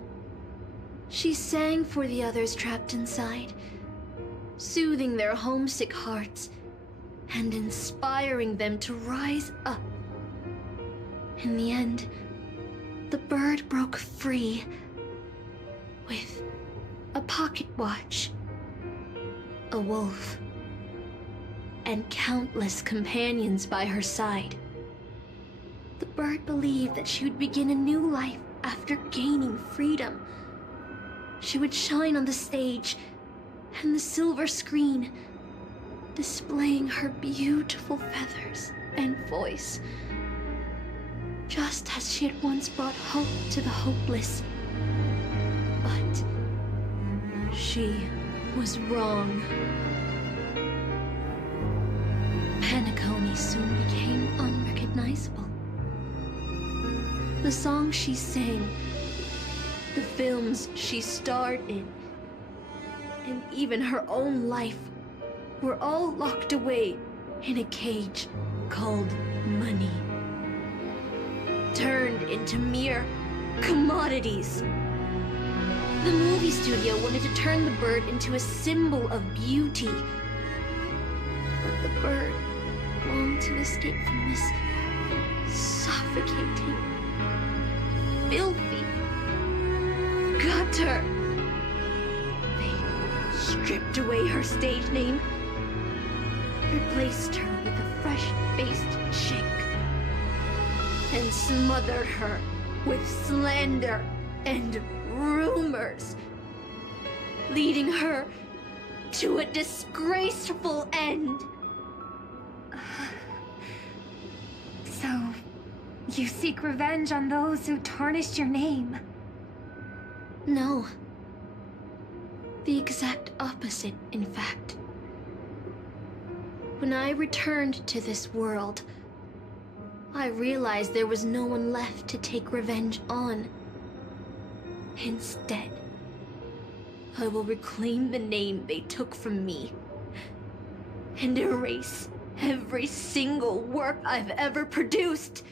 she sang for the others trapped inside, soothing their homesick hearts and inspiring them to rise up. In the end, the bird broke free with a pocket watch, a wolf, and countless companions by her side. The bird believed that she would begin a new life after gaining freedom. She would shine on the stage and the silver screen, displaying her beautiful feathers and voice, just as she had once brought hope to the hopeless. But she was wrong. Penacony soon became unrecognizable. The songs she sang, the films she starred in, and even her own life were all locked away in a cage called money, turned into mere commodities. The movie studio wanted to turn the bird into a symbol of beauty, but the bird longed to escape from this suffocating, filthy gutter. Stripped away her stage name, replaced her with a fresh-faced chick, and smothered her with slander and rumors, leading her to a disgraceful end. So, you seek revenge on those who tarnished your name? No. The exact opposite, in fact. When I returned to this world, I realized there was no one left to take revenge on. Instead, I will reclaim the name they took from me and erase every single work I've ever produced.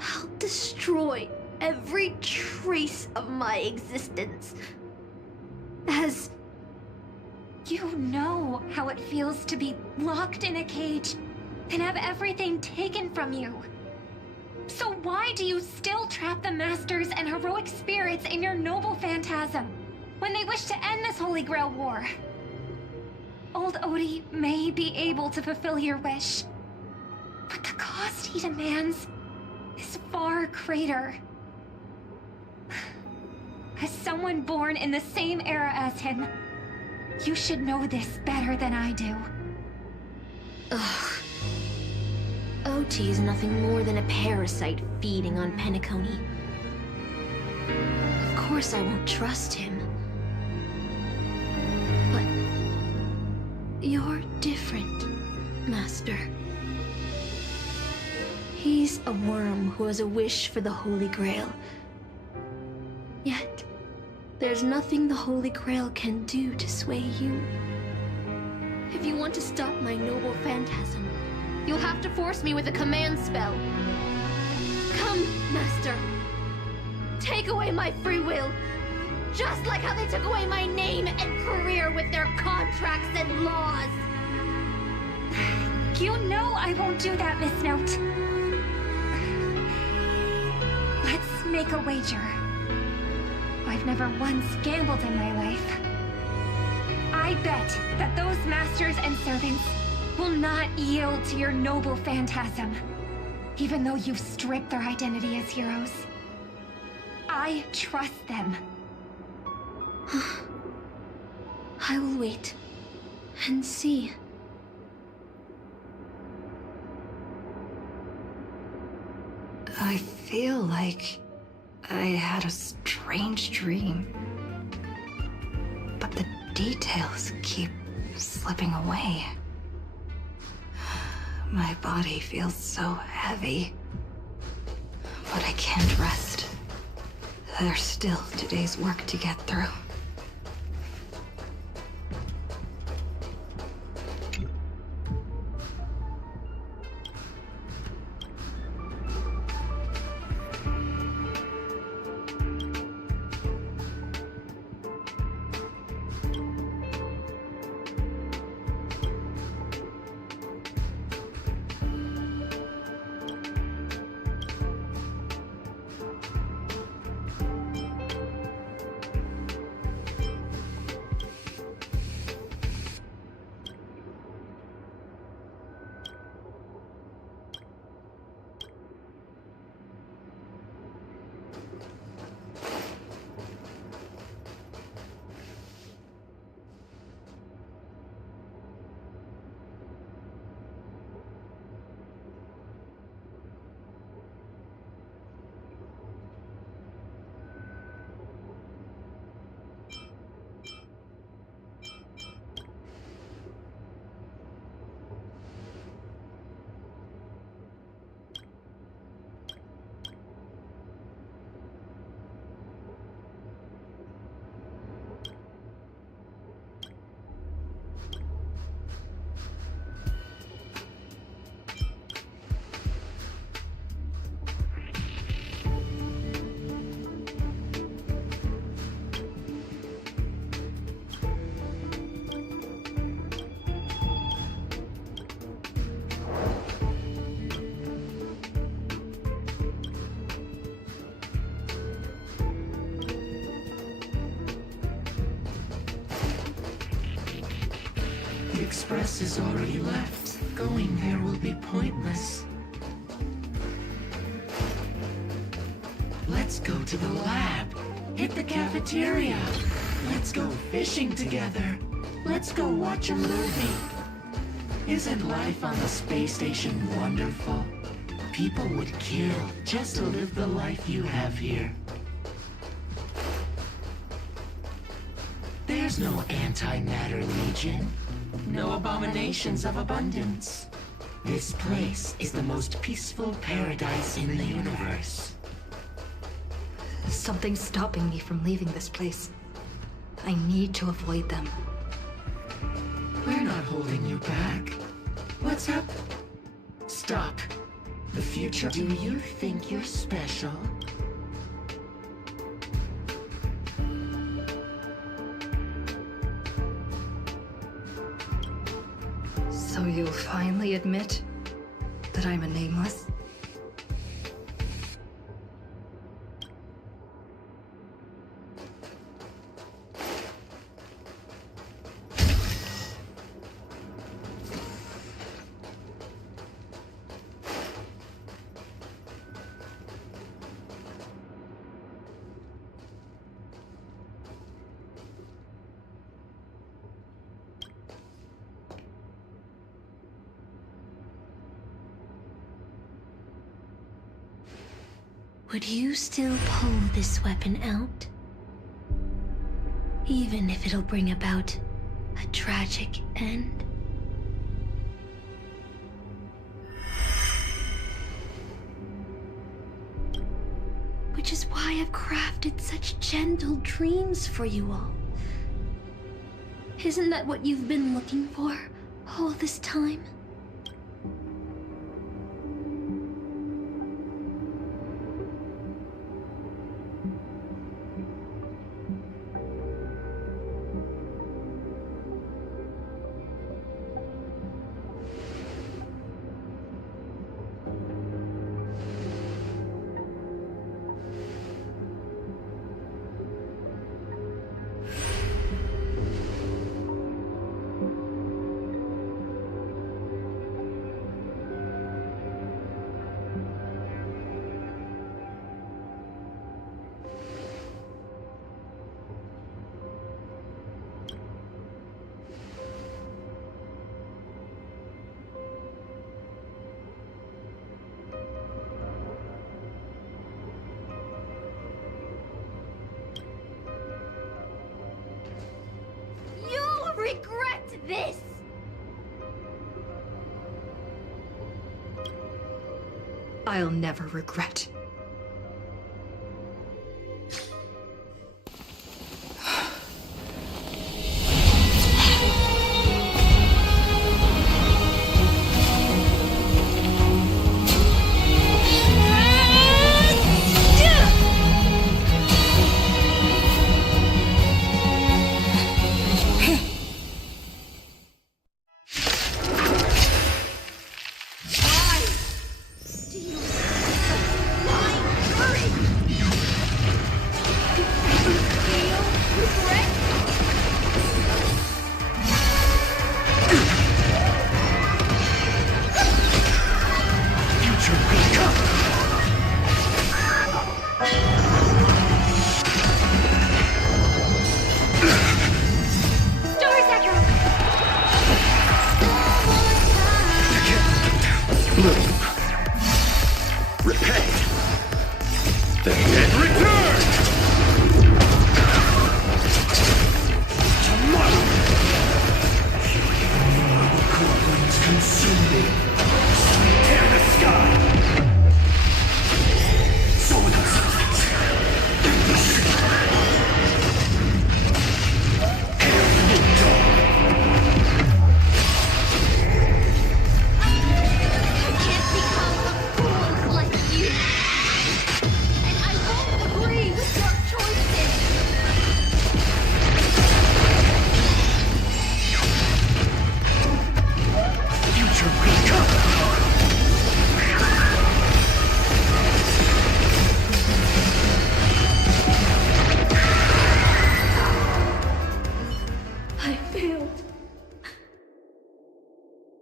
I'll destroy every trace of my existence. As you know how it feels to be locked in a cage and have everything taken from you. So why do you still trap the masters and heroic spirits in your noble phantasm when they wish to end this Holy Grail war? Old Odie may be able to fulfill your wish, but the cost he demands is far greater. As someone born in the same era as him, you should know this better than I do. Ugh. OT is nothing more than a parasite feeding on Penacony. Of course I won't trust him. But you're different, Master. He's a worm who has a wish for the Holy Grail. Yet, there's nothing the Holy Grail can do to sway you. If you want to stop my noble phantasm, you'll have to force me with a command spell. Come, Master. Take away my free will, just like how they took away my name and career with their contracts and laws. You know I won't do that, Miss Note. Let's make a wager. I've never once gambled in my life. I bet that those masters and servants will not yield to your noble phantasm, even though you've stripped their identity as heroes. I trust them. I will wait and see. I feel like I had a strange dream, but the details keep slipping away. My body feels so heavy, but I can't rest. There's still today's work to get through. The Express is already left. Going there will be pointless. Let's go to the lab. Hit the cafeteria. Let's go fishing together. Let's go watch a movie. Isn't life on the space station wonderful? People would kill just to live the life you have here. There's no antimatter legion. No abominations of abundance. This place is the most peaceful paradise in the universe. Something's stopping me from leaving this place. I need to avoid them. We're not holding you back. What's up? Stop. The future. Do you think you're special? So you'll finally admit that I'm a nameless? Would you still pull this weapon out? Even if it'll bring about a tragic end? Which is why I've crafted such gentle dreams for you all. Isn't that what you've been looking for all this time? Regret this! I'll never regret.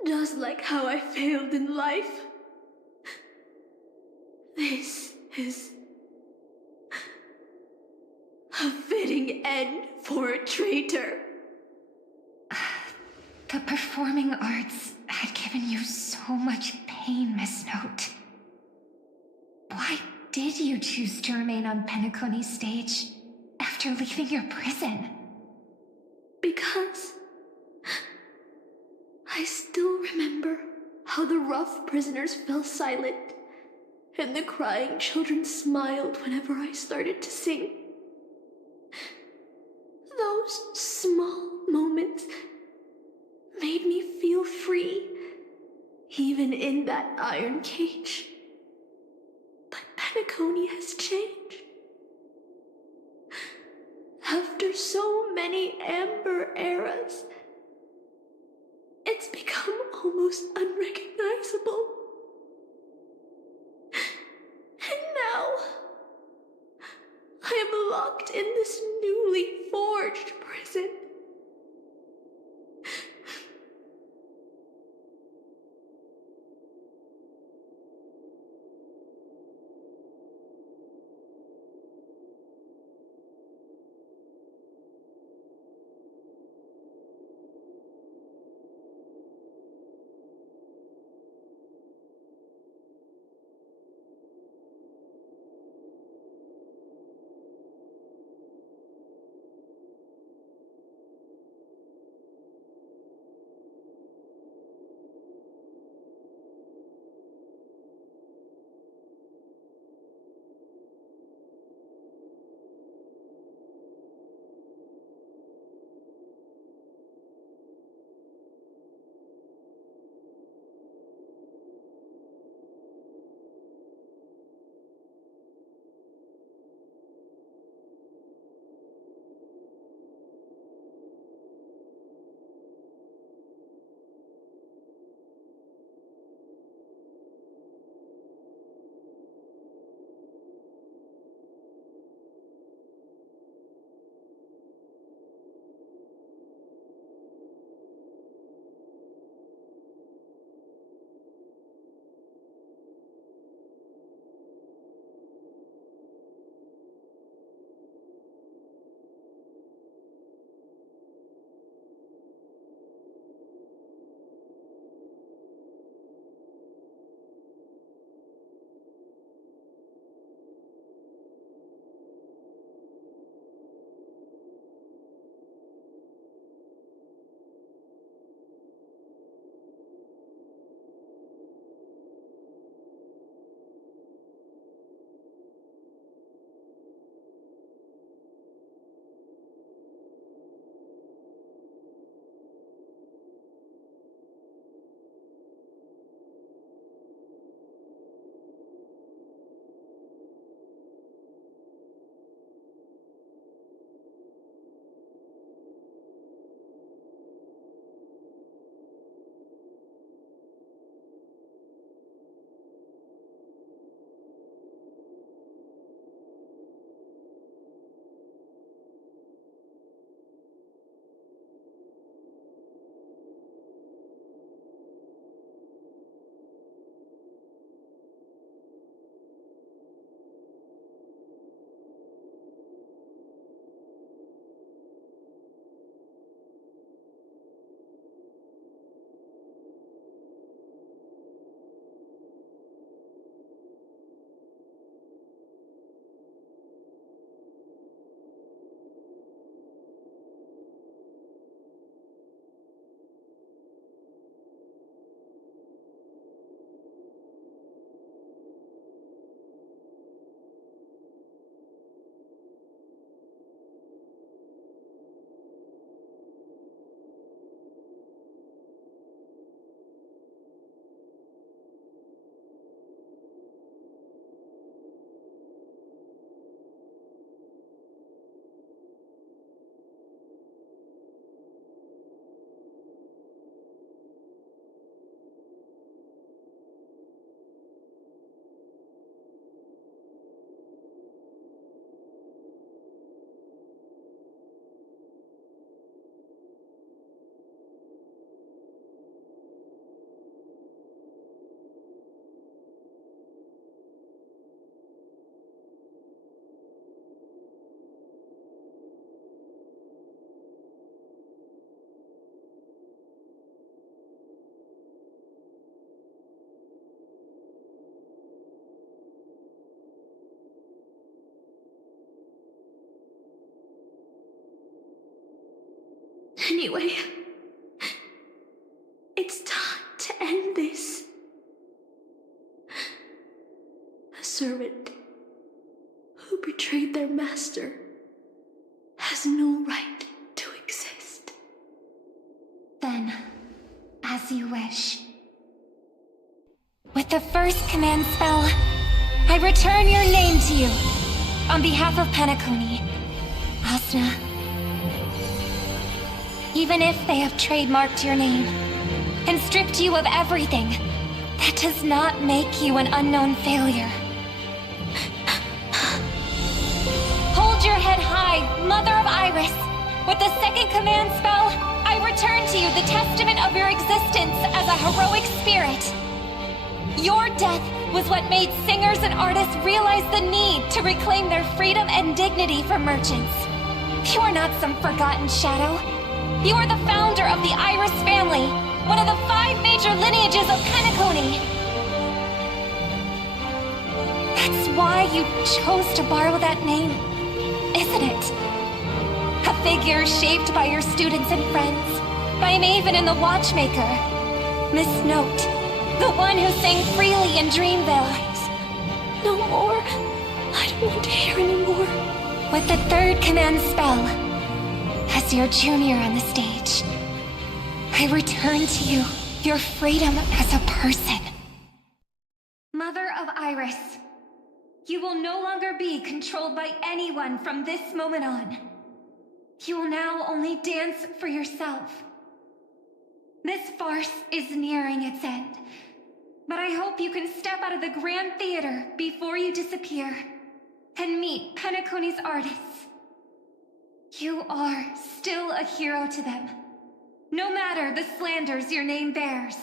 Just like how I failed in life. This is A fitting end for a traitor. The performing arts had given you so much pain, Miss Note. Why did you choose to remain on Penacony's stage after leaving your prison? Because I still remember how the rough prisoners fell silent and the crying children smiled whenever I started to sing. Those small moments made me feel free, even in that iron cage. But Penacony has changed. After so many amber eras, it's become almost unrecognizable. And now, I am locked in this newly forged prison. Anyway, it's time to end this. A servant who betrayed their master has no right to exist. Then, as you wish. With the first command spell, I return your name to you. On behalf of Penacony, Asna. Even if they have trademarked your name and stripped you of everything, that does not make you an unknown failure. Hold your head high, Mother of Iris. With the second command spell, I return to you the testament of your existence as a heroic spirit. Your death was what made singers and artists realize the need to reclaim their freedom and dignity for merchants. You are not some forgotten shadow. You are the founder of the Iris family, one of the 5 major lineages of Penacony. That's why you chose to borrow that name, isn't it? A figure shaped by your students and friends, by Maven and the Watchmaker. Miss Note, the one who sang freely in Dreamville. No more. I don't want to hear anymore. With the third command spell, as your junior on the stage, I return to you your freedom as a person. Mother of Iris, you will no longer be controlled by anyone from this moment on. You will now only dance for yourself. This farce is nearing its end, but I hope you can step out of the Grand Theater before you disappear and meet Penacony's artists. You are still a hero to them, no matter the slanders your name bears.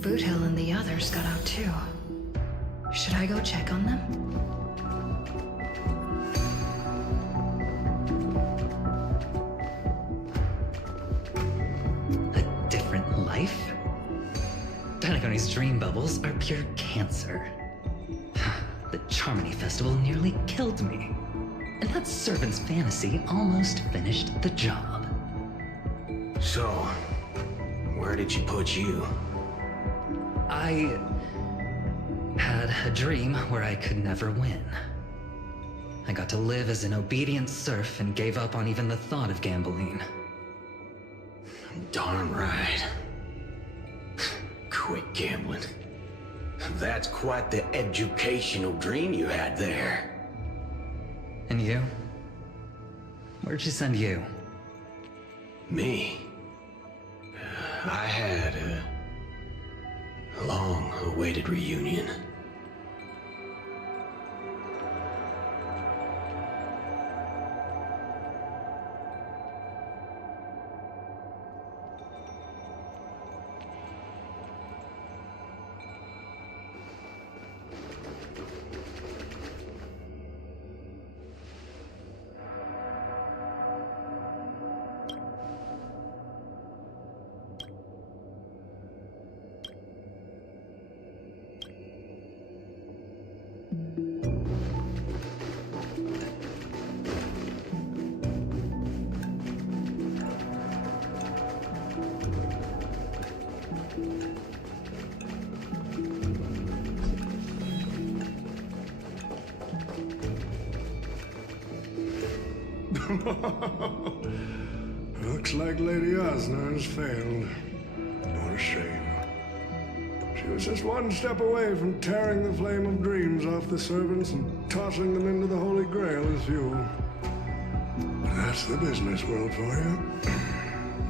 Boothill and the others got out too. Should I go check on them? A different life? Penacony's dream bubbles are pure cancer. The Charmony Festival nearly killed me. And that servant's fantasy almost finished the job. So, where did she put you? I had a dream where I could never win. I got to live as an obedient serf and gave up on even the thought of gambling. Darn right. Quit gambling. That's quite the educational dream you had there. And you? Where'd she send you? Me? I had a long-awaited reunion. Looks like Lady Asna has failed. What a shame. She was just one step away from tearing the flame of dreams off the servants and tossing them into the Holy Grail as fuel. That's the business world for you.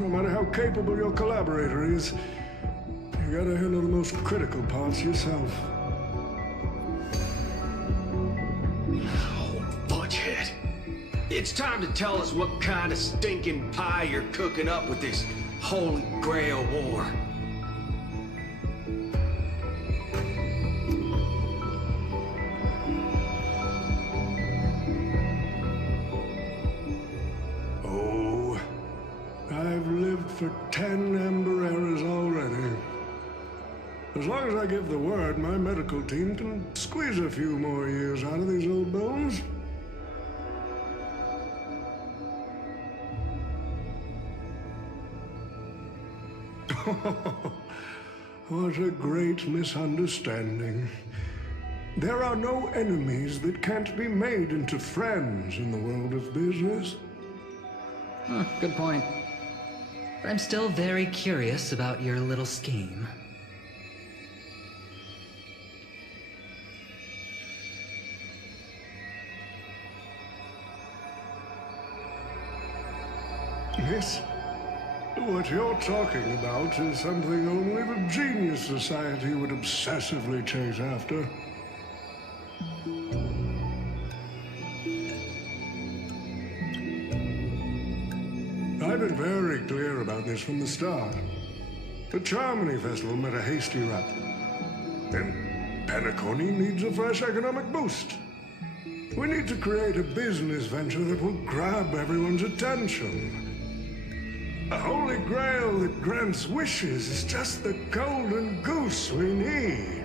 No matter how capable your collaborator is, you gotta handle the most critical parts yourself. It's time to tell us what kind of stinking pie you're cooking up with this Holy Grail war. Oh, I've lived for 10 Ember Eras already. As long as I give the word, my medical team can squeeze a few more years out of these old bones. What a great misunderstanding. There are no enemies that can't be made into friends in the world of business. Huh, good point. But I'm still very curious about your little scheme. Yes? What you're talking about is something only the Genius Society would obsessively chase after. I've been very clear about this from the start. The Charmony Festival met a hasty rap. And Penacony needs a fresh economic boost. We need to create a business venture that will grab everyone's attention. A holy grail that grants wishes is just the golden goose we need.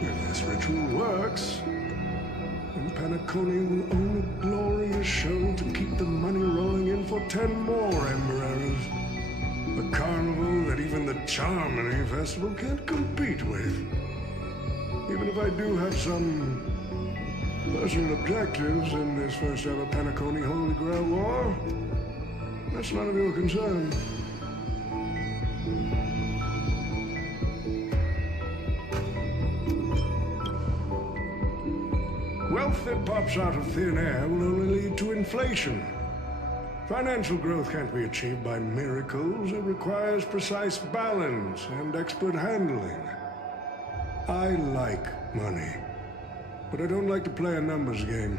If this ritual works, then Penacony will own a glorious show to keep the money rolling in for 10 more Ember Eras. A carnival that even the Charmony Festival can't compete with. Even if I do have some personal objectives in this first ever Penacony Holy Grail War, that's none of your concern. Wealth that pops out of thin air will only lead to inflation. Financial growth can't be achieved by miracles. It requires precise balance and expert handling. I like money, but I don't like to play a numbers game.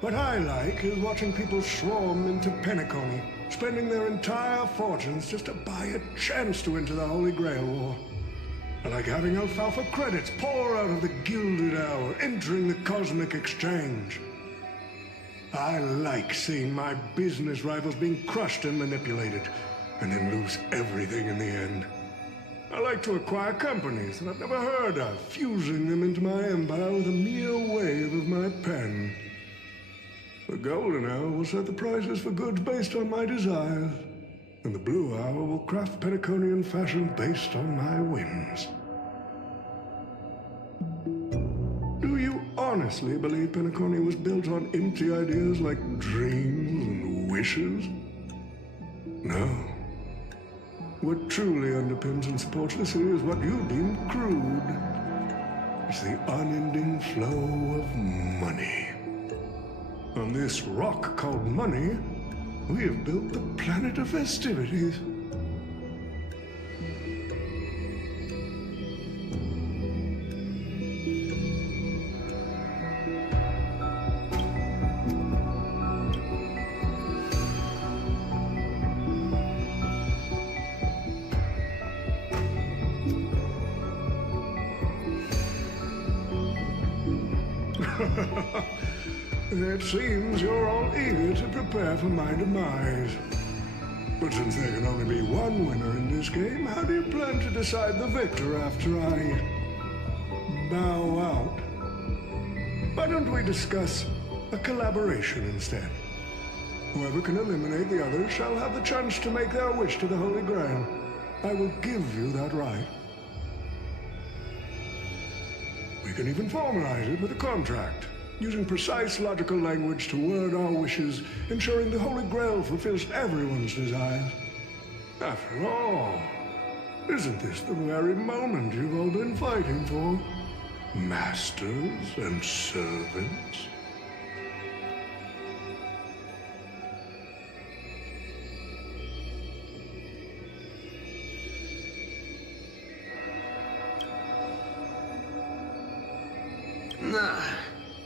What I like is watching people swarm into Penacony, spending their entire fortunes just to buy a chance to enter the Holy Grail War. I like having alfalfa credits pour out of the Gilded Hour, entering the Cosmic Exchange. I like seeing my business rivals being crushed and manipulated, and then lose everything in the end. I like to acquire companies that I've never heard of, fusing them into my empire with a mere wave of my pen. The Golden Hour will set the prices for goods based on my desires, and the Blue Hour will craft Penaconian fashion based on my whims. Do you honestly believe Penacony was built on empty ideas like dreams and wishes? No. What truly underpins and supports this city is what you deem crude. It's the unending flow of money. On this rock called money, we have built the planet of festivities. It seems you're all eager to prepare for my demise. But since there can only be one winner in this game, how do you plan to decide the victor after I bow out? Why don't we discuss a collaboration instead? Whoever can eliminate the others shall have the chance to make their wish to the Holy Grail. I will give you that right. We can even formalize it with a contract, using precise logical language to word our wishes, ensuring the Holy Grail fulfills everyone's desires. After all, isn't this the very moment you've all been fighting for? Masters and servants? Nah,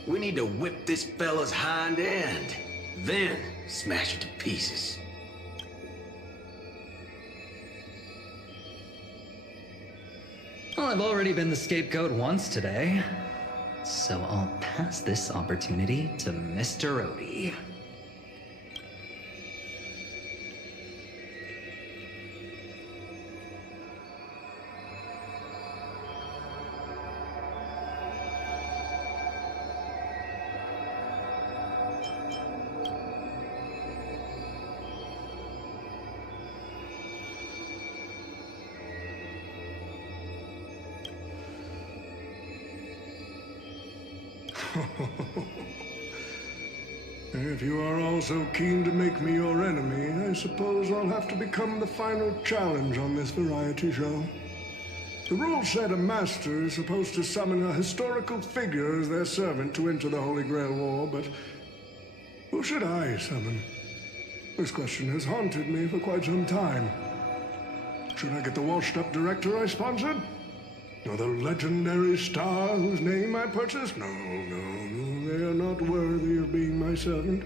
We need to whip this fella's hind end, then smash it to pieces. Well, I've already been the scapegoat once today, so I'll pass this opportunity to Mr. Odie. If you are all so keen to make me your enemy, I suppose I'll have to become the final challenge on this variety show. The rules said a master is supposed to summon a historical figure as their servant to enter the Holy Grail War, but who should I summon? This question has haunted me for quite some time. Should I get the washed-up director I sponsored? Or the legendary star whose name I purchased? No, they are not worthy of being my servant.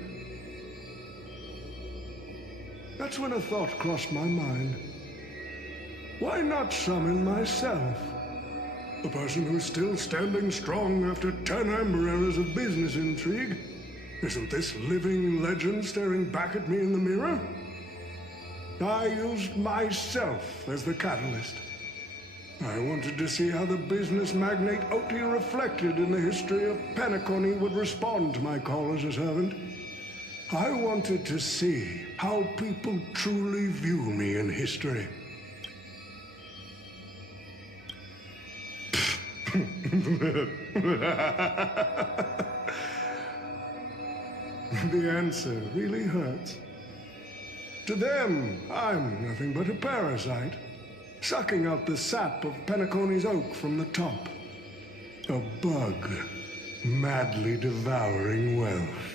That's when a thought crossed my mind. Why not summon myself? The person who's still standing strong after 10 amber eras of business intrigue? Isn't this living legend staring back at me in the mirror? I used myself as the catalyst. I wanted to see how the business magnate Oti reflected in the history of Penacony would respond to my call as a servant. I wanted to see how people truly view me in history. The answer really hurts. To them, I'm nothing but a parasite, sucking out the sap of Penacony's oak from the top. A bug, madly devouring wealth.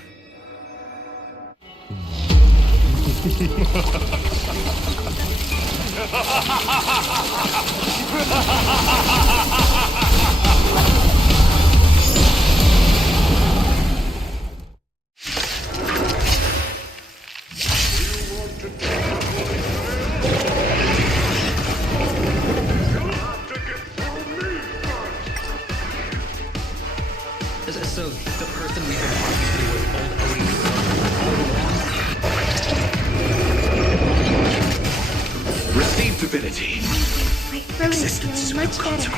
So the person we've been talking to was old Odie all along? Receive divinity. My throat is feeling much better.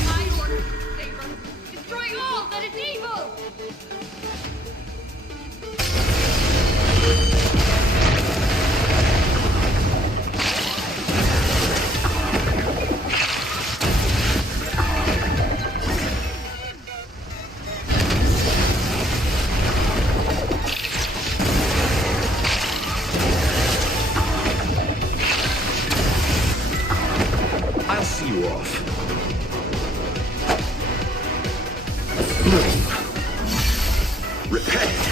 I order Saber. Destroy all that is evil! I'll see you off. Repent.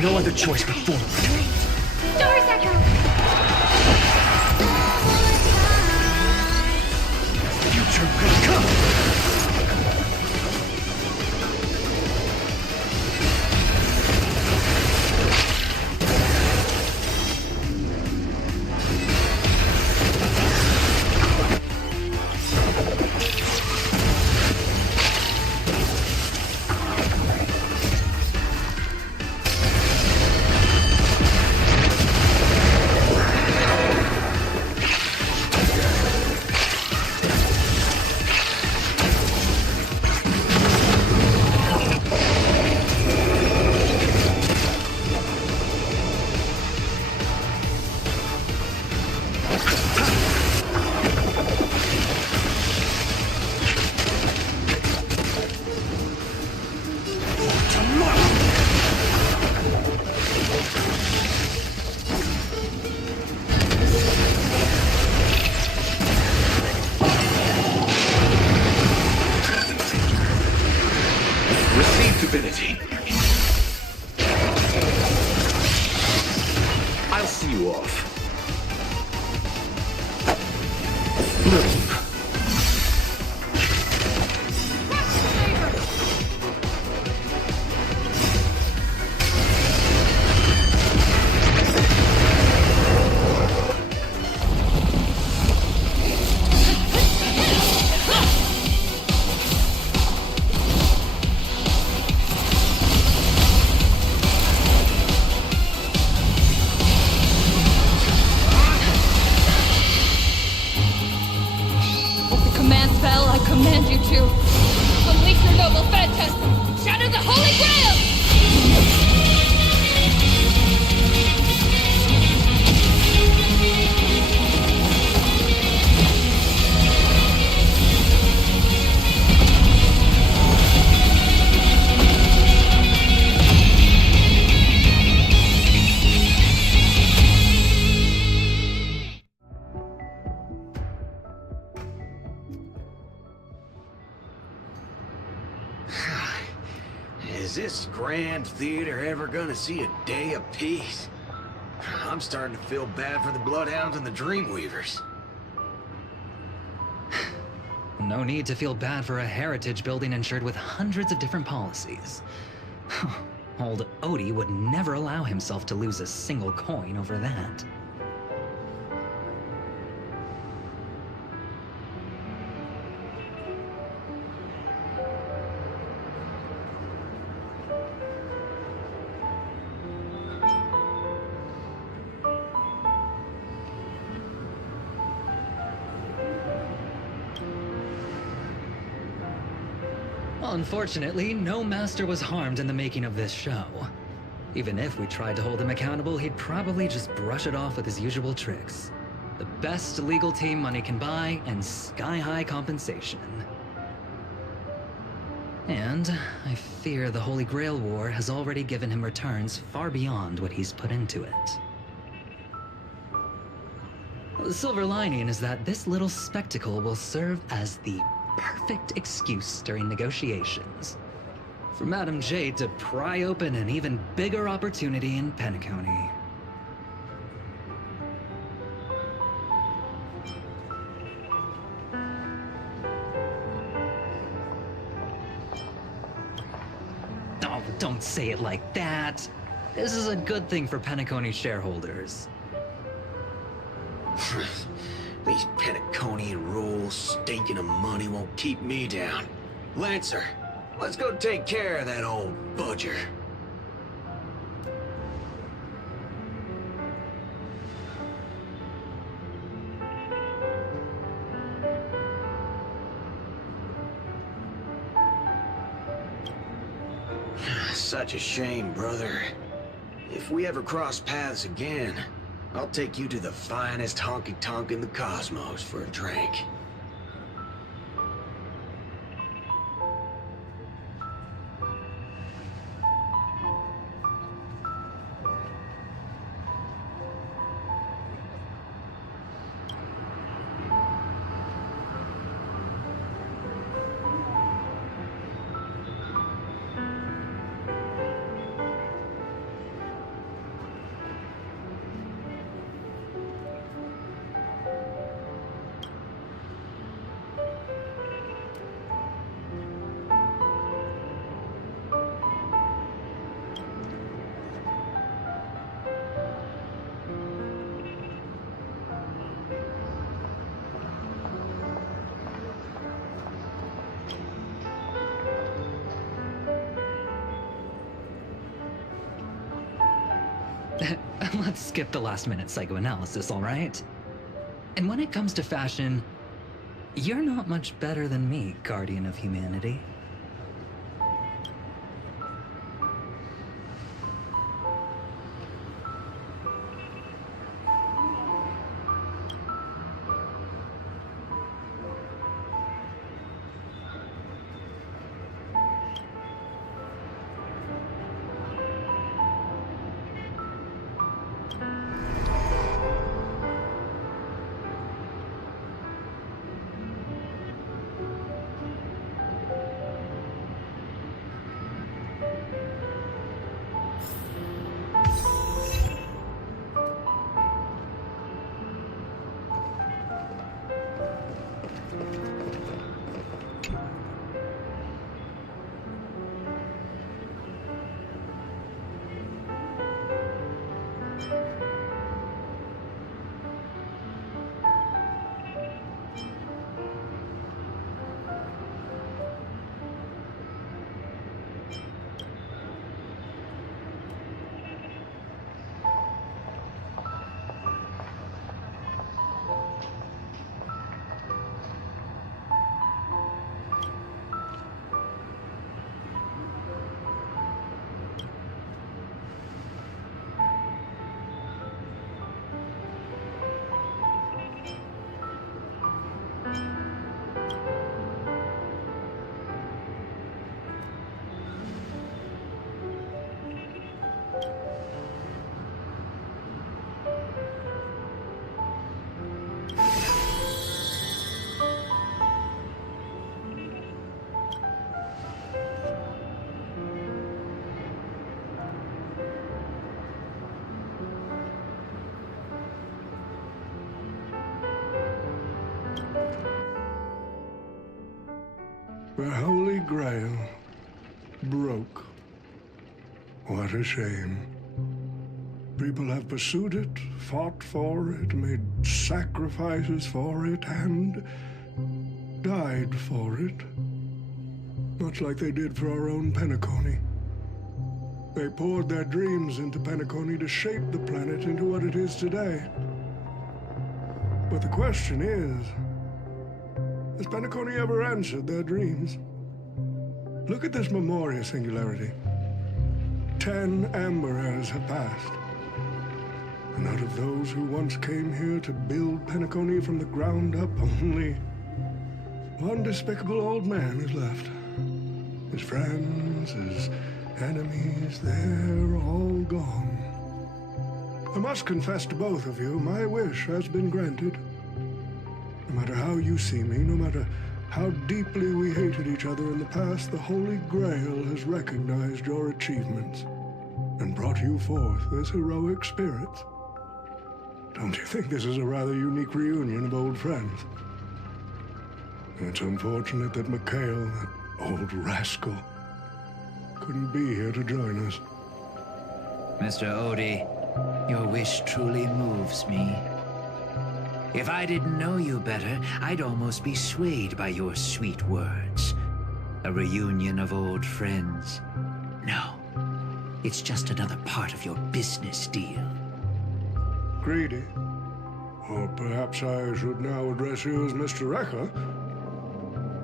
No other choice but forward. Stars Echo! Future will come. Receive divinity. see you off. Is this grand theater ever gonna see a day of peace? I'm starting to feel bad for the Bloodhounds and the Dreamweavers. No need to feel bad for a heritage building insured with hundreds of different policies. Old Odie would never allow himself to lose a single coin over that. Unfortunately, no master was harmed in the making of this show. Even if we tried to hold him accountable, he'd probably just brush it off with his usual tricks. The best legal team money can buy, and sky-high compensation. And I fear the Holy Grail War has already given him returns far beyond what he's put into it. The silver lining is that this little spectacle will serve as the perfect excuse during negotiations for Madame Jade to pry open an even bigger opportunity in Penacony. Oh, don't say it like that. This is a good thing for Penacony shareholders. These Penaconian rules stinking of money won't keep me down. Lancer, let's go take care of that old budger. Such a shame, brother. If we ever cross paths again, I'll take you to the finest honky-tonk in the cosmos for a drink. Let's skip the last-minute psychoanalysis, all right? And when it comes to fashion, you're not much better than me, Guardian of Humanity. The Holy Grail broke. What a shame. People have pursued it, fought for it, made sacrifices for it, and died for it. Much like they did for our own Penacony. They poured their dreams into Penacony to shape the planet into what it is today. But the question is, has Penacony ever answered their dreams? Look at this Memoria singularity. 10 Amber Eras have passed. And out of those who once came here to build Penacony from the ground up, only one despicable old man is left. His friends, his enemies, they're all gone. I must confess to both of you, my wish has been granted. No matter how you see me, no matter how deeply we hated each other in the past, the Holy Grail has recognized your achievements and brought you forth as heroic spirits. Don't you think this is a rather unique reunion of old friends? It's unfortunate that Mikhail, that old rascal, couldn't be here to join us. Mr. Odie, your wish truly moves me. If I didn't know you better, I'd almost be swayed by your sweet words. A reunion of old friends. No, it's just another part of your business deal. Greedy? Or perhaps I should now address you as Mr. Recker.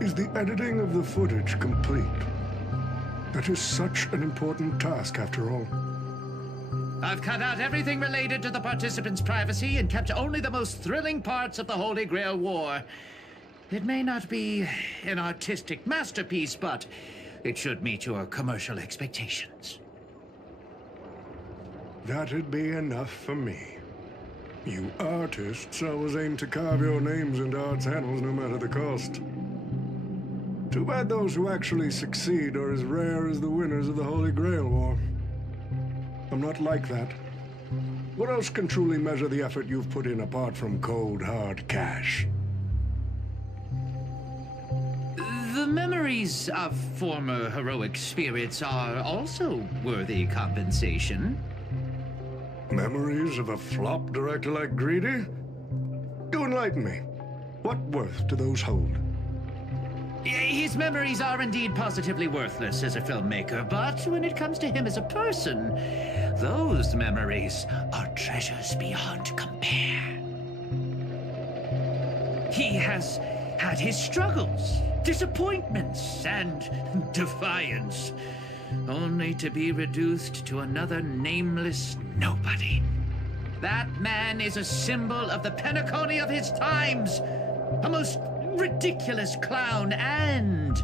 Is the editing of the footage complete? That is such an important task, after all. I've cut out everything related to the participants' privacy and kept only the most thrilling parts of the Holy Grail War. It may not be an artistic masterpiece, but it should meet your commercial expectations. That'd be enough for me. You artists always aim to carve your names into art's annals no matter the cost. Too bad those who actually succeed are as rare as the winners of the Holy Grail War. I'm not like that. What else can truly measure the effort you've put in apart from cold, hard cash? The memories of former heroic spirits are also worthy compensation. Memories of a flop director like Greedy? Do enlighten me. What worth do those hold? His memories are indeed positively worthless as a filmmaker, but when it comes to him as a person, those memories are treasures beyond compare. He has had his struggles, disappointments, and defiance, only to be reduced to another nameless nobody. That man is a symbol of the Penacony of his times, a most ridiculous clown and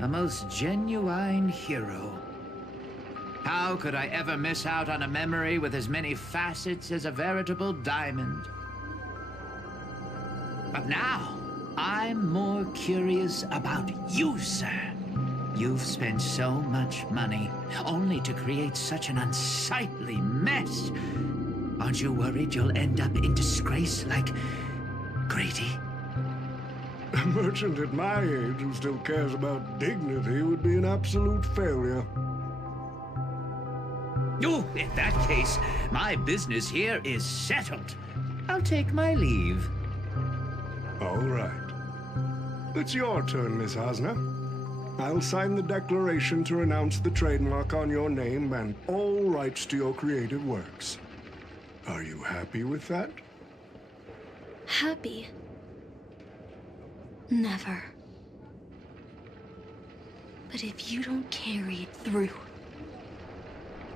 a most genuine hero. How could I ever miss out on a memory with as many facets as a veritable diamond? But now, I'm more curious about you, sir. You've spent so much money, only to create such an unsightly mess. Aren't you worried you'll end up in disgrace like Grady? A merchant at my age who still cares about dignity would be an absolute failure. Oh, in that case, my business here is settled. I'll take my leave. All right. It's your turn, Miss Hosner. I'll sign the declaration to renounce the trademark on your name and all rights to your creative works. Are you happy with that? Happy? Never. But if you don't carry it through,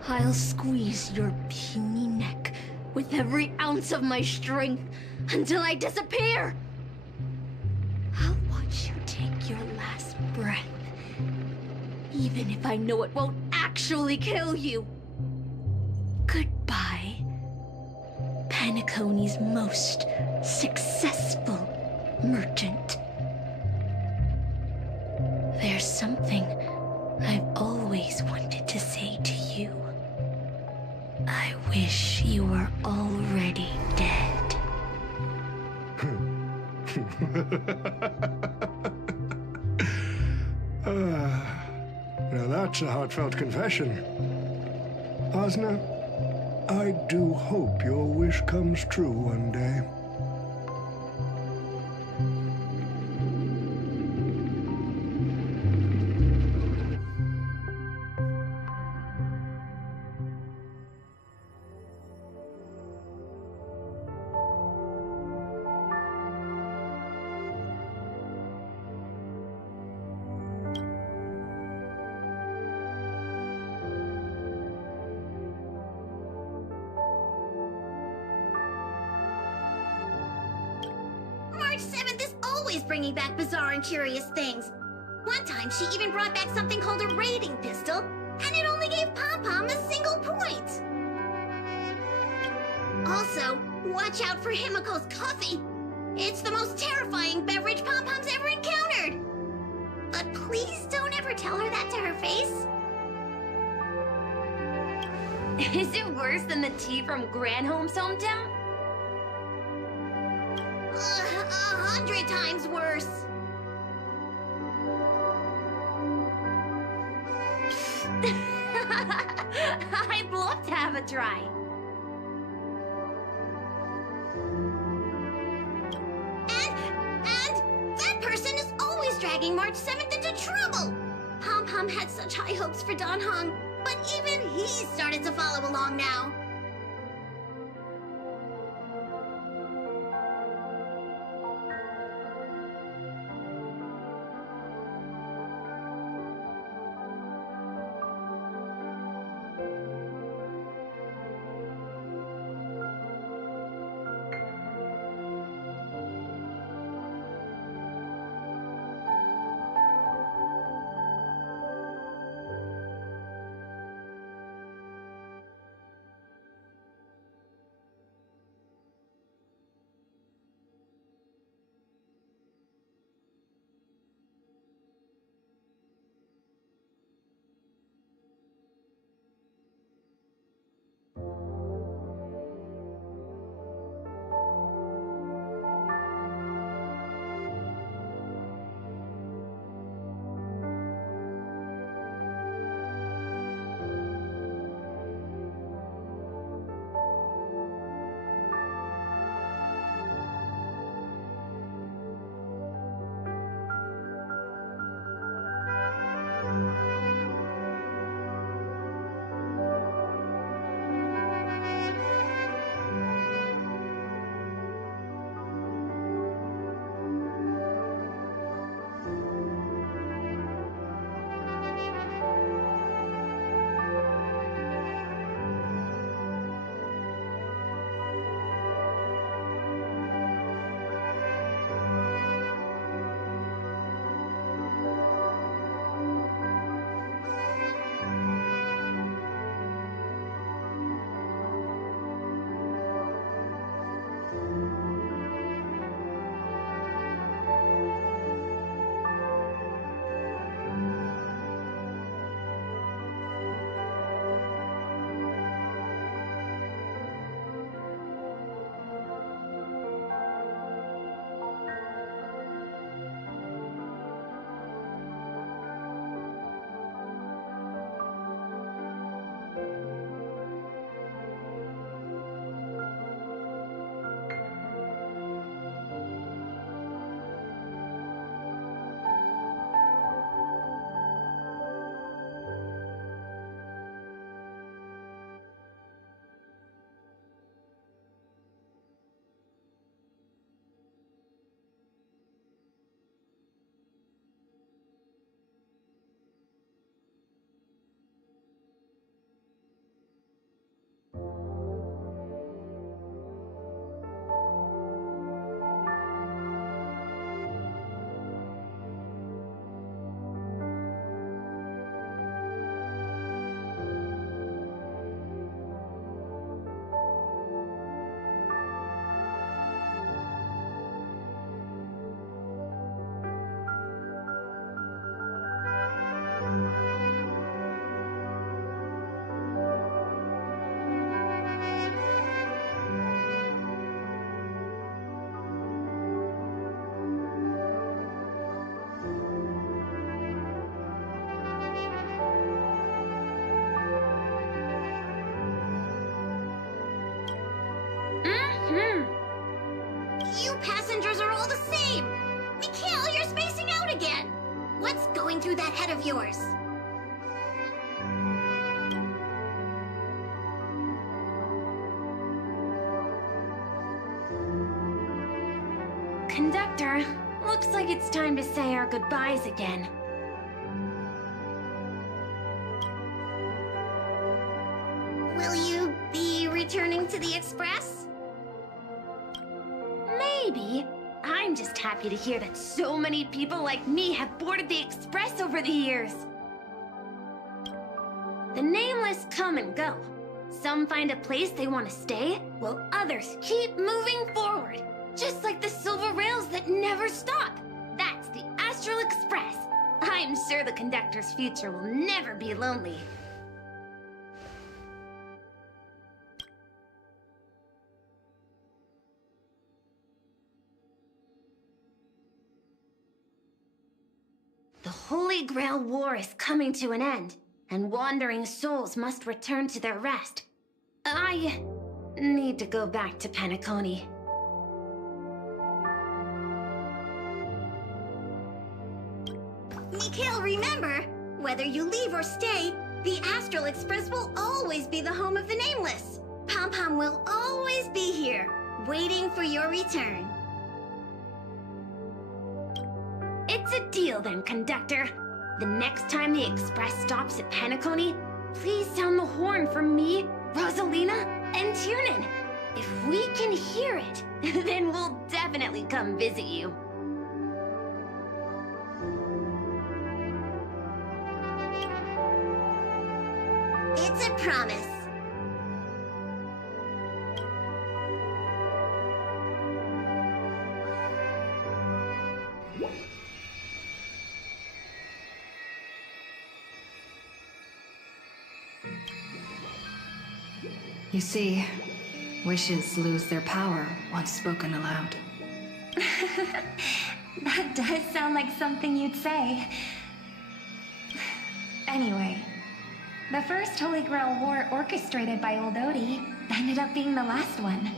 I'll squeeze your puny neck with every ounce of my strength until I disappear! I'll watch you take your last breath, even if I know it won't actually kill you. Goodbye, Penacony's most successful merchant. There's something I've always wanted to say to you. I wish you were already dead. Now that's a heartfelt confession. Osna, I do hope your wish comes true one day. March 7th is always bringing back bizarre and curious things. One time, she even brought back something called a raiding pistol, and it only gave Pom-Pom a single point. Also, watch out for Himiko's coffee. It's the most terrifying beverage Pom-Pom's ever encountered. But please don't ever tell her that to her face. Is it worse than the tea from Granholm's hometown? 100 times worse. I'd love to have a try. And that person is always dragging March 7th into trouble. Pom-Pom had such high hopes for Dan Hong, but even he started to follow along now. through that head of yours. Conductor, looks like it's time to say our goodbyes again. Will you be returning to the Express? Maybe. I'm just happy to hear that so many people like me have boarded the Express over the years. The nameless come and go. Some find a place they want to stay, while others keep moving forward. Just like the silver rails that never stop. That's the Astral Express. I'm sure the conductor's future will never be lonely. The Holy Grail War is coming to an end, and wandering souls must return to their rest. I need to go back to Penacony. Mikhail, remember, whether you leave or stay, the Astral Express will always be the home of the Nameless. Pom-Pom will always be here, waiting for your return. It's a deal then, Conductor. The next time the Express stops at Penacony, please sound the horn for me, Rosalina, and Tiernan. If we can hear it, then we'll definitely come visit you. It's a promise. You see, wishes lose their power once spoken aloud. That does sound like something you'd say. Anyway, the first Holy Grail War orchestrated by Old Odie ended up being the last one.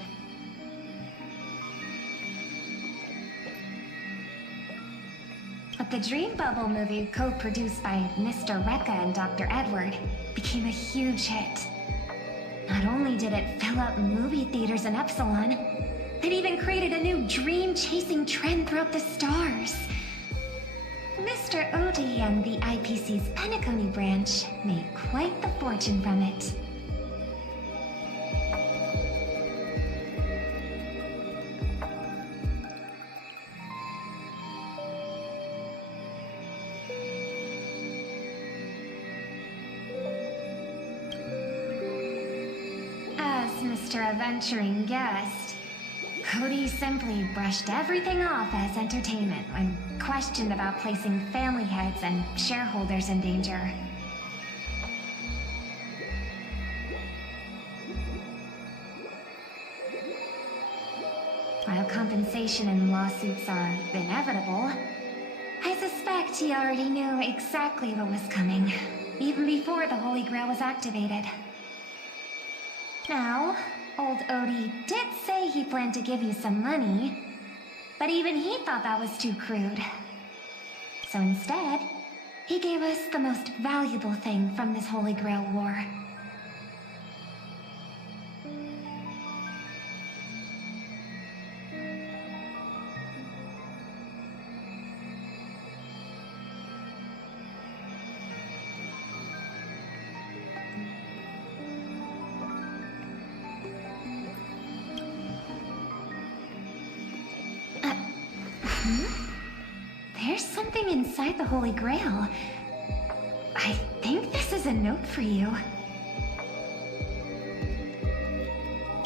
But the Dream Bubble movie, co-produced by Mr. Rekka and Dr. Edward, became a huge hit. Not only did it fill up movie theaters in Epsilon, it even created a new dream-chasing trend throughout the stars. Mr. Odie and the IPC's Penacony branch made quite the fortune from it. As Mr. Adventuring Guest, Cody simply brushed everything off as entertainment when questioned about placing family heads and shareholders in danger. While compensation and lawsuits are inevitable, I suspect he already knew exactly what was coming, even before the Holy Grail was activated. Now, Old Odie did say he planned to give you some money, but even he thought that was too crude. So instead, he gave us the most valuable thing from this Holy Grail War. There's something inside the Holy Grail. I think this is a note for you.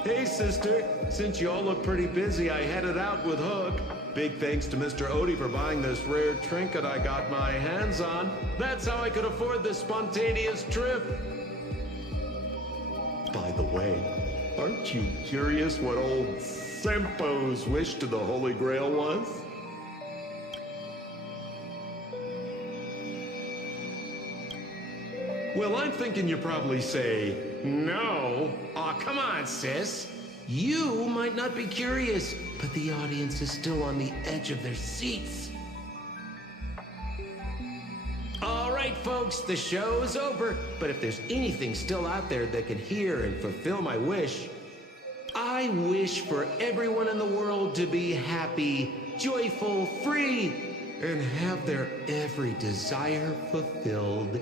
Hey, sister. Since you all look pretty busy, I headed out with Hook. Big thanks to Mr. Odie for buying this rare trinket I got my hands on. That's how I could afford this spontaneous trip. By the way, aren't you curious what old Sempo's wish to the Holy Grail was? Well, I'm thinking you probably say, no. Aw, come on, sis. You might not be curious, but the audience is still on the edge of their seats. folks, the show's over. But if there's anything still out there that can hear and fulfill my wish, I wish for everyone in the world to be happy, joyful, free, and have their every desire fulfilled.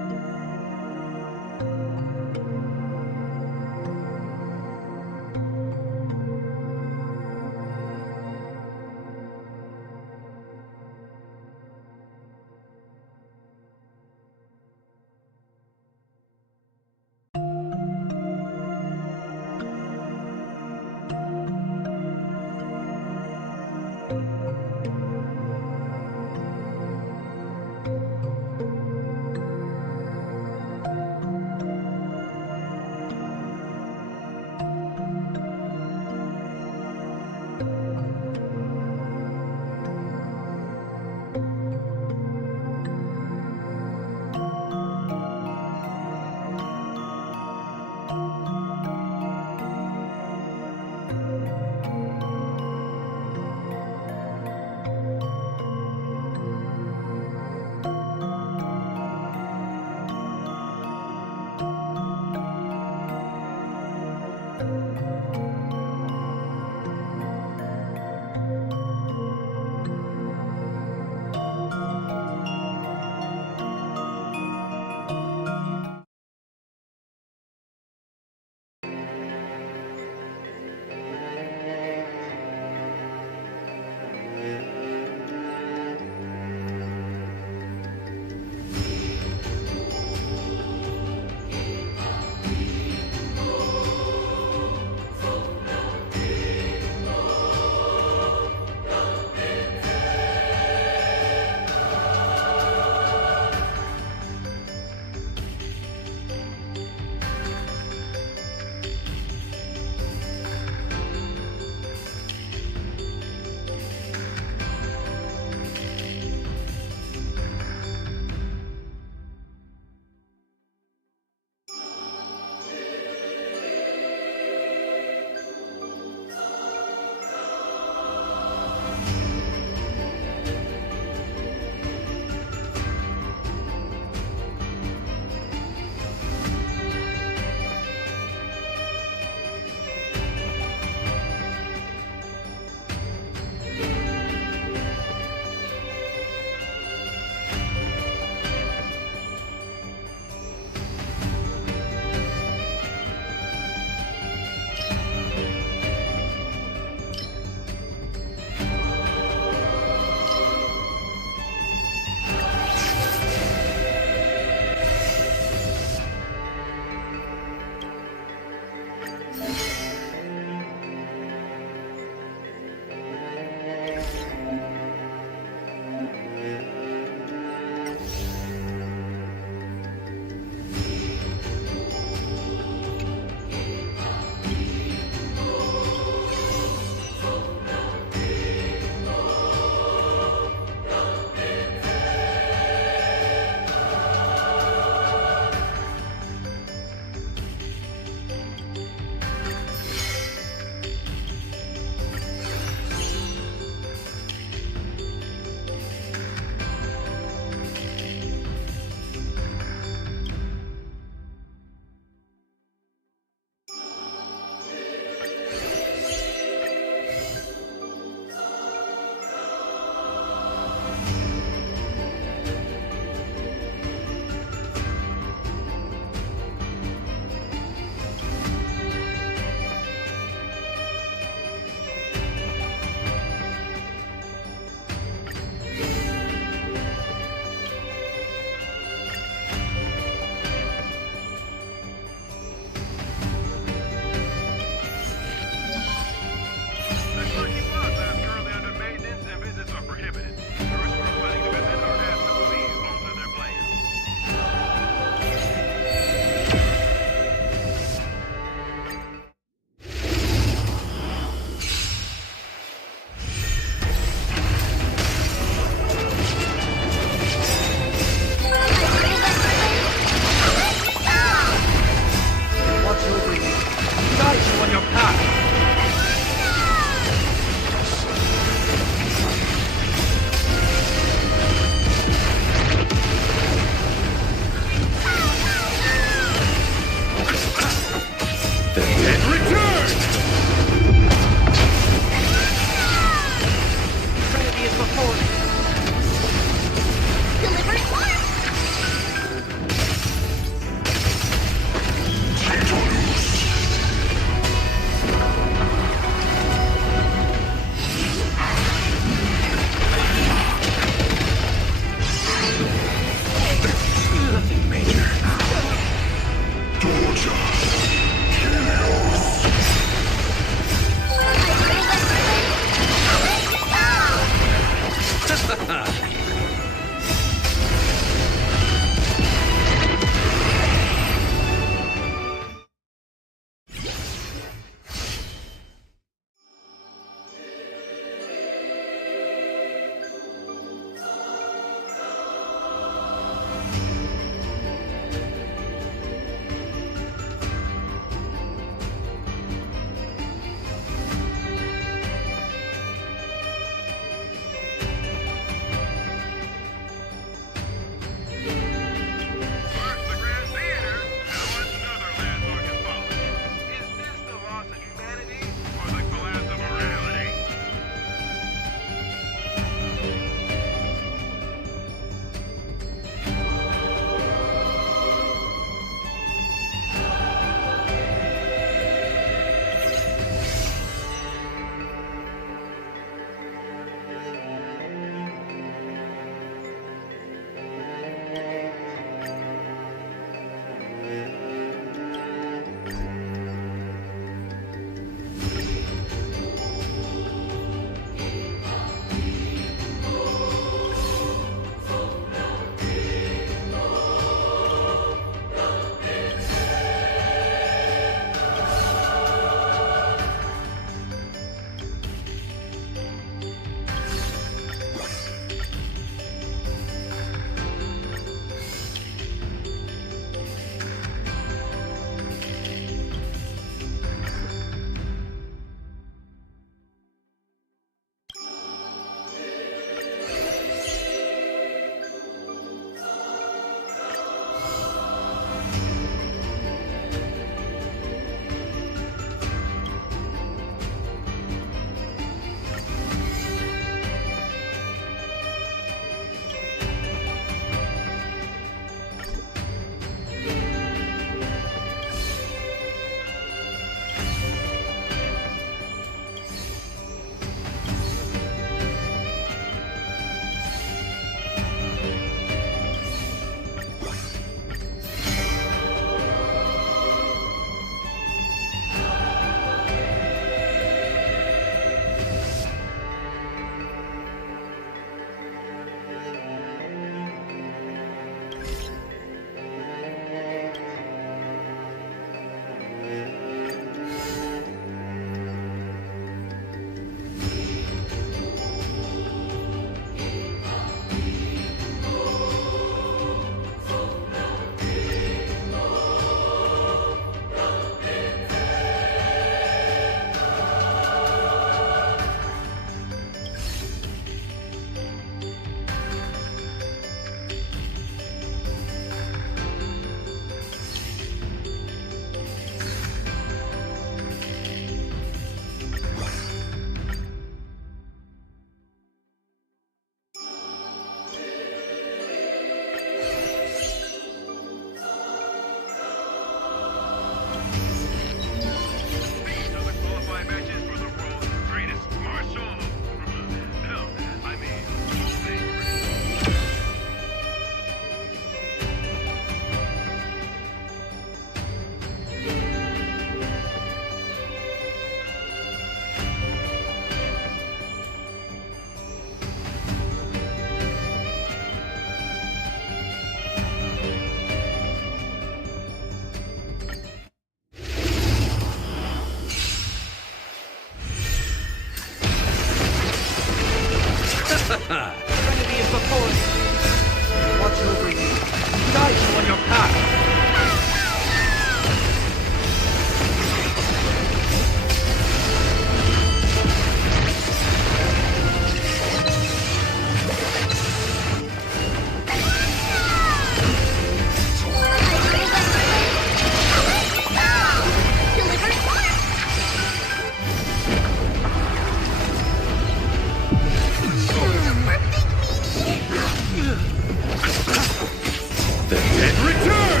dead return!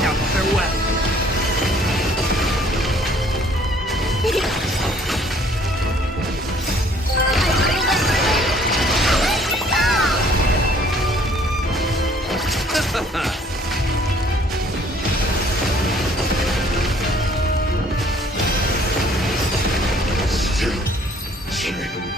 Now farewell. Still chilling.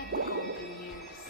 like the golden years.